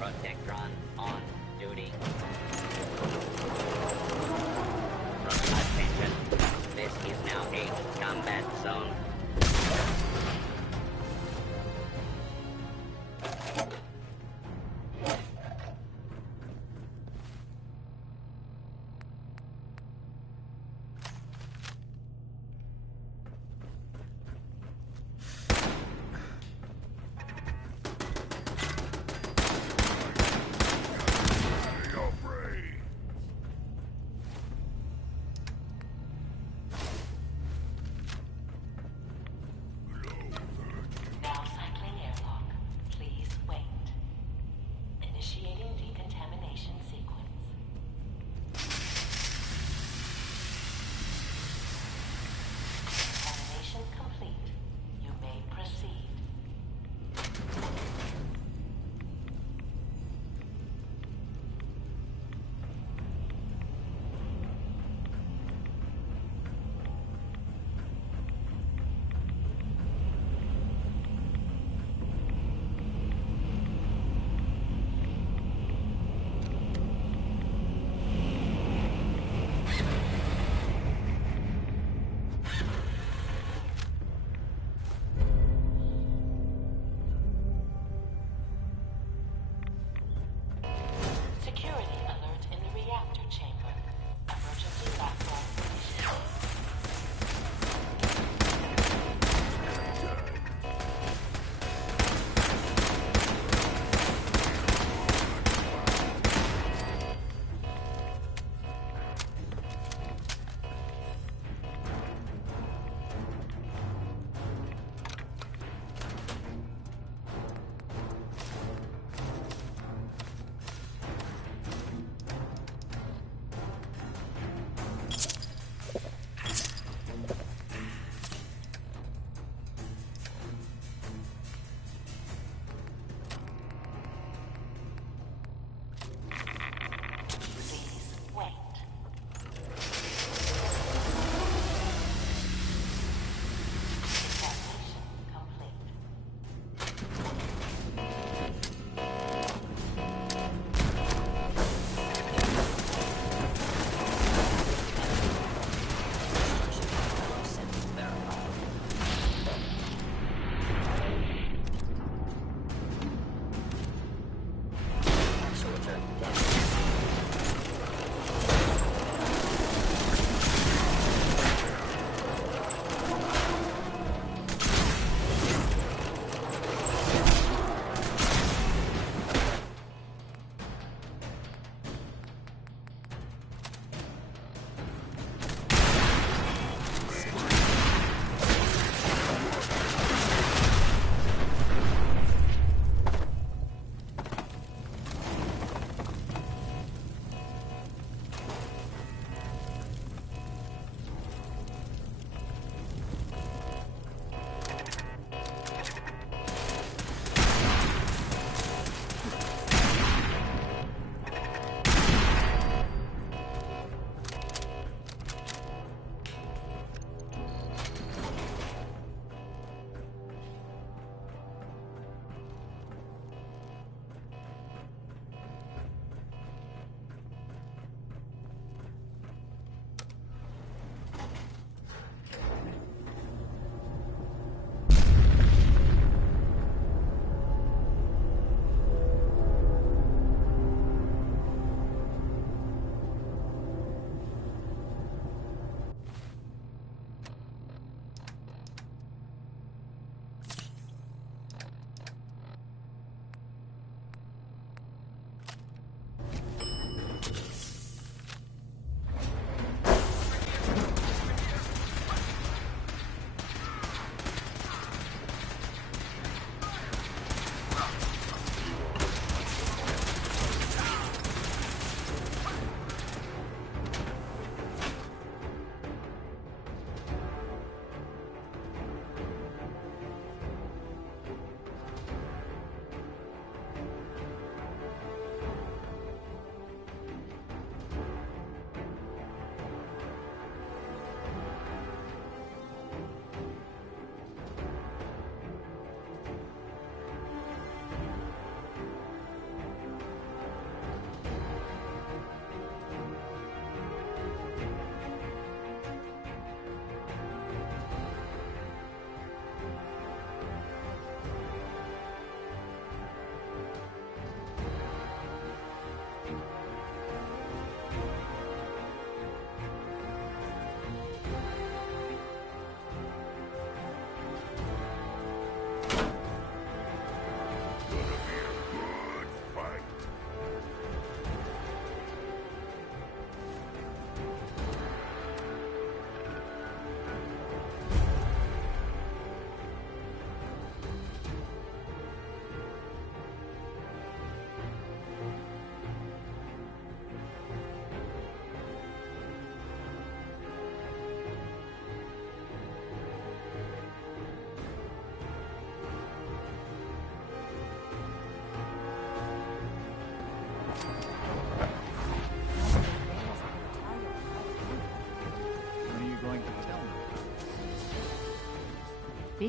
Protectron on duty. Attention. This is now a combat zone.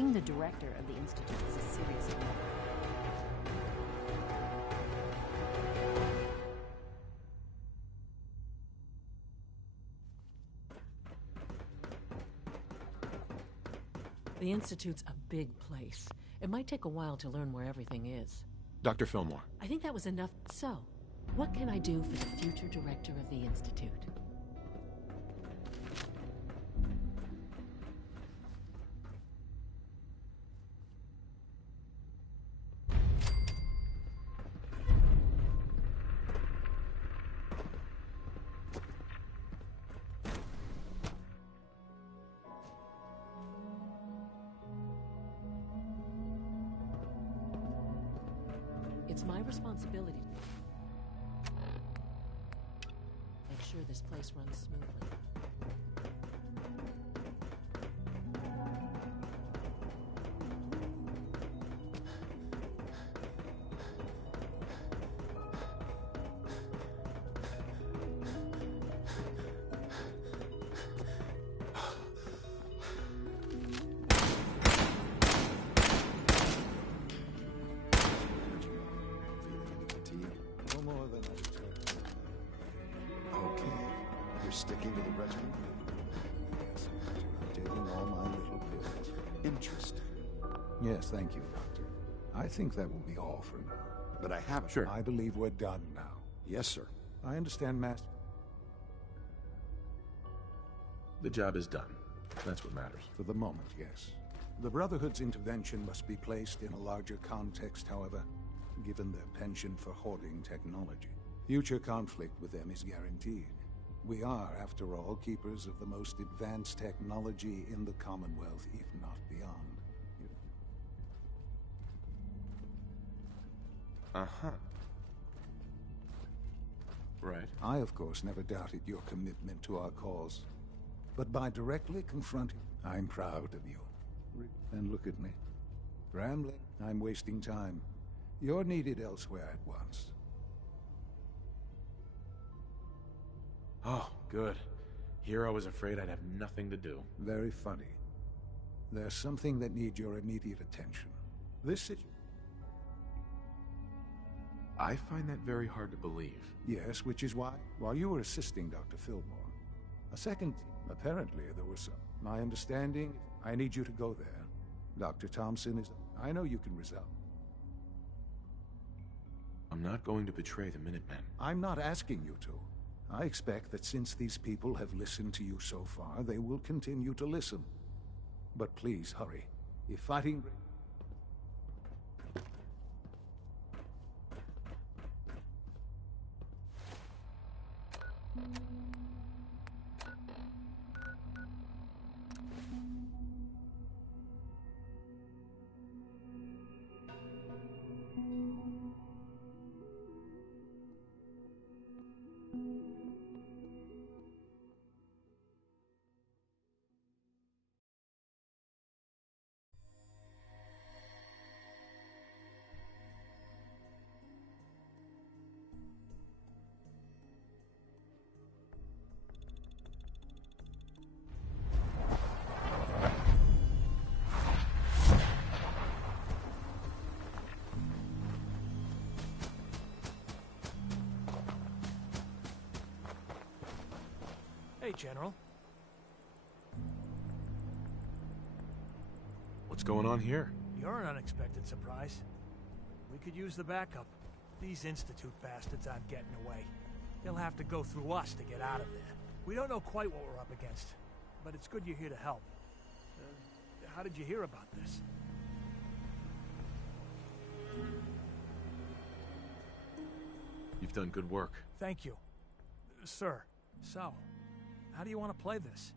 Being the director of the Institute is a serious endeavor. The Institute's a big place. It might take a while to learn where everything is. Dr. Fillmore. I think that was enough. So, what can I do for the future director of the Institute? It's my responsibility to make sure this place runs smoothly. No more than I expected. Okay, you're sticking to the regimen? Yes, Doctor. I'm taking all my little pills. Interesting. Yes, thank you, Doctor. I think that will be all for now. But I haven't. Sure. I believe we're done now. Yes, sir. I understand, Master. The job is done. That's what matters. For the moment, yes. The Brotherhood's intervention must be placed in a larger context, however, given their penchant for hoarding technology. Future conflict with them is guaranteed. We are, after all, keepers of the most advanced technology in the Commonwealth, if not beyond. Uh-huh. Right. I, of course, never doubted your commitment to our cause. But by directly confronting, I'm proud of you. And look at me. Rambling, I'm wasting time. You're needed elsewhere at once. Oh, good. Here I was afraid I'd have nothing to do. Very funny. There's something that needs your immediate attention. This situation... I find that very hard to believe. Yes, which is why, while you were assisting Dr. Fillmore, a second... Apparently, there was some... My understanding, I need you to go there. Dr. Thompson is... I know you can resolve. I'm not going to betray the Minutemen. I'm not asking you to. I expect that since these people have listened to you so far, they will continue to listen. But please, hurry. If fighting... Hey, General. What's going on here? You're an unexpected surprise. We could use the backup. These Institute bastards aren't getting away. They'll have to go through us to get out of there. We don't know quite what we're up against, but it's good you're here to help. How did you hear about this? You've done good work. Thank you. Sir, so, how do you want to play this?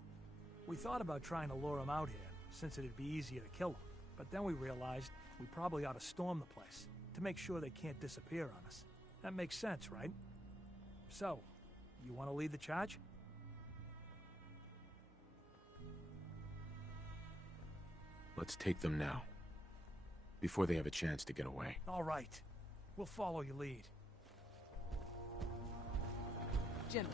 We thought about trying to lure him out here, since it'd be easier to kill him. But then we realized we probably ought to storm the place, to make sure they can't disappear on us. That makes sense, right? So, you want to lead the charge? Let's take them now. Before they have a chance to get away. All right. We'll follow your lead. Jim.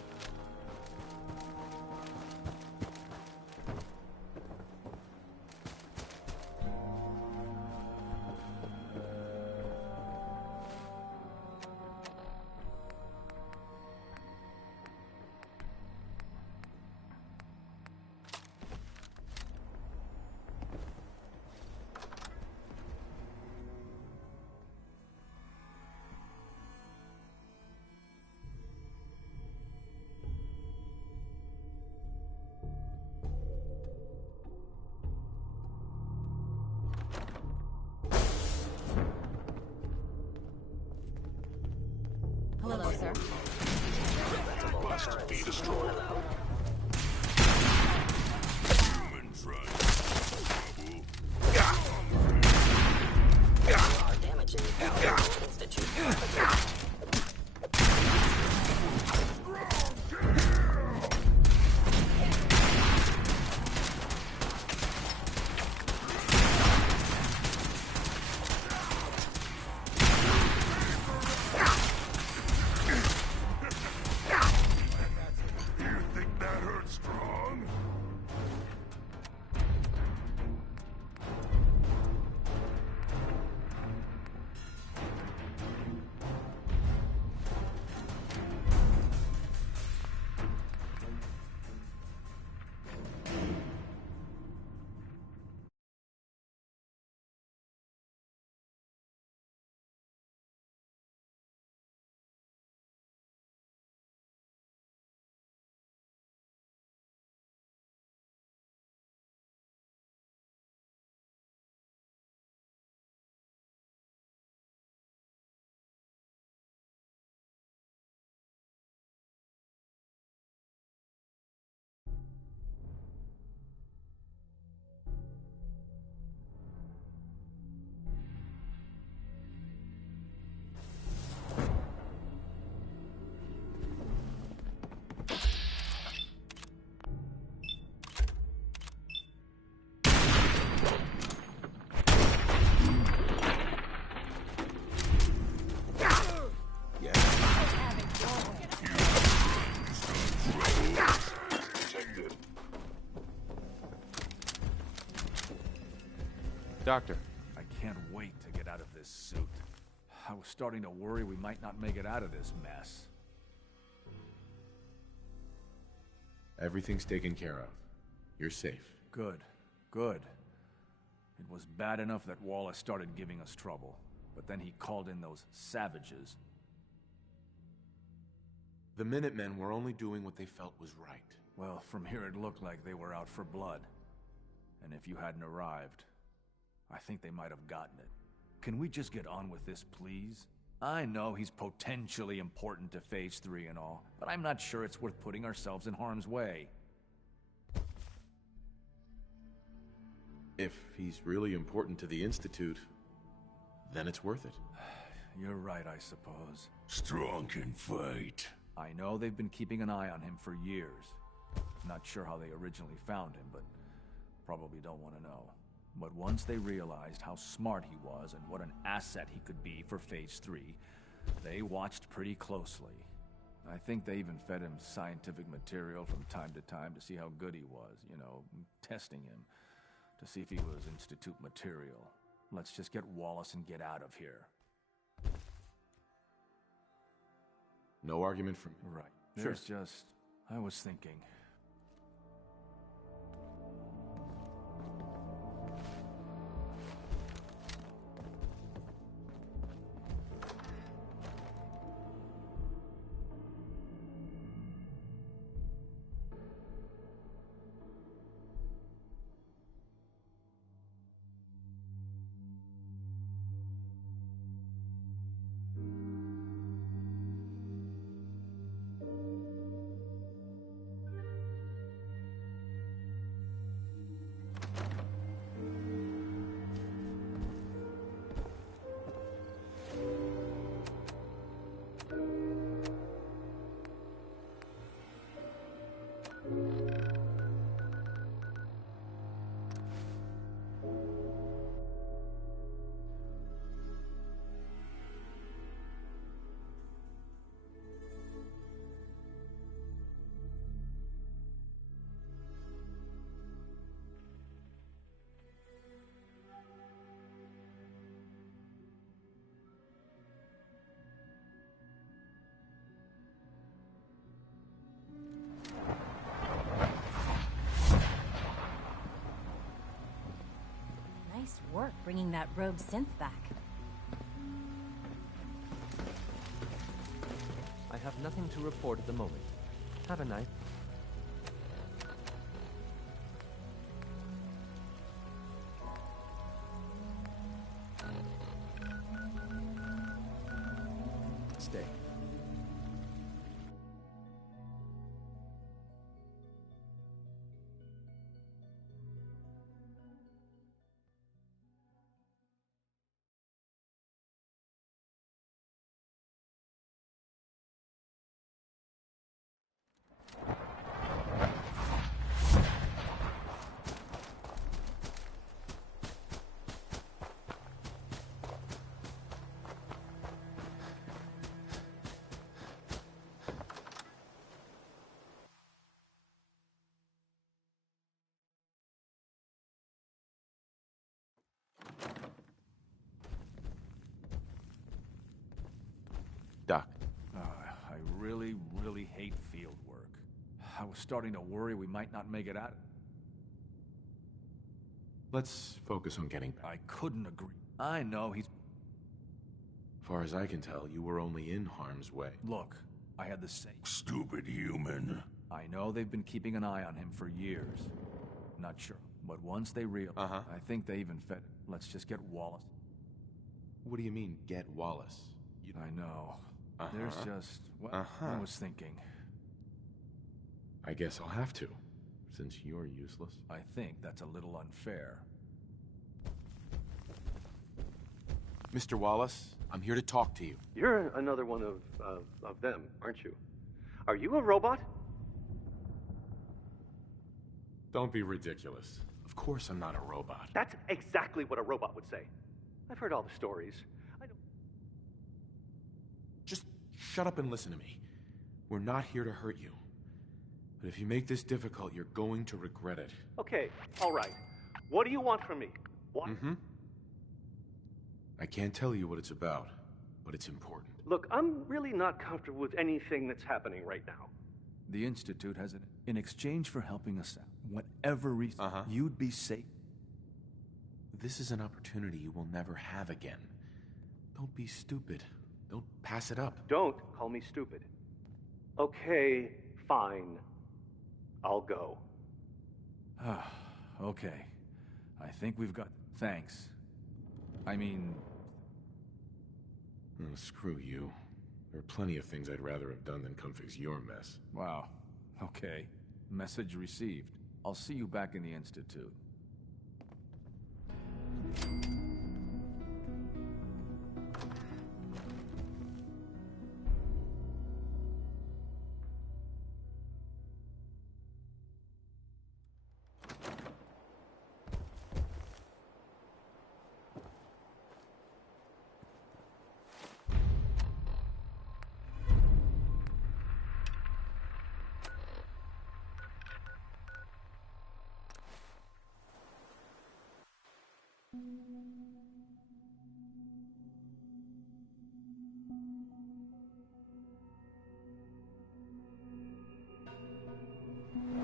Hello, sir. Must be destroyed. Are damaging the Institute. You think that hurts strong? Doctor. I can't wait to get out of this suit. I was starting to worry we might not make it out of this mess. Everything's taken care of. You're safe. Good. Good. It was bad enough that Wallace started giving us trouble, but then he called in those savages. The Minutemen were only doing what they felt was right. Well, from here it looked like they were out for blood. And if you hadn't arrived, I think they might have gotten it. Can we just get on with this, please? I know he's potentially important to Phase 3 and all, but I'm not sure it's worth putting ourselves in harm's way. If he's really important to the Institute, then it's worth it. You're right, I suppose. Strong can fight. I know they've been keeping an eye on him for years. Not sure how they originally found him, but probably don't want to know. But once they realized how smart he was and what an asset he could be for Phase 3, they watched pretty closely. I think they even fed him scientific material from time to time to see how good he was, you know, testing him, to see if he was Institute material. Let's just get Wallace and get out of here. No argument from... Right. Sure. There's just... I was thinking... Nice work bringing that rogue synth back. I have nothing to report at the moment. Have a night. Stay. stuck. I really, really hate field work. I was starting to worry we might not make it out. Let's focus on getting back. I couldn't agree. I know he's... As far as I can tell, you were only in harm's way. Look, I had the same... Stupid human. I know they've been keeping an eye on him for years. Not sure. But once they realized, I think they even fed... Let's just get Wallace. What do you mean, get Wallace? I know. There's just... Well, I was thinking. I guess I'll have to, since you're useless. I think that's a little unfair. Mr. Wallace, I'm here to talk to you. You're another one of them, aren't you? Are you a robot? Don't be ridiculous. Of course I'm not a robot. That's exactly what a robot would say. I've heard all the stories. I know. Just shut up and listen to me. We're not here to hurt you. But if you make this difficult, you're going to regret it. Okay, all right. What do you want from me? What? I can't tell you what it's about, but it's important. Look, I'm really not comfortable with anything that's happening right now. The Institute has it. In exchange for helping us out, whatever reason, you'd be safe. This is an opportunity you will never have again. Don't be stupid. Don't pass it up. Don't call me stupid. Okay, fine. I'll go. Okay. I think we've got... Thanks. I mean... Oh, screw you. There are plenty of things I'd rather have done than come fix your mess. Wow. Okay. Message received. I'll see you back in the Institute.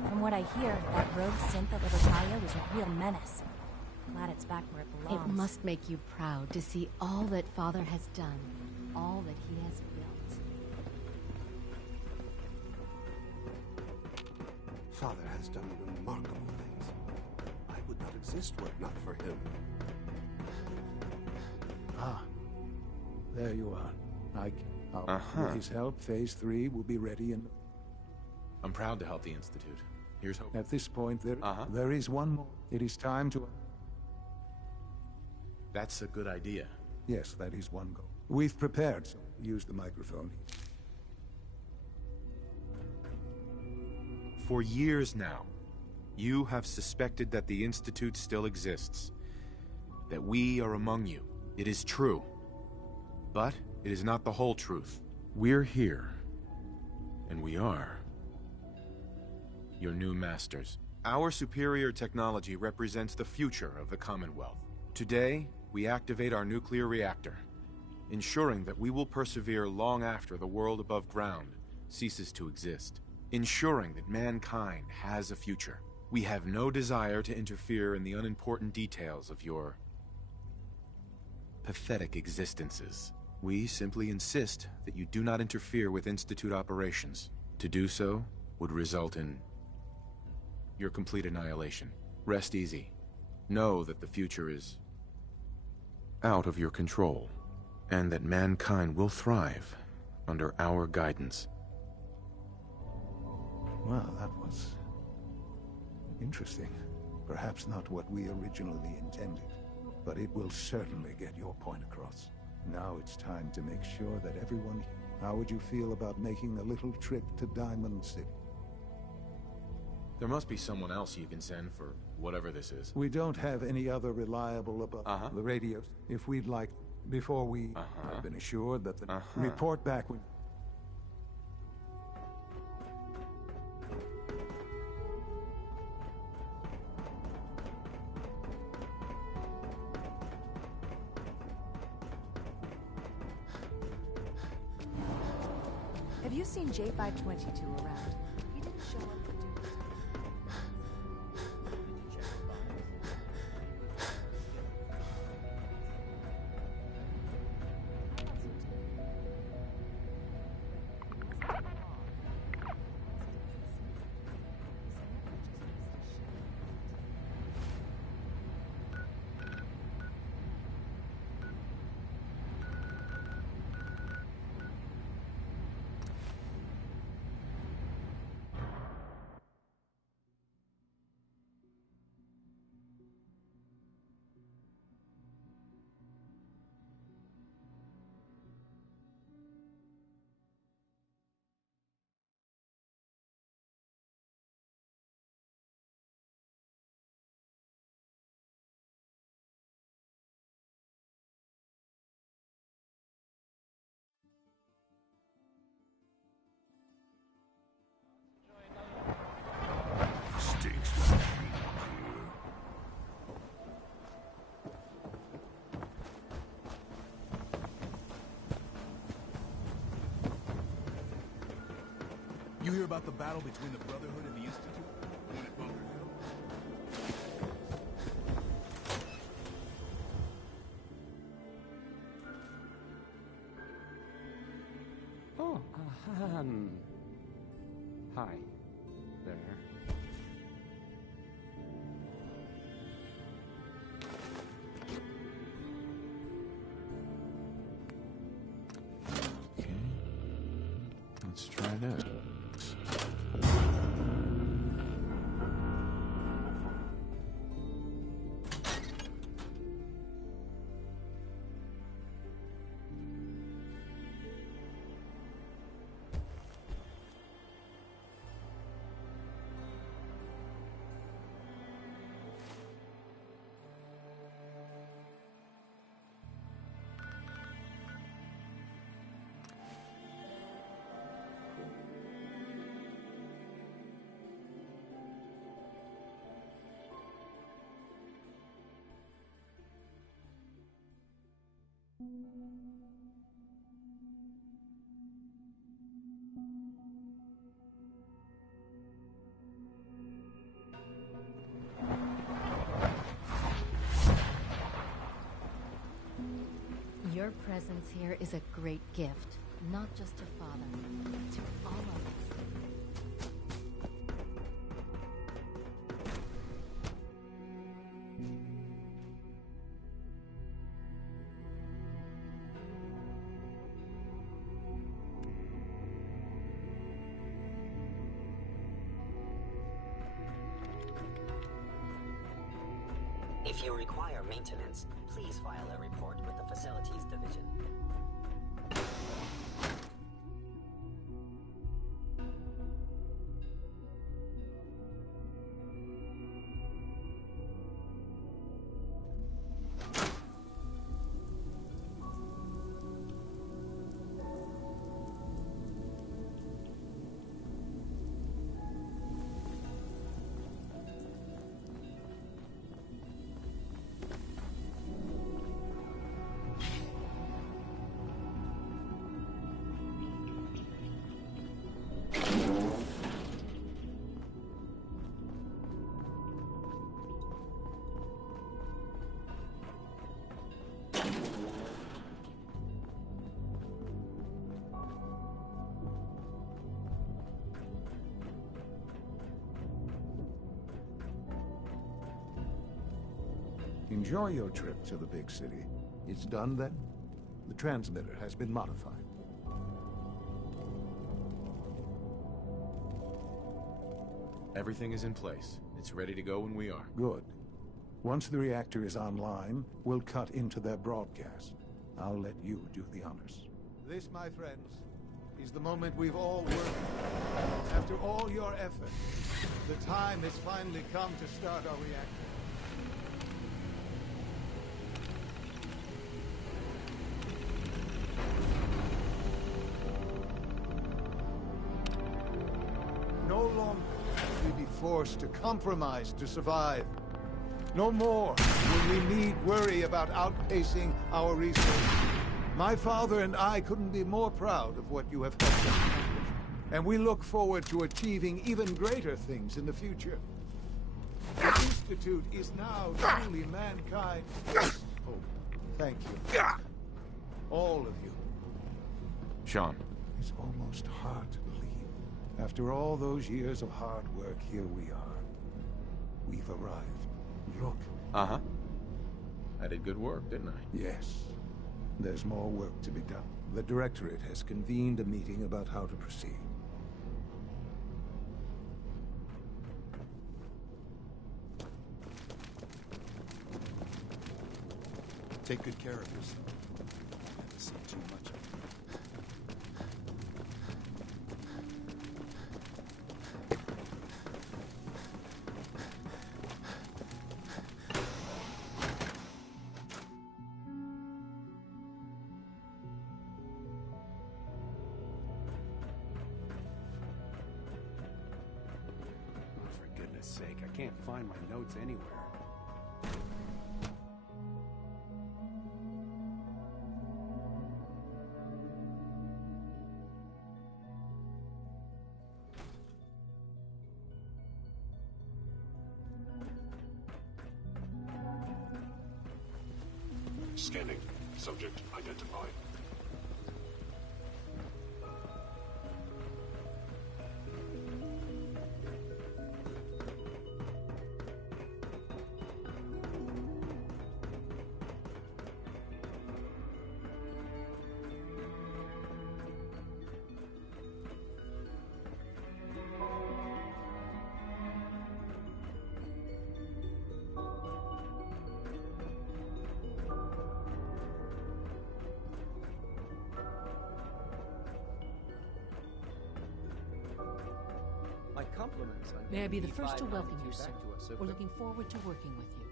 From what I hear, that rogue synth at Libertalia was a real menace. Glad it's back where it belongs. It must make you proud to see all that Father has done, all that he has built. Father has done remarkable things. I would not exist were it not for him. Ah, there you are. With his help, Phase 3 will be ready and... I'm proud to help the Institute. Here's hope. At this point, there is one more. It is time to... That's a good idea. Yes, that is one goal. We've prepared, so use the microphone. For years now, you have suspected that the Institute still exists. That we are among you. It is true. But it is not the whole truth. We're here. And we are your new masters. Our superior technology represents the future of the Commonwealth. Today, we activate our nuclear reactor, ensuring that we will persevere long after the world above ground ceases to exist, ensuring that mankind has a future. We have no desire to interfere in the unimportant details of your pathetic existences. We simply insist that you do not interfere with Institute operations. To do so would result in your complete annihilation. Rest easy. Know that the future is out of your control, and that mankind will thrive under our guidance. Well, that was interesting. Perhaps not what we originally intended, but it will certainly get your point across. Now it's time to make sure that everyone... How would you feel about making a little trip to Diamond City? There must be someone else you can send for whatever this is. We don't have any other reliable above the radios. If we'd like, before we have been assured that the report back would... Have you seen J522 around? He didn't show up for You hear about the battle between the Brotherhood and the Institute? The one at Bunker Hill? Oh, hi. There. Okay. Let's try that. Your presence here is a great gift, not just to Father, but to all of us. If you require maintenance, please file a report with the Facilities Division. Enjoy your trip to the big city. It's done then? The transmitter has been modified. Everything is in place. It's ready to go when we are. Good. Once the reactor is online, we'll cut into their broadcast. I'll let you do the honors. This, my friends, is the moment we've all worked for. After all your effort, the time has finally come to start our reactor. No longer will we be forced to compromise to survive. No more will we need worry about outpacing our resources. My father and I couldn't be more proud of what you have helped us accomplish, and we look forward to achieving even greater things in the future. The Institute is now truly mankind's hope. Thank you. All of you. Sean. It's almost hard to believe. After all those years of hard work, here we are. We've arrived. Look. Uh-huh. I did good work, didn't I? Yes. There's more work to be done. The Directorate has convened a meeting about how to proceed. Take good care of yourself. I haven't seen too much of you. Oh, for goodness sake, I can't find my notes anywhere. Scanning. Subject identified. My compliments on May I be the getting first to E5 welcome you, back sir. to us so We're quick. looking forward to working with you.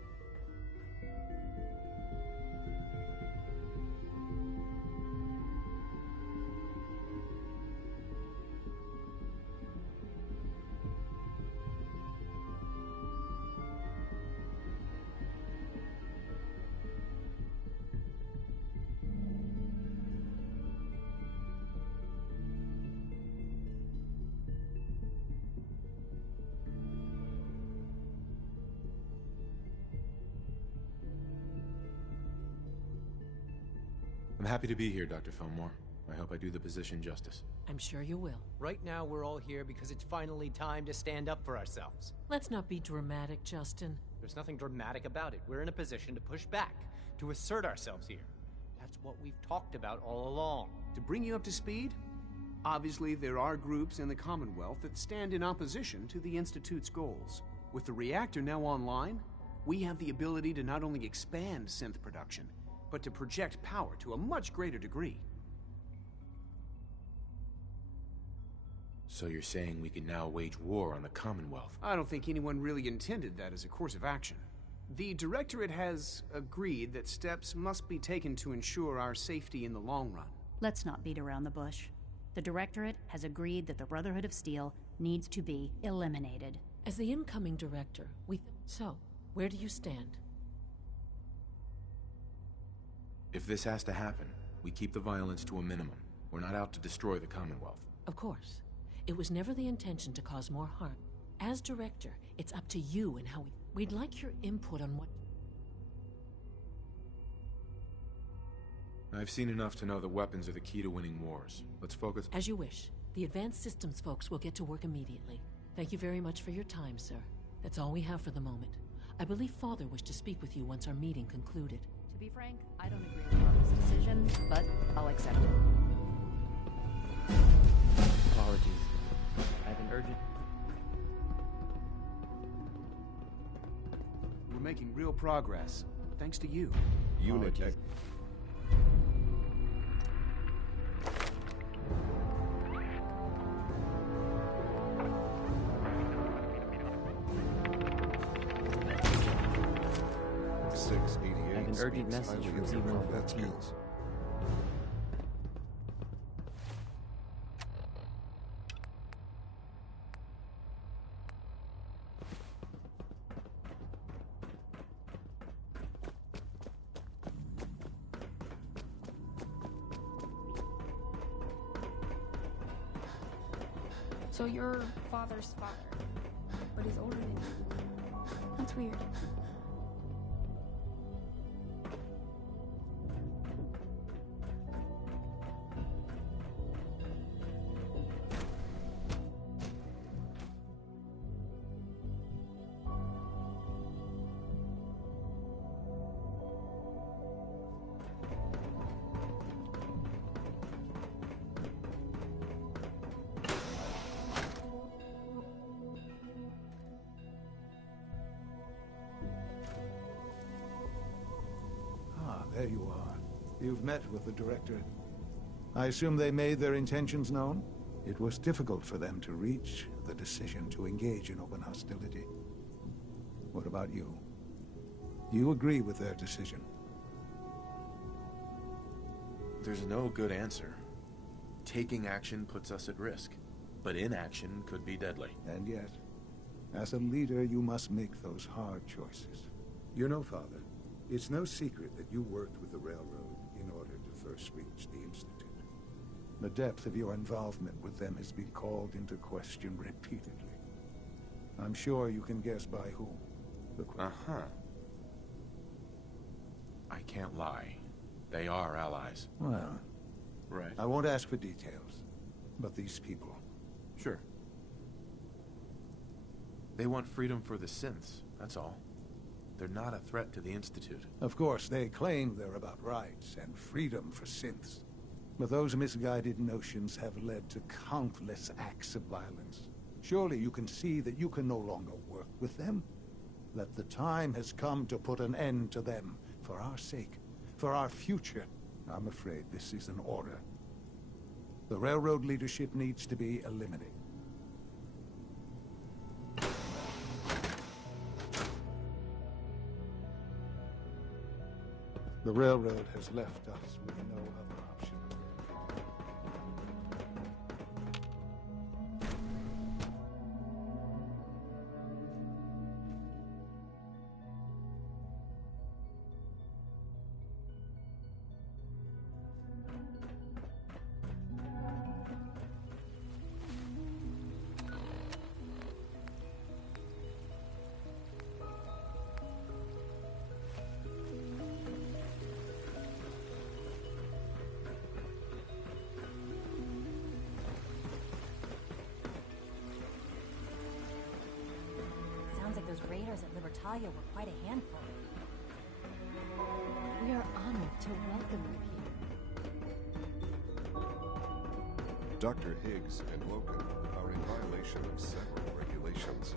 I'm happy to be here, Dr. Fillmore. I hope I do the position justice. I'm sure you will. Right now, we're all here because it's finally time to stand up for ourselves. Let's not be dramatic, Justin. There's nothing dramatic about it. We're in a position to push back, to assert ourselves here. That's what we've talked about all along. To bring you up to speed, obviously there are groups in the Commonwealth that stand in opposition to the Institute's goals. With the reactor now online, we have the ability to not only expand synth production, but to project power to a much greater degree. So you're saying we can now wage war on the Commonwealth? I don't think anyone really intended that as a course of action. The Directorate has agreed that steps must be taken to ensure our safety in the long run. Let's not beat around the bush. The Directorate has agreed that the Brotherhood of Steel needs to be eliminated. As the incoming director, So, where do you stand? If this has to happen, we keep the violence to a minimum. We're not out to destroy the Commonwealth. Of course. It was never the intention to cause more harm. As director, it's up to you and how we'd like your input on what... I've seen enough to know that weapons are the key to winning wars. Let's focus... As you wish. The Advanced Systems folks will get to work immediately. Thank you very much for your time, sir. That's all we have for the moment. I believe Father wished to speak with you once our meeting concluded. To be frank, I don't agree with Father's decision, but I'll accept it. Apologies. I have an urgent... We're making real progress, thanks to you. Unit X. I have an urgent message from Z-114. So your father's father, but he's older than you. That's weird. There you are. You've met with the director. I assume they made their intentions known? It was difficult for them to reach the decision to engage in open hostility. What about you? Do you agree with their decision? There's no good answer. Taking action puts us at risk, but inaction could be deadly. And yet, as a leader, you must make those hard choices. You know, Father, it's no secret that you worked with the railroad in order to first reach the Institute. The depth of your involvement with them has been called into question repeatedly. I'm sure you can guess by whom. I can't lie. They are allies. Well, right. I won't ask for details, but these people... Sure. They want freedom for the synths, that's all. They're not a threat to the Institute. Of course, they claim they're about rights and freedom for synths. But those misguided notions have led to countless acts of violence. Surely you can see that you can no longer work with them. That the time has come to put an end to them, for our sake, for our future. I'm afraid this is an order. The railroad leadership needs to be eliminated. The railroad has left us with no other option. Sounds like those raiders at Libertalia were quite a handful. We are honored to welcome you here. Dr. Higgs and Loken are in violation of several regulations.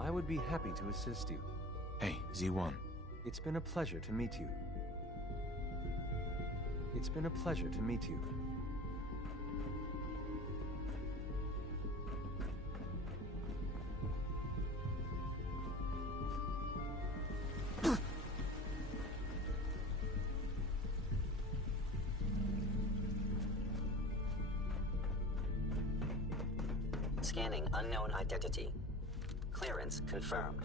I would be happy to assist you. Hey, Z1. It's been a pleasure to meet you. It's been a pleasure to meet you. Scanning unknown identity. Clearance confirmed.